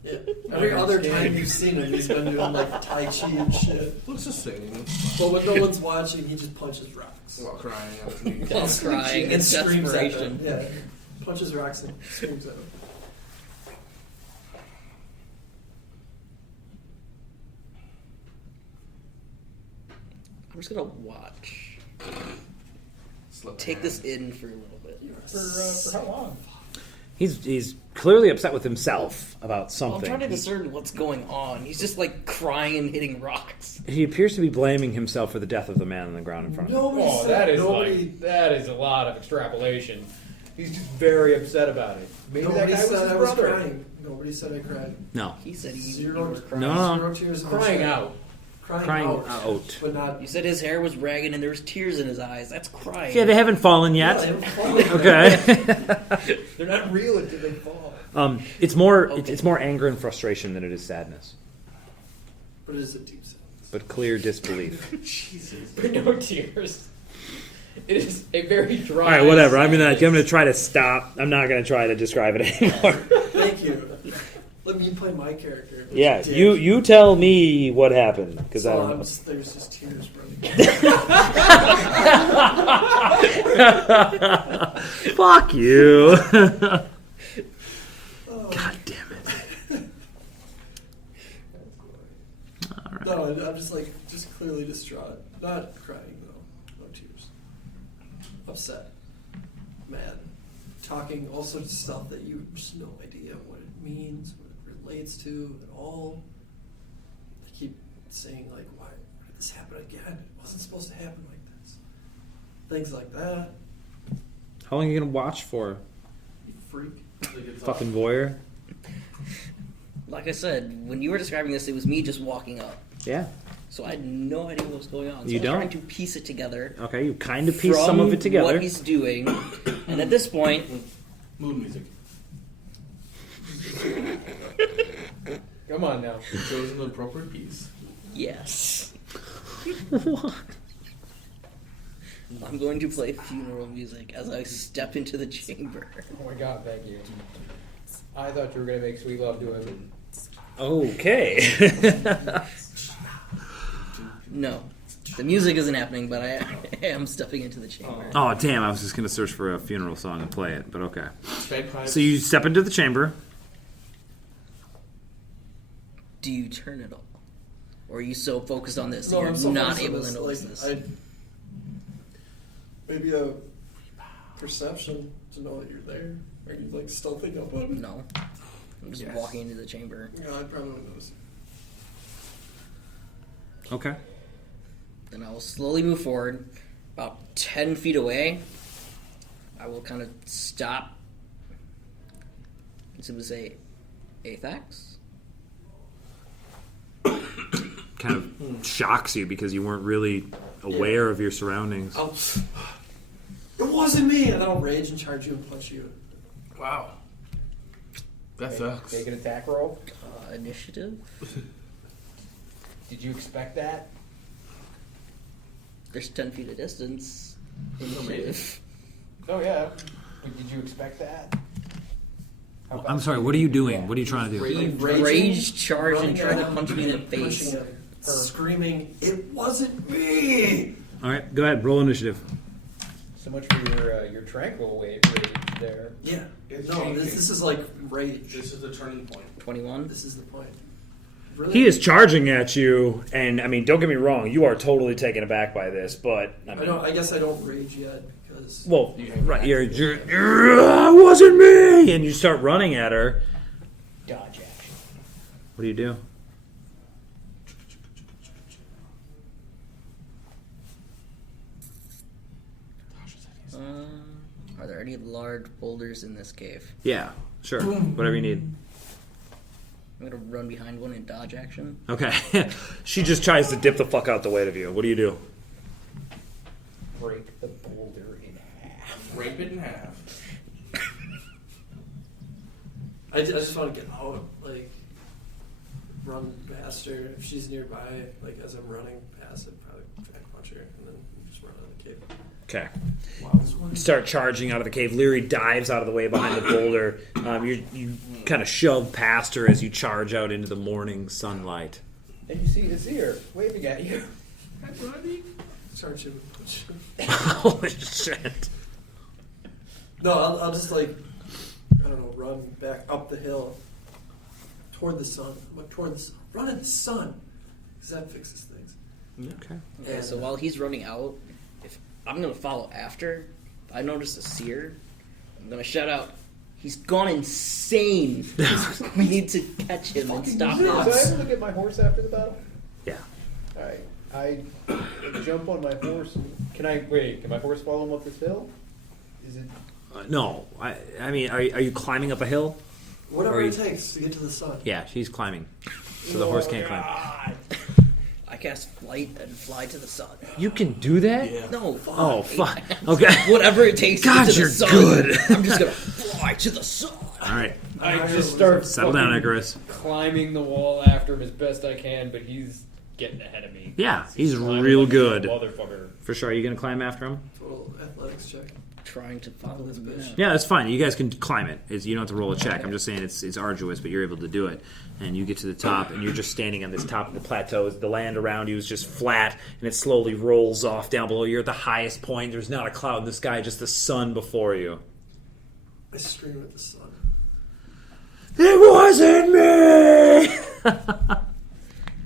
Yeah. Every other time you've seen him, he's been doing like Tai Chi and shit. Let's just sing. But when no one's watching, he just punches rocks. While crying out to me. That's crying And in screams at them. desperation. Yeah. Punches rocks and screams at him. I'm just gonna watch. Slip Take hand. this in for a little bit. For how long? He's clearly upset with himself about I'm something. trying to discern what's going on. He's just like crying and hitting rocks. He appears to be blaming himself for the death of the man on the ground in front of him. Nobody Oh, said, that is a lot of extrapolation. He's just very upset about it. Maybe nobody that guy was said his I was brother. Crying. Nobody said I cried. No. He said you Zero, were crying. No. Zero tears. Crying out. Crying out. out. But not. You said his hair was ragged and there was tears in his eyes. That's crying. Yeah, they haven't fallen Yeah, yet. they haven't fallen. Okay. They're not real until they fall. It's more Okay. it's more anger and frustration than it is sadness, But it is a deep sense. but clear disbelief. Jesus. But no tears. It is a very dry. All right, whatever. I'm gonna try to stop. I'm not gonna try to describe it anymore. Thank you. Let me play my character. which Yeah, did. you tell me what happened because I So don't know. there's just tears running. Fuck you. Oh. God damn it. All right. No, I'm just clearly distraught. Not crying though. No tears. Upset. Mad. Talking all sorts of stuff that you have just no idea what it means, what it relates to at all. They keep saying why did this happen again? It wasn't supposed to happen like this. Things like that. How long are you gonna watch for? You freak. Fucking voyeur. Like I said, when you were describing this, it was me just walking up. Yeah. So I had no idea what was going on. So You I was don't? trying to piece it together. Okay, you kind of piece from some of it together. what he's doing. And at this point, Mood music. Come on now. You've chosen the appropriate piece. yes. What? I'm going to play funeral music as I step into the chamber. Oh my god, thank you. I thought you were gonna make sweet love to him. Okay. No. The music isn't happening, but I am stepping into the chamber. Oh damn! I was just gonna search for a funeral song and play it, but okay. Bagpipes. So you step into the chamber. Do you turn it off? Or are you so focused on this that No, you're I'm so not focused on able to this, notice this? Maybe a perception to know that you're there. Are you stealthing up on me? No. I'm just Yes. walking into the chamber. No, I probably wouldn't notice. Okay. Then I will slowly move forward. About 10 feet away, I will kind of stop and simply say, Athax? Kind of shocks you because you weren't really aware of your surroundings. It wasn't me! And then I'll rage and charge you and punch you. Wow. That sucks. Make an attack roll. Initiative? Did you expect that? There's 10 feet of distance. Initiative. Oh yeah. But did you expect that? How I'm fast sorry. did What are you doing? Yeah. What are you trying to do? He Raging, rage charged and running tried to at him, punch me in the and face. punching him, screaming, "It wasn't me!" All right, go ahead. Roll initiative. So much for your tranquil rage there. Yeah. It's No, changing. this is like rage. This is the turning point. 21? This is the point. Really? He is charging at you, and I mean, don't get me wrong. You are totally taken aback by this, but I mean, I guess I don't rage yet because. well, right, you're it wasn't me, and you start running at her. Dodge action. What do you do? Are there any large boulders in this cave? Yeah, sure. Whatever you need. I'm gonna run behind one in dodge action. Okay. She just tries to dip the fuck out the way of you. What do you do? Break the boulder in half. Rape it in half. I just want to get out, run past her. If she's nearby, as I'm running past it, probably try to punch her and then just run out of the cave. Okay. Wow. Start charging out of the cave. Leary dives out of the way behind the boulder. You kind of shove past her as you charge out into the morning sunlight. And you see Azir waving at you. Hi, buddy. Charge him. Punch him. Holy shit. No, I'll just I don't know, run back up the hill toward the sun. Toward the sun. Run in the sun, because that fixes things. Okay. Okay, And- so while he's running out, if I'm gonna follow after, if I notice a seer, I'm gonna shout out, He's gone insane. We need to catch him and stop Was I this. able to get my horse after the battle? Yeah. Alright. I jump on my horse. Can my horse follow him up this hill? Is it... No. I mean, are you climbing up a hill? Whatever it takes to get to the sun. Yeah, she's climbing. So the horse can't climb. I cast flight and fly to the sun. You can do that? Yeah. No, fuck. Oh, fuck. Okay. Whatever it takes God, to get to you're the sun. good. I'm just gonna fly to the sun. All right. I just start Settle down, Icarus. climbing the wall after him as best I can, but he's getting ahead of me. Yeah, he's climbing real like a good. Motherfucker. For sure. Are you going to climb after him? Total athletics check. Trying to follow this bitch. Yeah, that's fine. You guys can climb it. You don't have to roll a check. I'm just saying it's arduous, but you're able to do it. And you get to the top, and you're just standing on this top of the plateau. The land around you is just flat, and it slowly rolls off down below. You're at the highest point. There's not a cloud in the sky, just the sun before you. I scream at the sun. It wasn't me!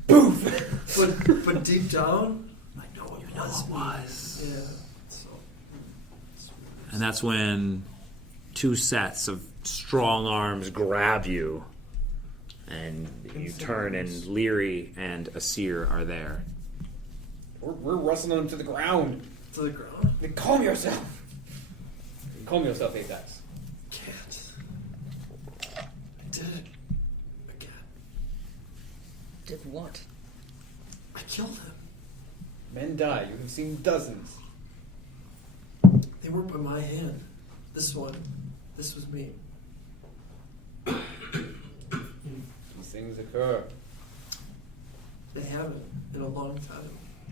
Poof! But deep down, I know it was. Yeah. So, And that's when two sets of strong arms grab you, and you turn, and Leary and Asir are there. We're wrestling him to the ground. to the ground. Then calm yourself. Calm yourself, Apex. Can't. I did it again. Did what? I killed him. Men die. You have seen dozens. They weren't by my hand. This one. This was me. These things occur. They haven't in a long time.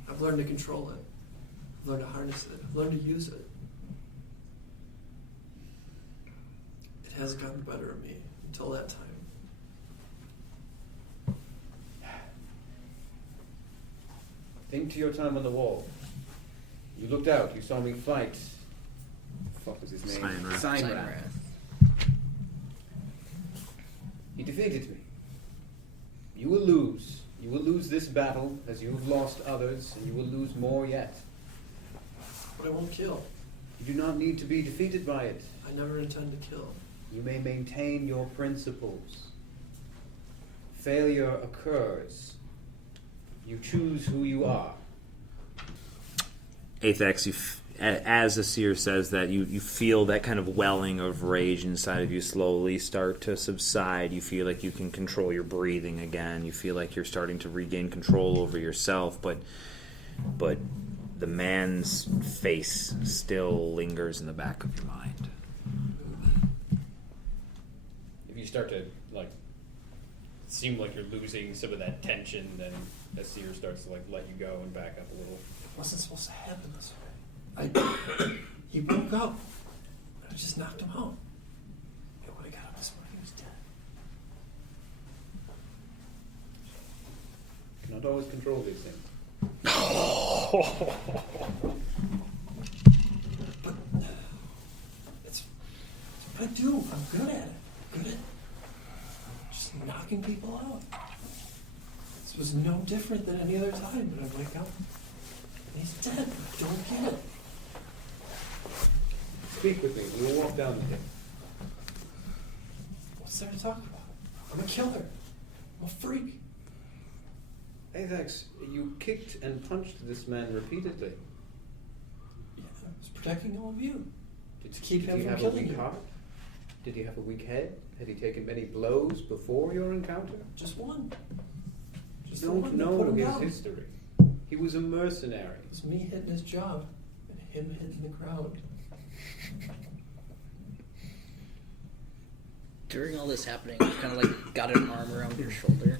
I've learned to control it. I've learned to harness it. I've learned to use it. It has gotten the better of me until that time. Think to your time on the wall. You looked out. You saw me fight. What was his name? Cyanrath. Cyanrath. He defeated me. You will lose. You will lose this battle as you have lost others, and you will lose more yet. But I won't kill. You do not need to be defeated by it. I never intend to kill. You may maintain your principles. Failure occurs. You choose who you are. Athex, as Asir says that, you feel that kind of welling of rage inside of you slowly start to subside. You feel like you can control your breathing again. You feel like you're starting to regain control over yourself, but the man's face still lingers in the back of your mind. If you start to seem like you're losing some of that tension, then Asir starts to let you go and back up a little. It wasn't supposed to happen this way. He woke up. I just knocked him out. And when I got up this morning, he was dead. Cannot always control these things. But it's what I do. I'm good at it. Good at just knocking people out. This was no different than any other time. But I wake up and he's dead. I don't get it. Speak with me. We will walk down the hill. What's there to talk about? I'm a killer. I'm a freak. Athex, you kicked and punched this man repeatedly. Yeah, I was protecting all of you. Did, To keep did him he from have a killing weak you. heart? Did he have a weak head? Had he taken many blows before your encounter? Just one. Just You the don't one that put know him his down. history. He was a mercenary. It was me hitting his job and him hitting the crowd. During all this happening, you kind of got an arm around your shoulder.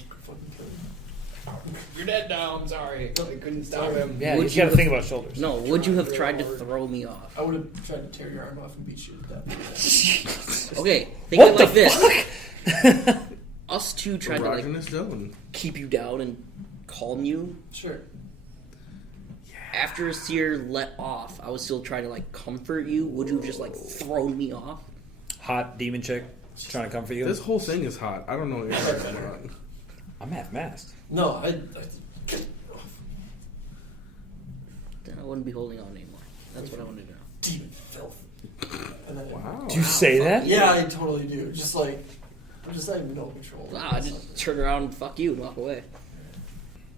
You're dead now. I'm sorry. I couldn't stop him. Yeah, Would you got to you think about shoulders. No, would you have tried to throw me off? I would have tried to tear your arm off and beat you to death. Okay, think of it like this. Us two tried to Erogenous zone. keep you down and calm you. Sure. After Asir let off, I was still trying to comfort you. Would you have just thrown me off? Hot demon chick trying to comfort you. This whole thing is hot. I don't know what you're talking about. I'm half-mast. No, Then I wouldn't be holding on anymore. That's what I wanted to know. demon filth. And then Wow. Do you say that? Yeah, I totally do. Just like, I'm just like no control. Wow, I just turn around and fuck you and walk away.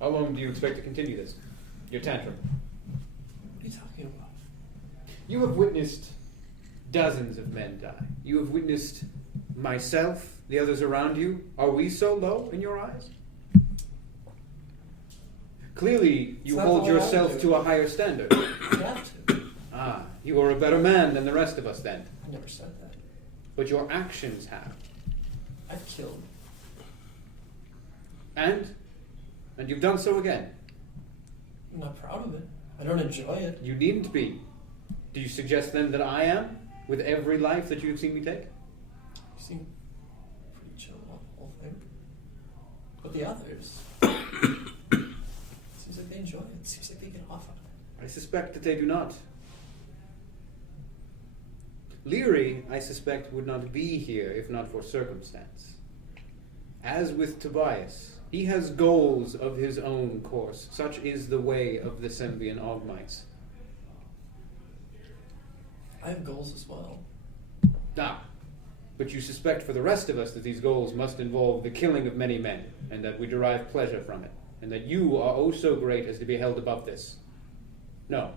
How long do you expect to continue this? Your tantrum? What are you talking about? You have witnessed dozens of men die. You have witnessed myself, the others around you. Are we so low in your eyes? Clearly, you It's not hold the way I yourself do. to a higher standard. You have to. Ah, you are a better man than the rest of us then. I never said that. But your actions have. I've killed. And you've done so again. I'm not proud of it. I don't enjoy it. You needn't be. Do you suggest then that I am, with every life that you have seen me take? You seem pretty chill on the whole thing. But the others, seems like they enjoy it. Seems like they get off on it. I suspect that they do not. Leary, I suspect, would not be here if not for circumstance. As with Tobias, he has goals of his own course. Such is the way of the Sembian Ogmites. I have goals as well. Ah, but you suspect for the rest of us that these goals must involve the killing of many men, and that we derive pleasure from it, and that you are oh so great as to be held above this. No.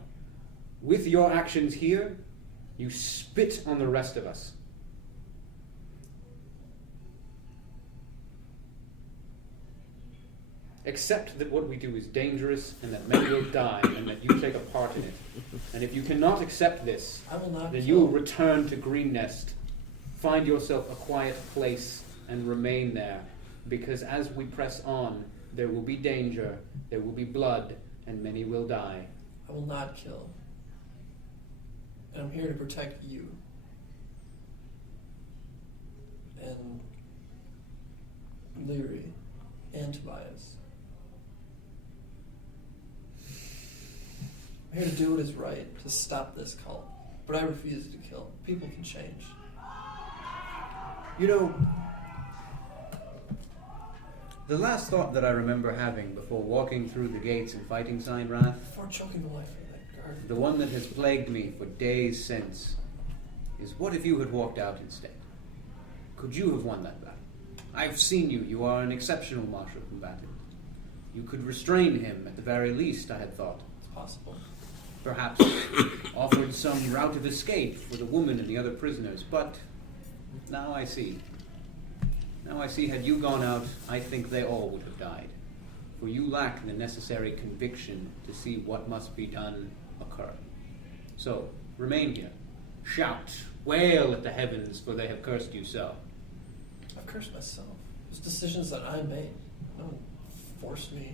With your actions here, you spit on the rest of us. Accept that what we do is dangerous, and that many will die, and that you take a part in it. And if you cannot accept this, I will not then kill. you will return to Green Nest, find yourself a quiet place, and remain there. Because as we press on, there will be danger, there will be blood, and many will die. I will not kill. And I'm here to protect you. And Leary and Tobias. I'm here to do what is right, to stop this cult. But I refuse to kill. People can change. You know, the last thought that I remember having before walking through the gates and fighting Sign Wrath, Before choking the life from that guard. the one that has plagued me for days since, is what if you had walked out instead? Could you have won that battle? I've seen you. You are an exceptional martial combatant. You could restrain him, at the very least, I had thought. It's possible. Perhaps offered some route of escape for the woman and the other prisoners, but now I see. Now I see, had you gone out, I think they all would have died. For you lack the necessary conviction to see what must be done occur. So, remain here. Shout, wail at the heavens, for they have cursed you so. I've cursed myself. Those decisions that I made. No one forced me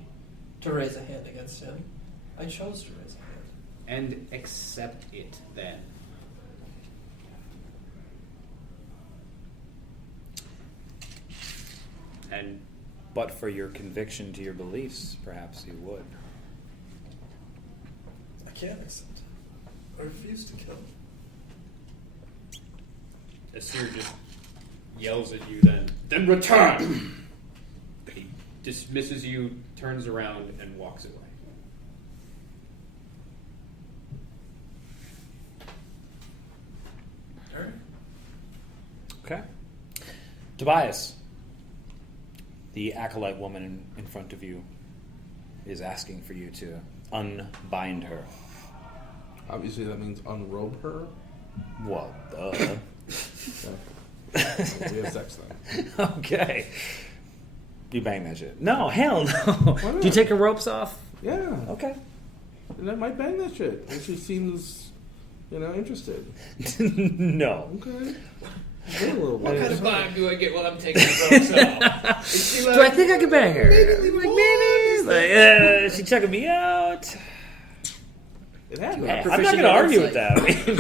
to raise a hand against him. I chose to raise a hand. And accept it then. And but for your conviction to your beliefs, perhaps you would. I can't accept it. I refuse to kill. Asir just yells at you then return! He dismisses you, turns around, and walks away. Alright. Okay. Tobias, the acolyte woman in front of you is asking for you to unbind her. Obviously, that means unrobe her. Well, Yeah. We have sex then. Okay. You bang that shit. No, hell no. Do you take her ropes off? Yeah. Okay. And I might bang that shit. And she seems, interested. No. Okay. A little What bit. kind of vibe do I get while I'm taking the ropes off? Is she like, Do I think I can bang her? Maybe. She checking me out. It happened. Hey, I'm proficient not going to in argue with insight. that.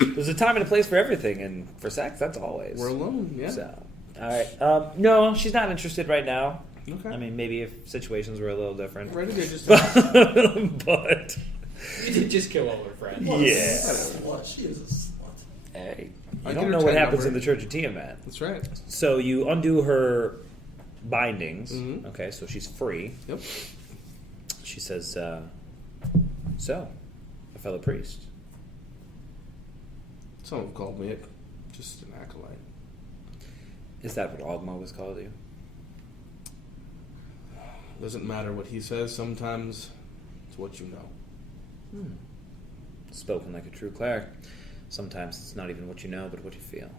I mean, there's a time and a place for everything, and for sex, that's always. We're alone, yeah. So, all right. No, she's not interested right now. Okay. I mean, maybe if situations were a little different. Ready to just. But You did just kill all her friends. What a Yeah. slut. She is a slut. hey, I you get don't her know what tag happens number. in the Church of Tiamat. That's right. So you undo her bindings. Mhm. Okay, so she's free. Yep. She says, "So, a fellow priest, Some have called me it. Just an acolyte. Is that what Ogma was called you? Doesn't matter what he says. Sometimes it's what you know. Spoken like a true cleric. Sometimes it's not even what you know, but what you feel.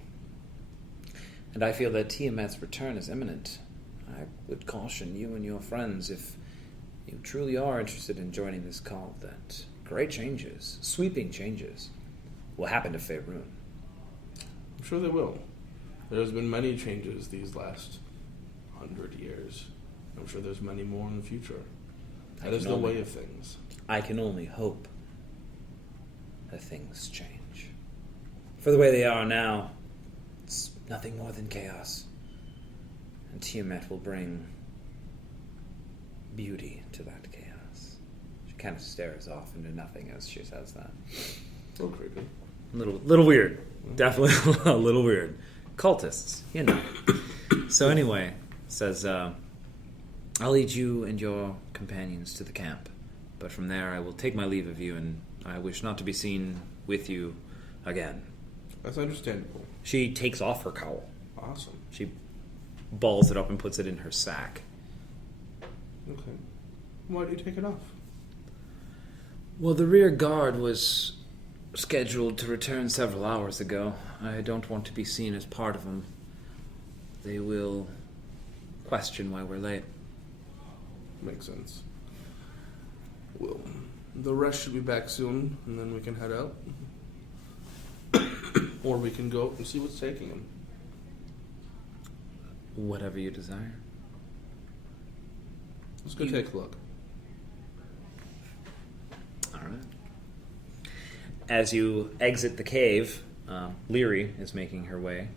And I feel that Tiamat's return is imminent. I would caution you and your friends, if you truly are interested in joining this cult, that great changes, sweeping changes, will happen to Faerun. I'm sure they will. There's been many changes these last 100 years. I'm sure there's many more in the future. That is the way of things. I can only hope that things change. For the way they are now, it's nothing more than chaos. And Tiamat will bring beauty to that chaos. She kind of stares off into nothing as she says that. A little creepy. Little weird. Definitely a little weird. Cultists, you know. So anyway, says, I'll lead you and your companions to the camp. But from there I will take my leave of you, and I wish not to be seen with you again. That's understandable. She takes off her cowl. Awesome. She balls it up and puts it in her sack. Okay. Why do you take it off? Well, the rear guard was scheduled to return several hours ago. I don't want to be seen as part of them. They will question why we're late. Makes sense. Well, the rest should be back soon, and then we can head out. Or we can go and see what's taking him. Whatever you desire. Let's go take a look. All right. As you exit the cave, Leary is making her way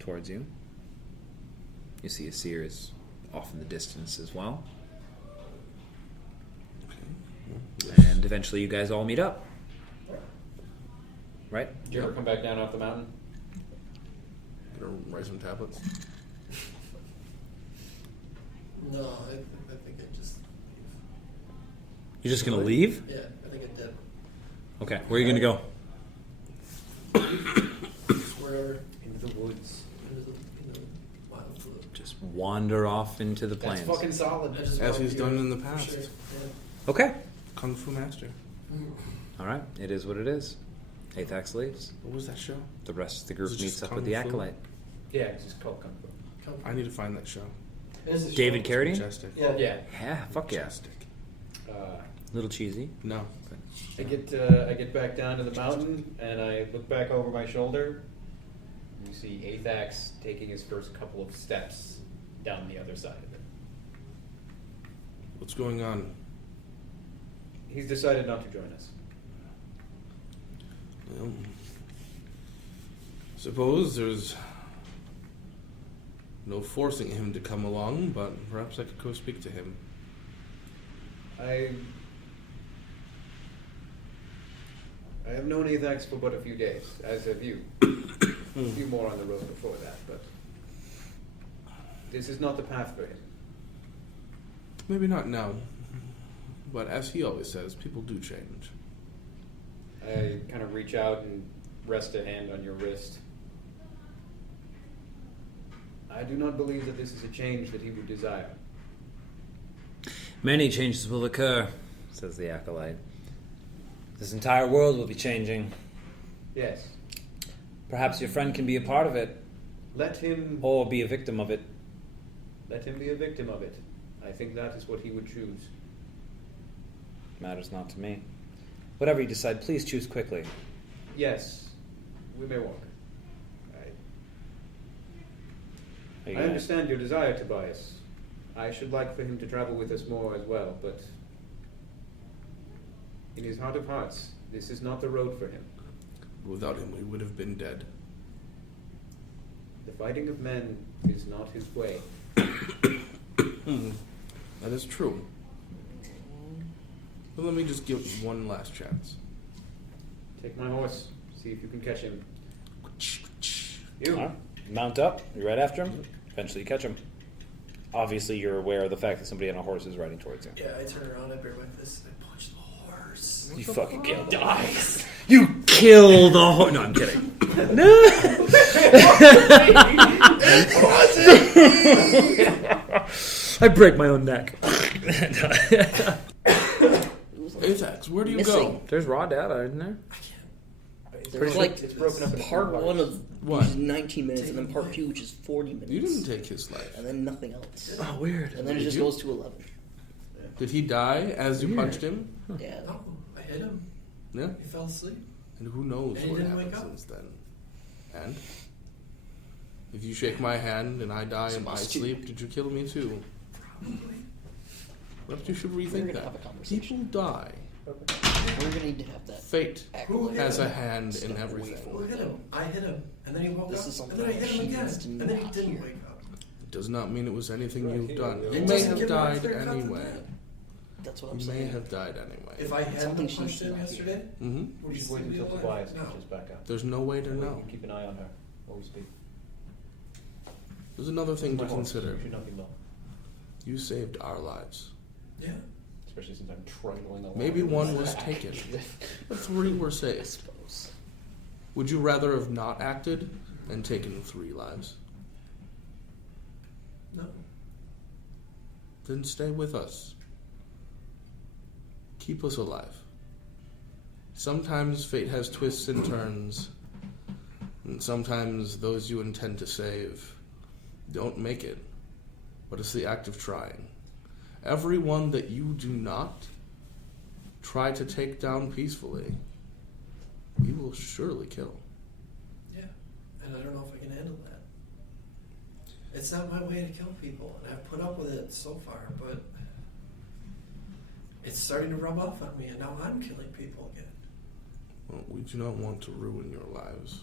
towards you. You see Asir is off in the distance as well. And eventually you guys all meet up. Right? Did you ever come back down off the mountain? Gonna write some tablets. No, I think I just leave. You're just going to leave? Yeah, I think I did. Okay, where are you going to go? Just wherever. Into the woods. Into the wild blue. Just wander off into the plains. That's fucking solid. I just As want he's you done in the for past. sure. Yeah. Okay. Kung Fu Master. All right, it is what it is. Athax leaves. What was that show? The rest of the group Is it meets just up Kung with the Fu? Acolyte. Yeah, it's just called Kung Fu. Come. I need to find that show. It is a David show. Carradine? Majestic. Yeah. Yeah. Yeah, fuck yeah. Majestic. Little cheesy. No. I get back down to the mountain and I look back over my shoulder. And you see Athax taking his first couple of steps down the other side of it. What's going on? He's decided not to join us. Well, suppose there's no forcing him to come along, but perhaps I could go speak to him. I have known Athax for but a few days, as have you. A few more on the road before that, but this is not the path for him. Maybe not now, but as he always says, people do change. I kind of reach out and rest a hand on your wrist. I do not believe that this is a change that he would desire. Many changes will occur, says the Acolyte. This entire world will be changing. Yes. Perhaps your friend can be a part of it, Let him or be a victim of it. let him be a victim of it. I think that is what he would choose. Matters not to me. Whatever you decide, please choose quickly. Yes, we may walk. Are you I gonna- understand your desire, Tobias. I should like for him to travel with us more as well, but in his heart of hearts, this is not the road for him. Without him, we would have been dead. The fighting of men is not his way. That is true. But let me just give it one last chance. Take my horse. See if you can catch him. You. All right. Mount up. You're right after him. Eventually you catch him. Obviously you're aware of the fact that somebody on a horse is riding towards you. Yeah, I turn around, I bear my fist, and I punch the horse. You fucking kill the horse. You kill the horse. No, I'm kidding. I break my own neck. Apex, where do you Missing. go? There's raw data, isn't there? There's like It's broken up into part parts. 1 of What? which is 19 minutes, and then part 2, which is 40 minutes. You didn't take his life. And then nothing else. Oh, weird. And then it Did just you? goes to 11. Did he die as you punched him? Yeah. No, I hit him. Yeah. He fell asleep. And who knows And he what didn't wake happens up. since then? And? If you shake my hand and I die in my Supposed to. sleep, did you kill me too? Probably. Perhaps you should We're rethink gonna have a that. conversation. People die. We're gonna need to have that. Fate Who hit has him? a hand in Step away everything. from Who hit him? I hit him. And then he woke This up. is something and then I hit she him again. needs to And then he not didn't hear. wake up. It does not mean it was anything Right you've here, done. yeah. You It may doesn't have get more died clear cut than anyway. that. That's what I'm You may saying. have died anyway. If I had Something not she punched him needs to not hear. yesterday, Mm-hmm. would We he should wait still be until alive? Tobias No. catches back up. There's no way to And we know. can keep an eye on her while we speak. There's another thing to My horse, consider. you should not be low. You saved our lives. Yeah. Especially since I'm trundling along. Maybe one was taken, but 3 were I saved. suppose. Would you rather have not acted and taken 3 lives? No. Then stay with us. Keep us alive. Sometimes fate has twists and turns, and sometimes those you intend to save don't make it, but it's the act of trying. Everyone that you do not try to take down peacefully, we will surely kill. Yeah. And I don't know if I can handle that. It's not my way to kill people, and I've put up with it so far, but it's starting to rub off on me, and now I'm killing people again. Well, we do not want to ruin your lives.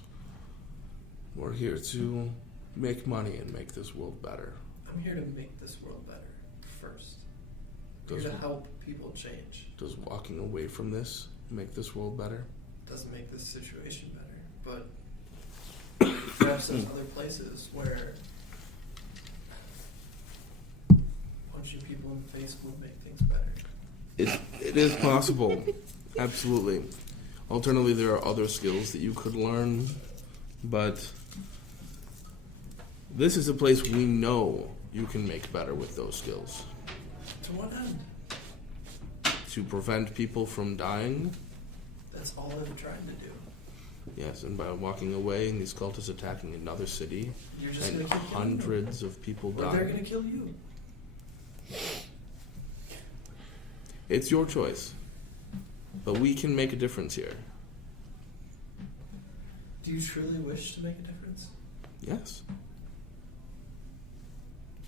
We're here to make money and make this world better. I'm here to make this world better first. I'm Does, here to help people change. does walking away from this make this world better? Doesn't make this situation better, but perhaps there's other places where punching people in the face would make things better. It is possible. Absolutely. Alternatively, there are other skills that you could learn, but this is a place we know you can make better with those skills. To what end? To prevent people from dying, That's all I'm trying to do. yes, and by walking away and these cultists attacking another city You're just and gonna keep killing them. hundreds of people Or they're dying. gonna kill you. It's your choice. But we can make a difference here. Do you truly wish to make a difference? Yes.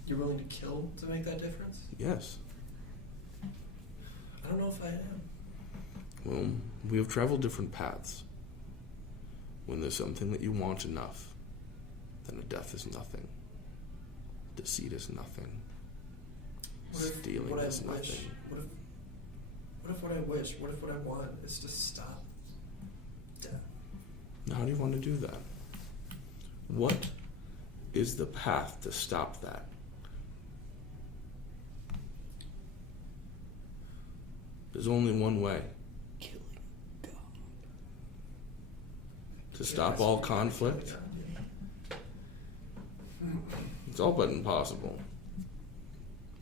You're willing to kill to make that difference? Yes. I don't know if I am. Well, we have traveled different paths. When there's something that you want enough, then a death is nothing. Deceit is nothing. What if Stealing what I is wish? nothing. What if what I wish? What if what I want is to stop death? How do you want to do that? What is the path to stop that? There's only one way. Killing God. To stop all conflict. It's all but impossible.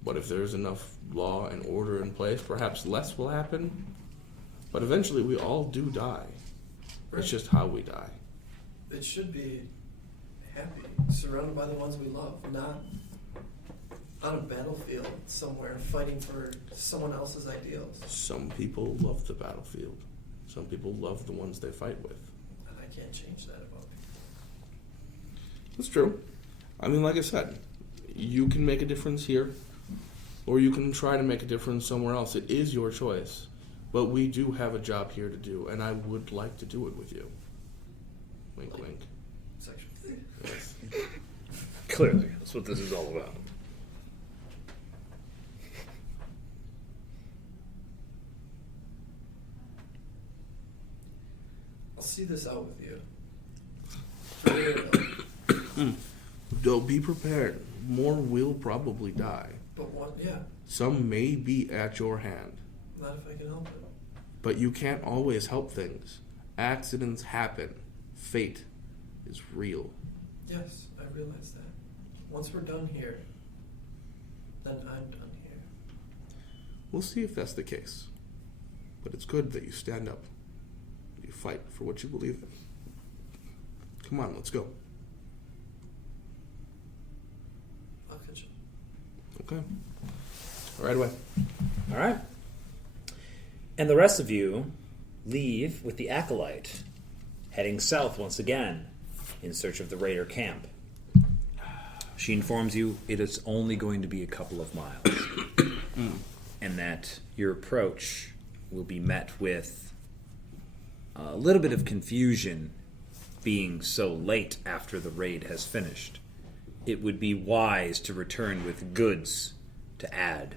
But if there's enough law and order in place, perhaps less will happen. But eventually we all do die. Right. It's just how we die. It should be happy, surrounded by the ones we love, not on a battlefield somewhere fighting for someone else's ideals. Some people love the battlefield. Some people love the ones they fight with. And I can't change that about people. That's true. I mean, like I said, you can make a difference here, or you can try to make a difference somewhere else. It is your choice. But we do have a job here to do, and I would like to do it with you. Wink, wink. Sexually. Yes. Clearly, that's what this is all about. I'll see this out with you. For real. Though be prepared. More will probably die. But one, yeah, Some may be at your hand. not if I can help it. But you can't always help things. Accidents happen. Fate is real. Yes, I realize that. Once we're done here, then I'm done here. We'll see if that's the case. But it's good that you stand up. You fight for what you believe in. Come on, let's go. I'll catch you. Okay. Right away. All right. And the rest of you leave with the Acolyte, heading south once again in search of the Raider camp. She informs you it is only going to be a couple of miles, and that your approach will be met with a little bit of confusion being so late after the raid has finished. It would be wise to return with goods to add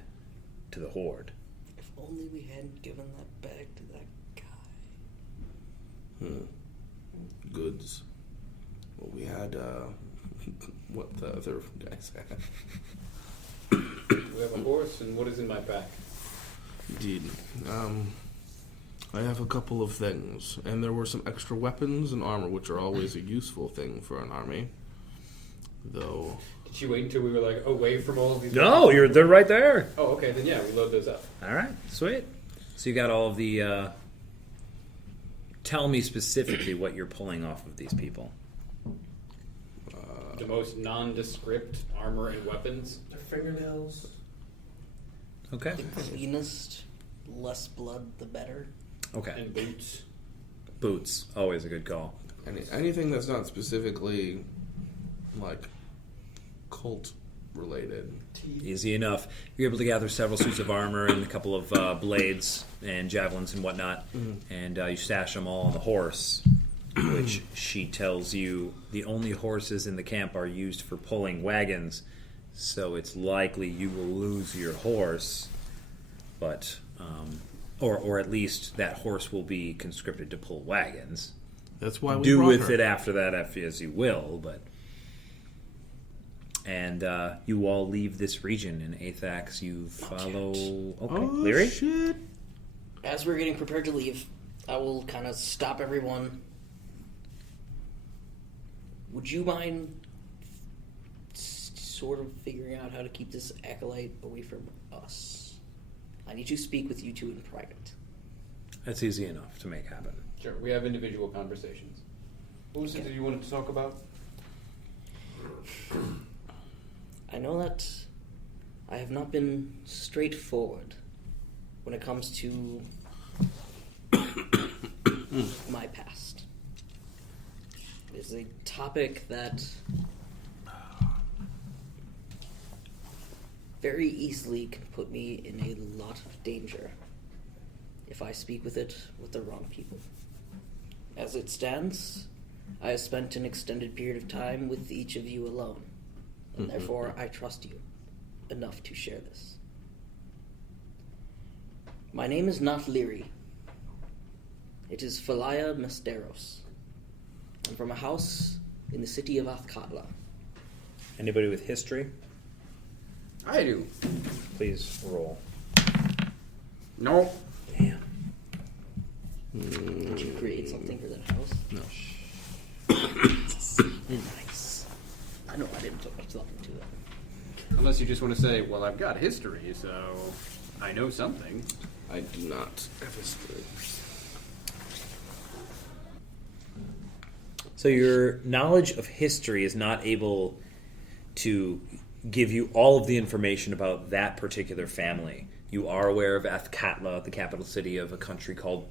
to the horde. If only we hadn't given that bag to that guy. Goods. Well, we had, what the other guys had. We have a horse, and what is in my pack? Indeed. I have a couple of things, and there were some extra weapons and armor, which are always a useful thing for an army. Though... Did you wait until we were like away from all of these? No, they're right there. Oh, okay. Then yeah, we load those up. All right, sweet. So you got all of the... tell me specifically what you're pulling off of these people. The most nondescript armor and weapons. Their fingernails. Okay. The cleanest, less blood, the better. Okay. And boots. Boots, always a good call. Anything that's not specifically, like, cult related. Easy enough. You're able to gather several suits of armor and a couple of blades and javelins and whatnot, and you stash them all on the horse, which she tells you the only horses in the camp are used for pulling wagons, so it's likely you will lose your horse, but or at least that horse will be conscripted to pull wagons. That's why we do brought with her. it after that as you will, but. And you all leave this region. In Athax, you follow... Okay, Leary? Shit. As we're getting prepared to leave, I will kind of stop everyone. Would you mind sort of figuring out how to keep this acolyte away from us? I need to speak with you two in private. That's easy enough to make happen. Sure, we have individual conversations. What was it that you wanted to talk about? I know that I have not been straightforward when it comes to my past. It is a topic that very easily can put me in a lot of danger if I speak with it with the wrong people. As it stands, I have spent an extended period of time with each of you alone, and therefore I trust you enough to share this. My name is not Leary. It is Phalia Mesteros. I'm from a house in the city of Athkatla. Anybody with history? I do. Please roll. No. Damn. Did you create something for that house? No. Nice. I know I didn't put much thought into it. Unless you just want to say, well, I've got history, so I know something. I do not have history. So your knowledge of history is not able to give you all of the information about that particular family. You are aware of Athkatla, the capital city of a country called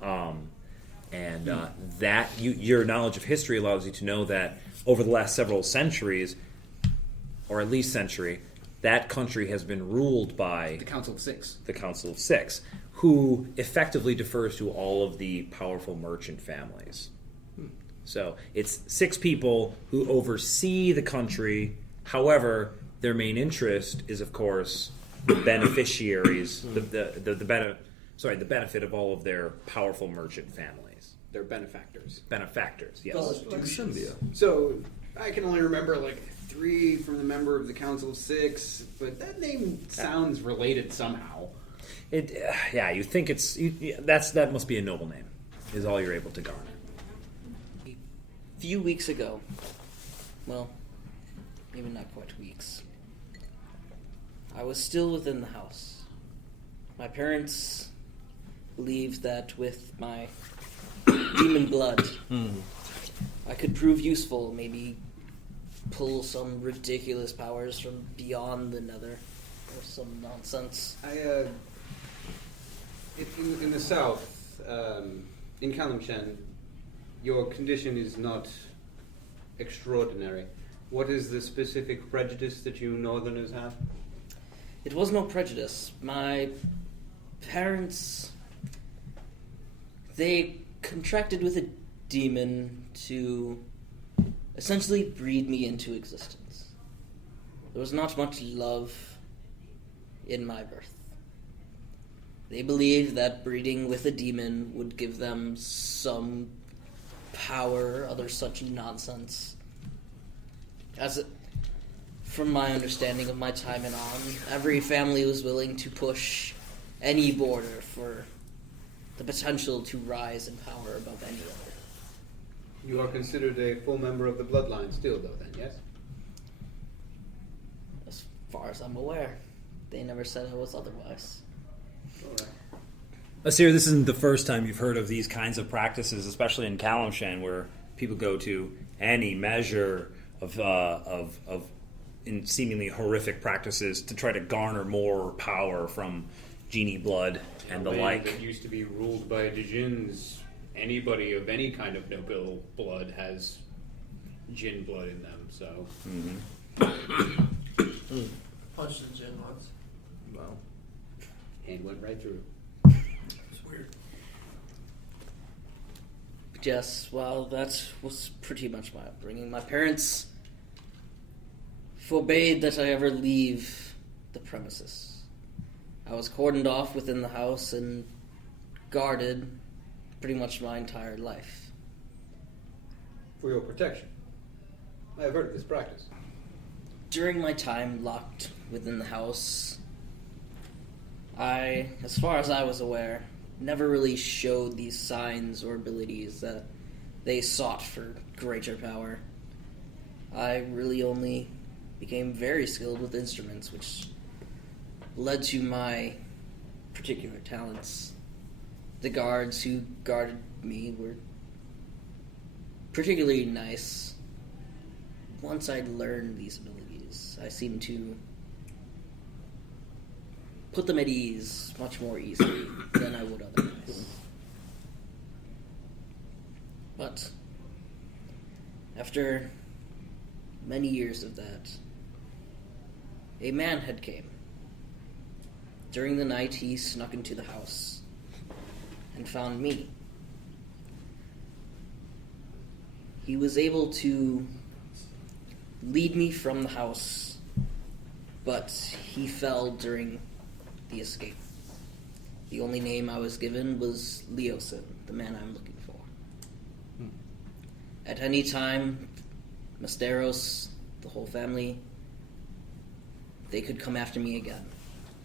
and that your knowledge of history allows you to know that over the last several centuries, or at least century, that country has been ruled by The Council of Six. the Council of Six, who effectively defers to all of the powerful merchant families. So it's 6 people who oversee the country. However, their main interest is, of course, the beneficiaries, the benefit of all of their powerful merchant families. They're benefactors. Benefactors, yes. Like Cynthia. So I can only remember like 3 from the member of the Council of Six, but that name sounds related somehow. You think that must be a noble name, is all you're able to garner. few weeks ago, well, maybe not quite weeks, I was still within the house. My parents believed that with my demon blood, I could prove useful, maybe pull some ridiculous powers from beyond the nether, or some nonsense. In the south, in Kalimshan, your condition is not extraordinary. What is the specific prejudice that you northerners have? It was no prejudice. My parents, they contracted with a demon to essentially breed me into existence. There was not much love in my birth. They believed that breeding with a demon would give them some power, other such nonsense. From my understanding of my time in On, every family was willing to push any border for the potential to rise in power above any other. You are considered a full member of the bloodline still, though, then, yes? As far as I'm aware, they never said I was otherwise. All right. Asir, this isn't the first time you've heard of these kinds of practices, especially in Kalimshan, where people go to any measure of in seemingly horrific practices to try to garner more power from genie blood and the like. That used to be ruled by Djinns. Anybody of any kind of noble blood has Jinn blood in them, so... Punched a gin once. Well, And went right through. It's weird. Yes, well, that was pretty much my upbringing. My parents forbade that I ever leave the premises. I was cordoned off within the house and guarded pretty much my entire life. For your protection. I have heard of this practice. During my time locked within the house, I, as far as I was aware, never really showed these signs or abilities that they sought for greater power. I really only became very skilled with instruments, which led to my particular talents. The guards who guarded me were particularly nice. Once I'd learned these abilities, I seemed to put them at ease much more easily than I would otherwise. But after many years of that, a man had came. During the night, he snuck into the house and found me. He was able to lead me from the house, but he fell during the escape. The only name I was given was Leosin, the man I'm looking for. At any time, Masteros, the whole family, they could come after me again,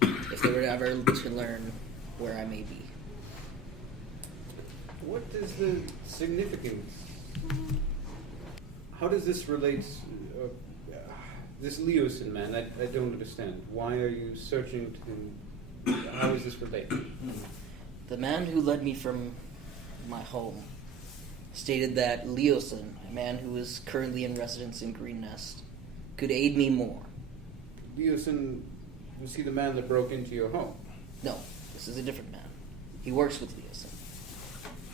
if they were ever to learn where I may be. What is the significance? How does this relate? This Leosin man, I don't understand. Why are you searching to? How is this related? The man who led me from my home stated that Leosin, a man who is currently in residence in Green Nest, could aid me more. Leosin, was he the man that broke into your home? No, this is a different man. He works with Leosin.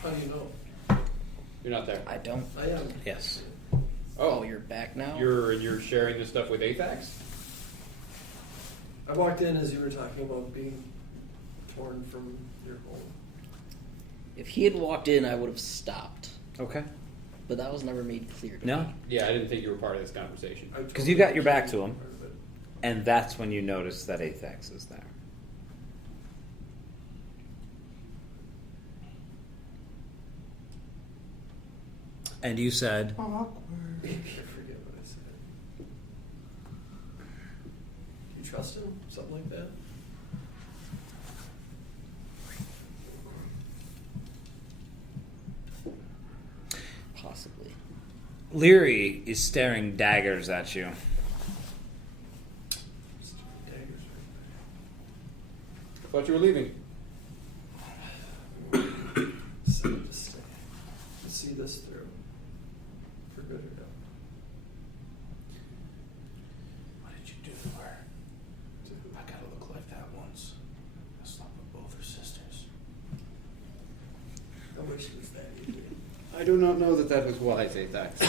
How do you know? You're not there. I don't. I am. Yes. Oh, you're back now? You're sharing this stuff with Athax? I walked in as you were talking about being torn from your home. If he had walked in, I would have stopped. Okay. But that was never made clear to No? me. Yeah, I didn't think you were part of this conversation. Because you got your back to him, and that's when you notice that Athax is there. And you said, I forget what I said. Do you trust him? Something like that? Possibly. Leary is staring daggers at you. Thought you were leaving. Decided to stay. To see this through. For good or ill. What did you do to her? I gotta look like that once. I slept with both her sisters. I wish it was that easy. I do not know that was wise, Atax.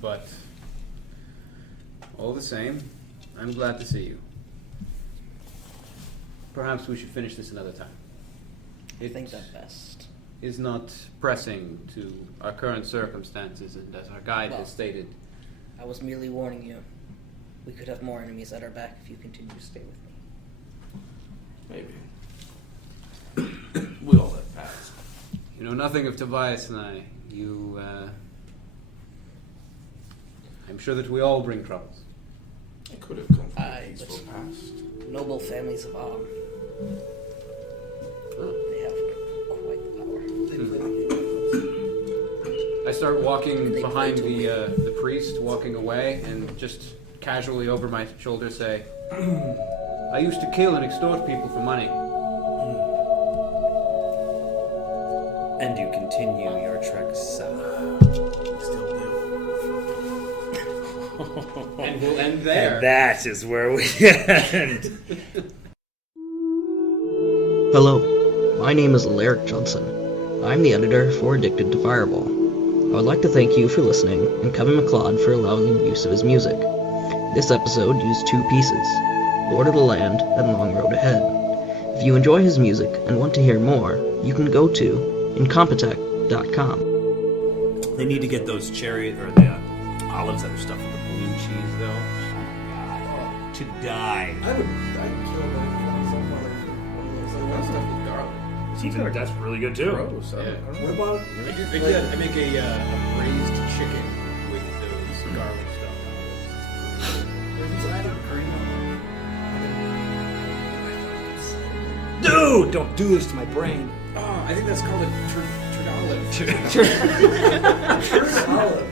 But all the same, I'm glad to see you. Perhaps we should finish this another time. I think that best. Is not pressing to our current circumstances, and as our guide has stated. I was merely warning you. We could have more enemies at our back if you continue to stay with me. Maybe. We'll all let pass. You know nothing of Tobias and I. I'm sure that we all bring troubles. It could have come from a Aye, peaceful but- past. Noble families of Am. They have quite the power. I start walking They behind play to the priest, walking away, and just casually over my shoulder say, I used to kill and extort people for money. And you continue your trek south. Still do. And we'll end there. And that is where we end. Hello, my name is Alaric Johnson. I'm the editor for Addicted to Fireball. I would like to thank you for listening, and Kevin MacLeod for allowing the use of his music. This episode used 2 pieces, Lord of the Land and Long Road Ahead. If you enjoy his music and want to hear more, you can go to incompetech.com. They need to get those cherry or the olives that are stuffed with the blue cheese, though. To die. I'd kill that someone for one of those. That stuff with garlic. That's really good too. Gross. I Yeah. don't What about I make a braised chicken with those garlic stuffed olives. if it's added green on Dude, don't do this to my brain. Oh, I think that's called a turd olive. it? Olive.